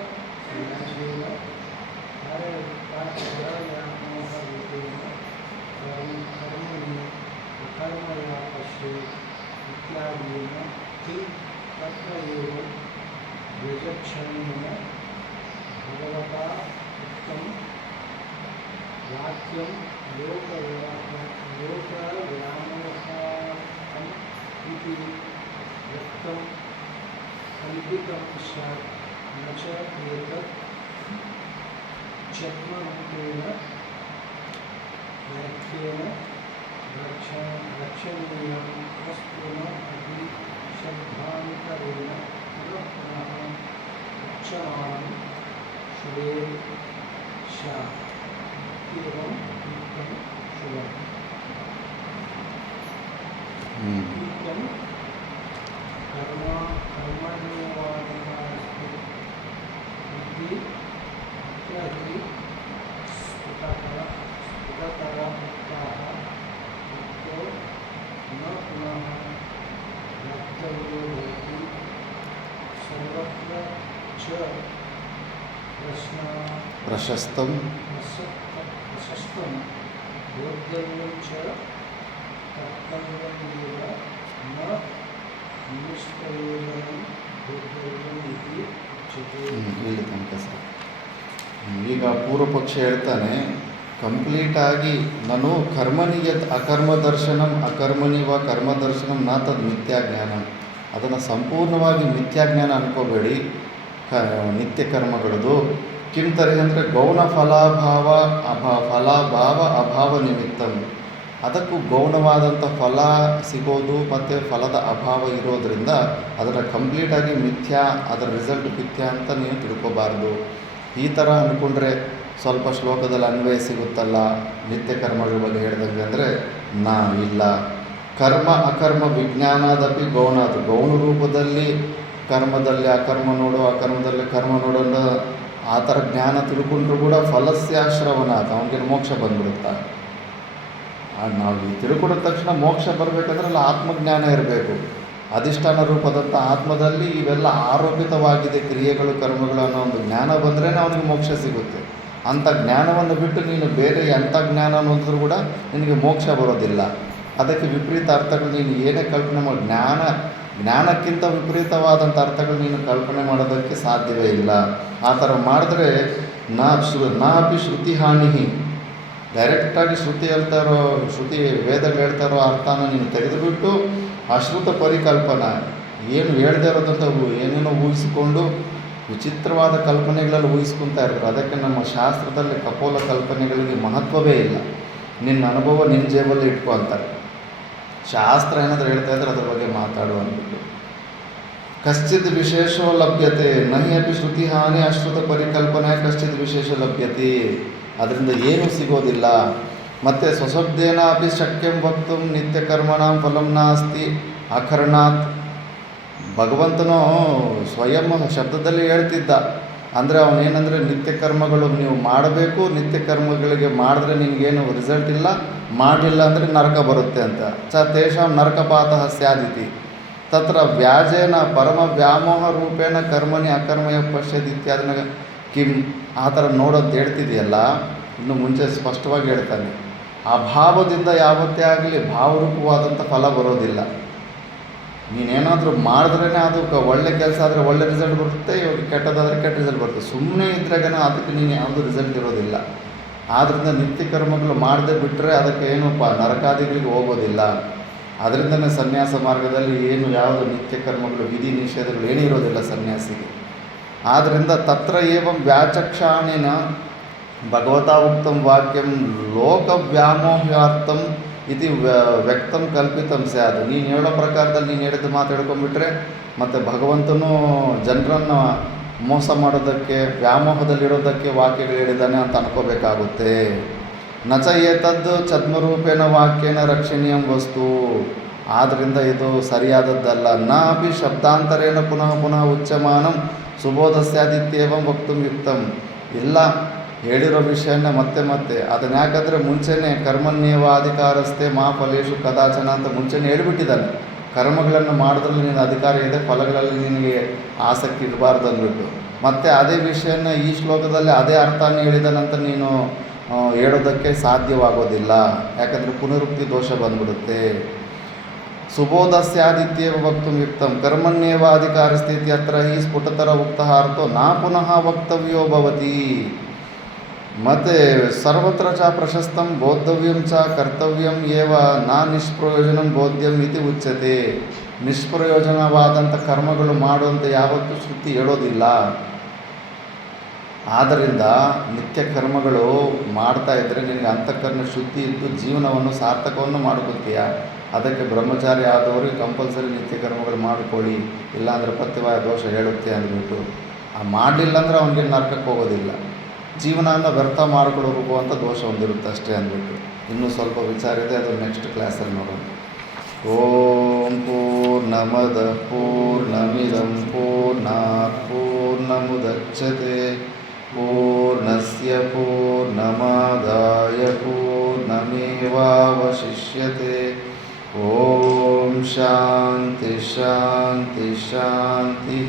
समासेन कार्ययामोहरूपेण कर्मणि अकर्मया पश्येत् इत्यादिना किं तत्र एव विचक्षणेन भगवता उक्तं वाक्यं लोकव्यामोहार्थम् इति व्यक्तं कल्पितं स्यात् न च एतत् चत्वरूपेण वाक्येन रक्षणीयं वस्तुन अपि शब्दान्तरेण पुनः उच्यमानं शुभेत् स्यात् इत्येवं युक्तं शुभम्. युक्तं कर्मण्येवाधिकारस्ति इति इत्यादि स्फुटतरा उक्ताः उक्तो न पुनः वक्तव्यो भवति. सर्वत्र च प्रशस्तं बोद्धव्यं च कर्तव्यमेव न निष्प्रयोजनं बोद्धव्यम् इति उच्यते. ಇಲ್ಲಿ ತನಕ ಸರ್. ಈಗ ಪೂರ್ವ ಪಕ್ಷ ಹೇಳ್ತಾನೆ, ಕಂಪ್ಲೀಟಾಗಿ ನಾನು ಕರ್ಮನಿಯತ್ ಅಕರ್ಮ ದರ್ಶನಂ ಅಕರ್ಮಣಿವ ಕರ್ಮ ದರ್ಶನಂ ನ ತದ್ ಮಿಥ್ಯಾಜ್ಞಾನ, ಅದನ್ನು ಸಂಪೂರ್ಣವಾಗಿ ಮಿಥ್ಯಾಜ್ಞಾನ ಅನ್ಕೋಬೇಡಿ. ನಿತ್ಯ ಕರ್ಮಗಳದು ಕಿಂ ತರಿ ಅಂದರೆ ಗೌಣ ಫಲಾಭಾವ ಫಲಾಭಾವ ಅಭಾವ ನಿಮಿತ್ತಂ, ಅದಕ್ಕೂ ಗೌಣವಾದಂಥ ಫಲ ಸಿಗೋದು ಮತ್ತು ಫಲದ ಅಭಾವ ಇರೋದರಿಂದ ಅದನ್ನು ಕಂಪ್ಲೀಟಾಗಿ ಮಿಥ್ಯಾ, ಅದರ ರಿಸಲ್ಟ್ ಮಿಥ್ಯಾ ಅಂತ ನೀವು ತಿಳ್ಕೊಬಾರ್ದು. ಈ ಥರ ಅಂದ್ಕೊಂಡ್ರೆ ಸ್ವಲ್ಪ ಶ್ಲೋಕದಲ್ಲಿ ಅನ್ವಯ ಸಿಗುತ್ತಲ್ಲ ನಿತ್ಯ ಕರ್ಮಗಳ ಬಗ್ಗೆ ಹೇಳ್ದಂಗೆ ಅಂದರೆ ಇಲ್ಲ. ಕರ್ಮ ಅಕರ್ಮ ವಿಜ್ಞಾನದಪಿ ಗೌಣಾದು, ಗೌಣ ರೂಪದಲ್ಲಿ ಕರ್ಮದಲ್ಲಿ ಅಕರ್ಮ ನೋಡು ಅಕರ್ಮದಲ್ಲಿ ಕರ್ಮ ನೋಡು ಅನ್ನೋ ಆ ಥರ ಜ್ಞಾನ ತಿಳ್ಕೊಂಡ್ರೂ ಕೂಡ ಫಲಸ್ಯಾಶ್ರವಣ ಅವನಿಗೆ ಮೋಕ್ಷ ಬಂದ್ಬಿಡುತ್ತಾ. ನಾವು ತಿಳ್ಕೊಂಡಿದ ತಕ್ಷಣ ಮೋಕ್ಷ ಬರಬೇಕಂದ್ರೆ ಅಲ್ಲಿ ಆತ್ಮಜ್ಞಾನ ಇರಬೇಕು. ಅಧಿಷ್ಠಾನ ರೂಪದಂಥ ಆತ್ಮದಲ್ಲಿ ಇವೆಲ್ಲ ಆರೋಪಿತವಾಗಿದೆ ಕ್ರಿಯೆಗಳು ಕರ್ಮಗಳು ಅನ್ನೋ ಒಂದು ಜ್ಞಾನ ಬಂದ್ರೇ ಅವನಿಗೆ ಮೋಕ್ಷ ಸಿಗುತ್ತೆ. ಅಂಥ ಜ್ಞಾನವನ್ನು ಬಿಟ್ಟು ನೀನು ಬೇರೆ ಎಂಥ ಜ್ಞಾನ ಅನ್ನೋದ್ರೂ ಕೂಡ ನಿನಗೆ ಮೋಕ್ಷ ಬರೋದಿಲ್ಲ. ಅದಕ್ಕೆ ವಿಪರೀತ ಅರ್ಥಗಳು ನೀನು ಏನೇ ಕಲ್ಪನೆ ಮಾಡಿ ಜ್ಞಾನಕ್ಕಿಂತ ವಿಪರೀತವಾದಂಥ ಅರ್ಥಗಳು ನೀನು ಕಲ್ಪನೆ ಮಾಡೋದಕ್ಕೆ ಸಾಧ್ಯವೇ ಇಲ್ಲ. ಆ ಥರ ಮಾಡಿದ್ರೆ ನಾಪಿ ಶ್ರುತಿ ಹಾನಿ, ಡೈರೆಕ್ಟಾಗಿ ಶ್ರುತಿ ವೇದಗಳು ಹೇಳ್ತಾರೋ ಅರ್ಥನ ನೀನು ತೆಗೆದುಬಿಟ್ಟು ಅಶ್ರುತ ಪರಿಕಲ್ಪನಾ ಏನು ಹೇಳ್ದೇ ಇರೋದಂತ ಏನೇನೋ ಊಹಿಸಿಕೊಂಡು ವಿಚಿತ್ರವಾದ ಕಲ್ಪನೆಗಳಲ್ಲಿ ಊಹಿಸ್ಕೊತಾ ಇರ್ತಾರೆ. ಅದಕ್ಕೆ ನಮ್ಮ ಶಾಸ್ತ್ರದಲ್ಲಿ ಕಪೋಲ ಕಲ್ಪನೆಗಳಿಗೆ ಮಹತ್ವವೇ ಇಲ್ಲ. ನಿನ್ನ ಅನುಭವ ನಿನ್ನ ಜೇಬಲ್ಲಿ ಇಟ್ಕೊ ಅಂತಾರೆ. ಶಾಸ್ತ್ರ ಏನಾದರೂ ಹೇಳ್ತಾ ಇದ್ರೆ ಅದ್ರ ಬಗ್ಗೆ ಮಾತಾಡು ಅಂದ್ಬಿಟ್ಟು. ಕಶ್ಚಿತ್ ವಿಶೇಷೋ ಲಭ್ಯತೆ ನಹಿ ಅಪಿ ಶ್ರುತಿ ಹಾನಿ ಅಶ್ರುತ ಪರಿಕಲ್ಪನೆ ಕಶ್ಚಿತ್ ವಿಶೇಷ ಲಭ್ಯತೆ, ಅದರಿಂದ ಏನೂ ಸಿಗೋದಿಲ್ಲ. ಮತ್ತು ಸ್ವಶಬ್ದೇನ ಅಪಿ ಶಕ್ಯಂ ವಕ್ತುಂ ನಿತ್ಯ ಕರ್ಮಣಾಂ ಫಲಂ ನಾಸ್ತಿ ಅಕರ್ಣಾತ್. ಭಗವಂತನು ಸ್ವಯಂ ಶಬ್ದದಲ್ಲಿ ಹೇಳ್ತಿದ್ದ. ಅಂದರೆ ಅವನೇನೆಂದರೆ ನಿತ್ಯ ಕರ್ಮಗಳು ನೀವು ಮಾಡಬೇಕು, ನಿತ್ಯ ಕರ್ಮಗಳಿಗೆ ಮಾಡಿದ್ರೆ ನಿನಗೇನು ರಿಸಲ್ಟ್ ಇಲ್ಲ, ಮಾಡಿಲ್ಲ ಅಂದರೆ ನರಕ ಬರುತ್ತೆ ಅಂತ. ತೇಷಾಂ ನರಕಪಾತಃ ಸ್ಯಾದಿತಿ ತತ್ರ ವ್ಯಾಜೇನ ಪರಮ ವ್ಯಾಮೋಹ ರೂಪೇಣ ಕರ್ಮಣಿ ಅಕರ್ಮಯ ಪಶ್ಯದ್ ಇತ್ಯಾದಿನ ಕಿಂ ಆ ಥರ ನೋಡೋದು ಹೇಳ್ತಿದೆಯಲ್ಲ, ಇನ್ನು ಮುಂಚೆ ಸ್ಪಷ್ಟವಾಗಿ ಹೇಳ್ತಾನೆ, ಅಭಾವದಿಂದ ಯಾವತ್ತೇ ಆಗಲಿ ಭಾವರೂಪವಾದಂಥ ಫಲ ಬರೋದಿಲ್ಲ. ನೀನೇನಾದರೂ ಮಾಡಿದ್ರೇ ಅದು ಒಳ್ಳೆ ಕೆಲಸ ಆದರೆ ಒಳ್ಳೆ ರಿಸಲ್ಟ್ ಬರುತ್ತೆ, ಇವಾಗ ಕೆಟ್ಟದಾದರೆ ಕೆಟ್ಟ ರಿಸಲ್ಟ್ ಬರುತ್ತೆ. ಸುಮ್ಮನೆ ಇದ್ರಾಗನ ಅದಕ್ಕೆ ನೀನು ಯಾವುದು ರಿಸಲ್ಟ್ ಇರೋದಿಲ್ಲ. ಆದ್ದರಿಂದ ನಿತ್ಯ ಕರ್ಮಗಳು ಮಾಡದೆ ಬಿಟ್ಟರೆ ಅದಕ್ಕೆ ಏನಪ್ಪ ನರಕಾದಿಗಳಿಗೆ ಹೋಗೋದಿಲ್ಲ. ಅದರಿಂದನೇ ಸನ್ಯಾಸ ಮಾರ್ಗದಲ್ಲಿ ಏನು ಯಾವುದು ನಿತ್ಯ ಕರ್ಮಗಳು ವಿಧಿ ನಿಷೇಧಗಳು ಏನೂ ಇರೋದಿಲ್ಲ ಸನ್ಯಾಸಿಗೆ. ಆದ್ದರಿಂದ ತತ್ರ ಏವಂ ವ್ಯಾಚಕ್ಷಾಣೇನ ಭಗವತಾ ಉಕ್ತಂ ವಾಕ್ಯಂ ಲೋಕವ್ಯಾಮೋಹಾರ್ಥಂ ಇತಿ ವ್ಯಕ್ತಂ ಕಲ್ಪಿತಂ ಸ್ಯಾದ್. ನೀನು ಹೇಳೋ ಪ್ರಕಾರದಲ್ಲಿ ನೀನು ಹೇಳಿದ ಮಾತು ಹೇಳ್ಕೊಂಡ್ಬಿಟ್ರೆ ಮತ್ತು ಭಗವಂತನೂ ಜನರನ್ನು ಮೋಸ ಮಾಡೋದಕ್ಕೆ ವ್ಯಾಮೋಹದಲ್ಲಿರೋದಕ್ಕೆ ವಾಕ್ಯಗಳು ಹೇಳಿದ್ದಾನೆ ಅಂತ ಅನ್ಕೋಬೇಕಾಗುತ್ತೆ. ನಚ ಏತದ್ದು ಛದ್ಮರೂಪೇಣ ವಾಕ್ಯೇನ ರಕ್ಷಣೀಯಂ ವಸ್ತು. ಆದ್ದರಿಂದ ಇದು ಸರಿಯಾದದ್ದಲ್ಲ. ನ ಅಪಿ ಶಬ್ದಾಂತರೇಣ ಪುನಃ ಪುನಃ ಉಚ್ಯಮಾನಂ ಸುಬೋಧ ಸ್ಯಾದಿತ್ಯೇವಂ ವಕ್ತುಂ ಯುಕ್ತಂ. ಇಲ್ಲ, ಹೇಳಿರೋ ವಿಷಯನ ಮತ್ತೆ ಮತ್ತೆ ಅದನ್ನು ಯಾಕಂದರೆ ಮುಂಚೆನೇ ಕರ್ಮಣ್ಯೇವಾಧಿಕಾರಸ್ಥೆ ಮಾ ಫಲೇಶು ಕದಾಚನ ಅಂತ ಮುಂಚೆನೇ ಹೇಳ್ಬಿಟ್ಟಿದ್ದಾನೆ. ಕರ್ಮಗಳನ್ನು ಮಾಡೋದ್ರಲ್ಲಿ ನಿನ್ನ ಅಧಿಕಾರ ಇದೆ, ಫಲಗಳಲ್ಲಿ ನಿನಗೆ ಆಸಕ್ತಿ ಇರಬಾರ್ದು ಅಂದ್ಬಿಟ್ಟು ಮತ್ತು ಅದೇ ವಿಷಯನ ಈ ಶ್ಲೋಕದಲ್ಲಿ ಅದೇ ಅರ್ಥನೇ ಹೇಳಿದ ನಂತರ ನೀನು ಹೇಳೋದಕ್ಕೆ ಸಾಧ್ಯವಾಗೋದಿಲ್ಲ. ಯಾಕಂದರೆ ಪುನರುಕ್ತಿ ದೋಷ ಬಂದ್ಬಿಡುತ್ತೆ. ಸುಬೋಧ ಸ್ಯಾದಿತ್ಯೇವ ವಕ್ತುಂ ಯುಕ್ತಂ ಕರ್ಮಣ್ಯೇವ ಅಧಿಕಾರಸ್ಥಿತಿ ಅತ್ರ ಈ ಸ್ಫುಟತರ ಉಕ್ತಃ ಅರ್ಥೋ ನಾ ಪುನಃ ವಕ್ತವ್ಯೋ ಭವತಿ. ಮತ್ತು ಸರ್ವತ್ರ ಚ ಪ್ರಶಸ್ತಂ ಬೋದ್ಧವ್ಯಂ ಚ ಕರ್ತವ್ಯಂ ಏವ ನಾ ನಿಷ್ಪ್ರಯೋಜನಂ ಬೋಧ್ಯಂ ಇತಿ ಉಚ್ಯತೆ. ನಿಷ್ಪ್ರಯೋಜನವಾದಂಥ ಕರ್ಮಗಳು ಮಾಡುವಂಥ ಯಾವತ್ತೂ ಶ್ರುತಿ ಹೇಳೋದಿಲ್ಲ. ಆದ್ದರಿಂದ ನಿತ್ಯ ಕರ್ಮಗಳು ಮಾಡ್ತಾ ಇದ್ದರೆ ನಿನಗೆ ಅಂತಃಕರಣ ಶುದ್ಧಿ ಇದ್ದು ಜೀವನವನ್ನು ಸಾರ್ಥಕವನ್ನು ಮಾಡ್ಕೊತೀಯ. ಅದಕ್ಕೆ ಬ್ರಹ್ಮಚಾರಿ ಆದವರಿಗೆ ಕಂಪಲ್ಸರಿ ನಿತ್ಯ ಕರ್ಮಗಳು ಮಾಡಿಕೊಳ್ಳಿ, ಇಲ್ಲಾಂದರೆ ಪಥ್ಯವಾಯ ದೋಷ ಹೇಳುತ್ತೆ ಅಂದ್ಬಿಟ್ಟು. ಮಾಡಲಿಲ್ಲ ಅಂದರೆ ಅವನಿಗೆ ನರಕಕ್ಕೆ ಹೋಗೋದಿಲ್ಲ, ಜೀವನನ ವ್ಯರ್ಥ ಮಾಡಿಕೊಳ್ಳೋರು ಅಂತ ದೋಷ ಹೊಂದಿರುತ್ತೆ ಅಷ್ಟೇ ಅಂದ್ಬಿಟ್ಟು. ಇನ್ನೂ ಸ್ವಲ್ಪ ವಿಚಾರ ಇದೆ, ಅದು ನೆಕ್ಸ್ಟ್ ಕ್ಲಾಸಲ್ಲಿ ನೋಡೋಣ. ಓಂ ಪೂರ್ಣಮದ ಪೂರ್ಣಮಿದಂ ಪೂರ್ಣಾತ್ ಪೂರ್ಣಮುದಚ್ಯತೆ ಪೂರ್ಣಸ್ಯ ಪೂರ್ಣಮಾದಾಯ ಪೂರ್ಣಮೇವಾವಶಿಷ್ಯತೆ. ಓಂ ಶಾಂತಿ ಶಾಂತಿ ಶಾಂತಿ.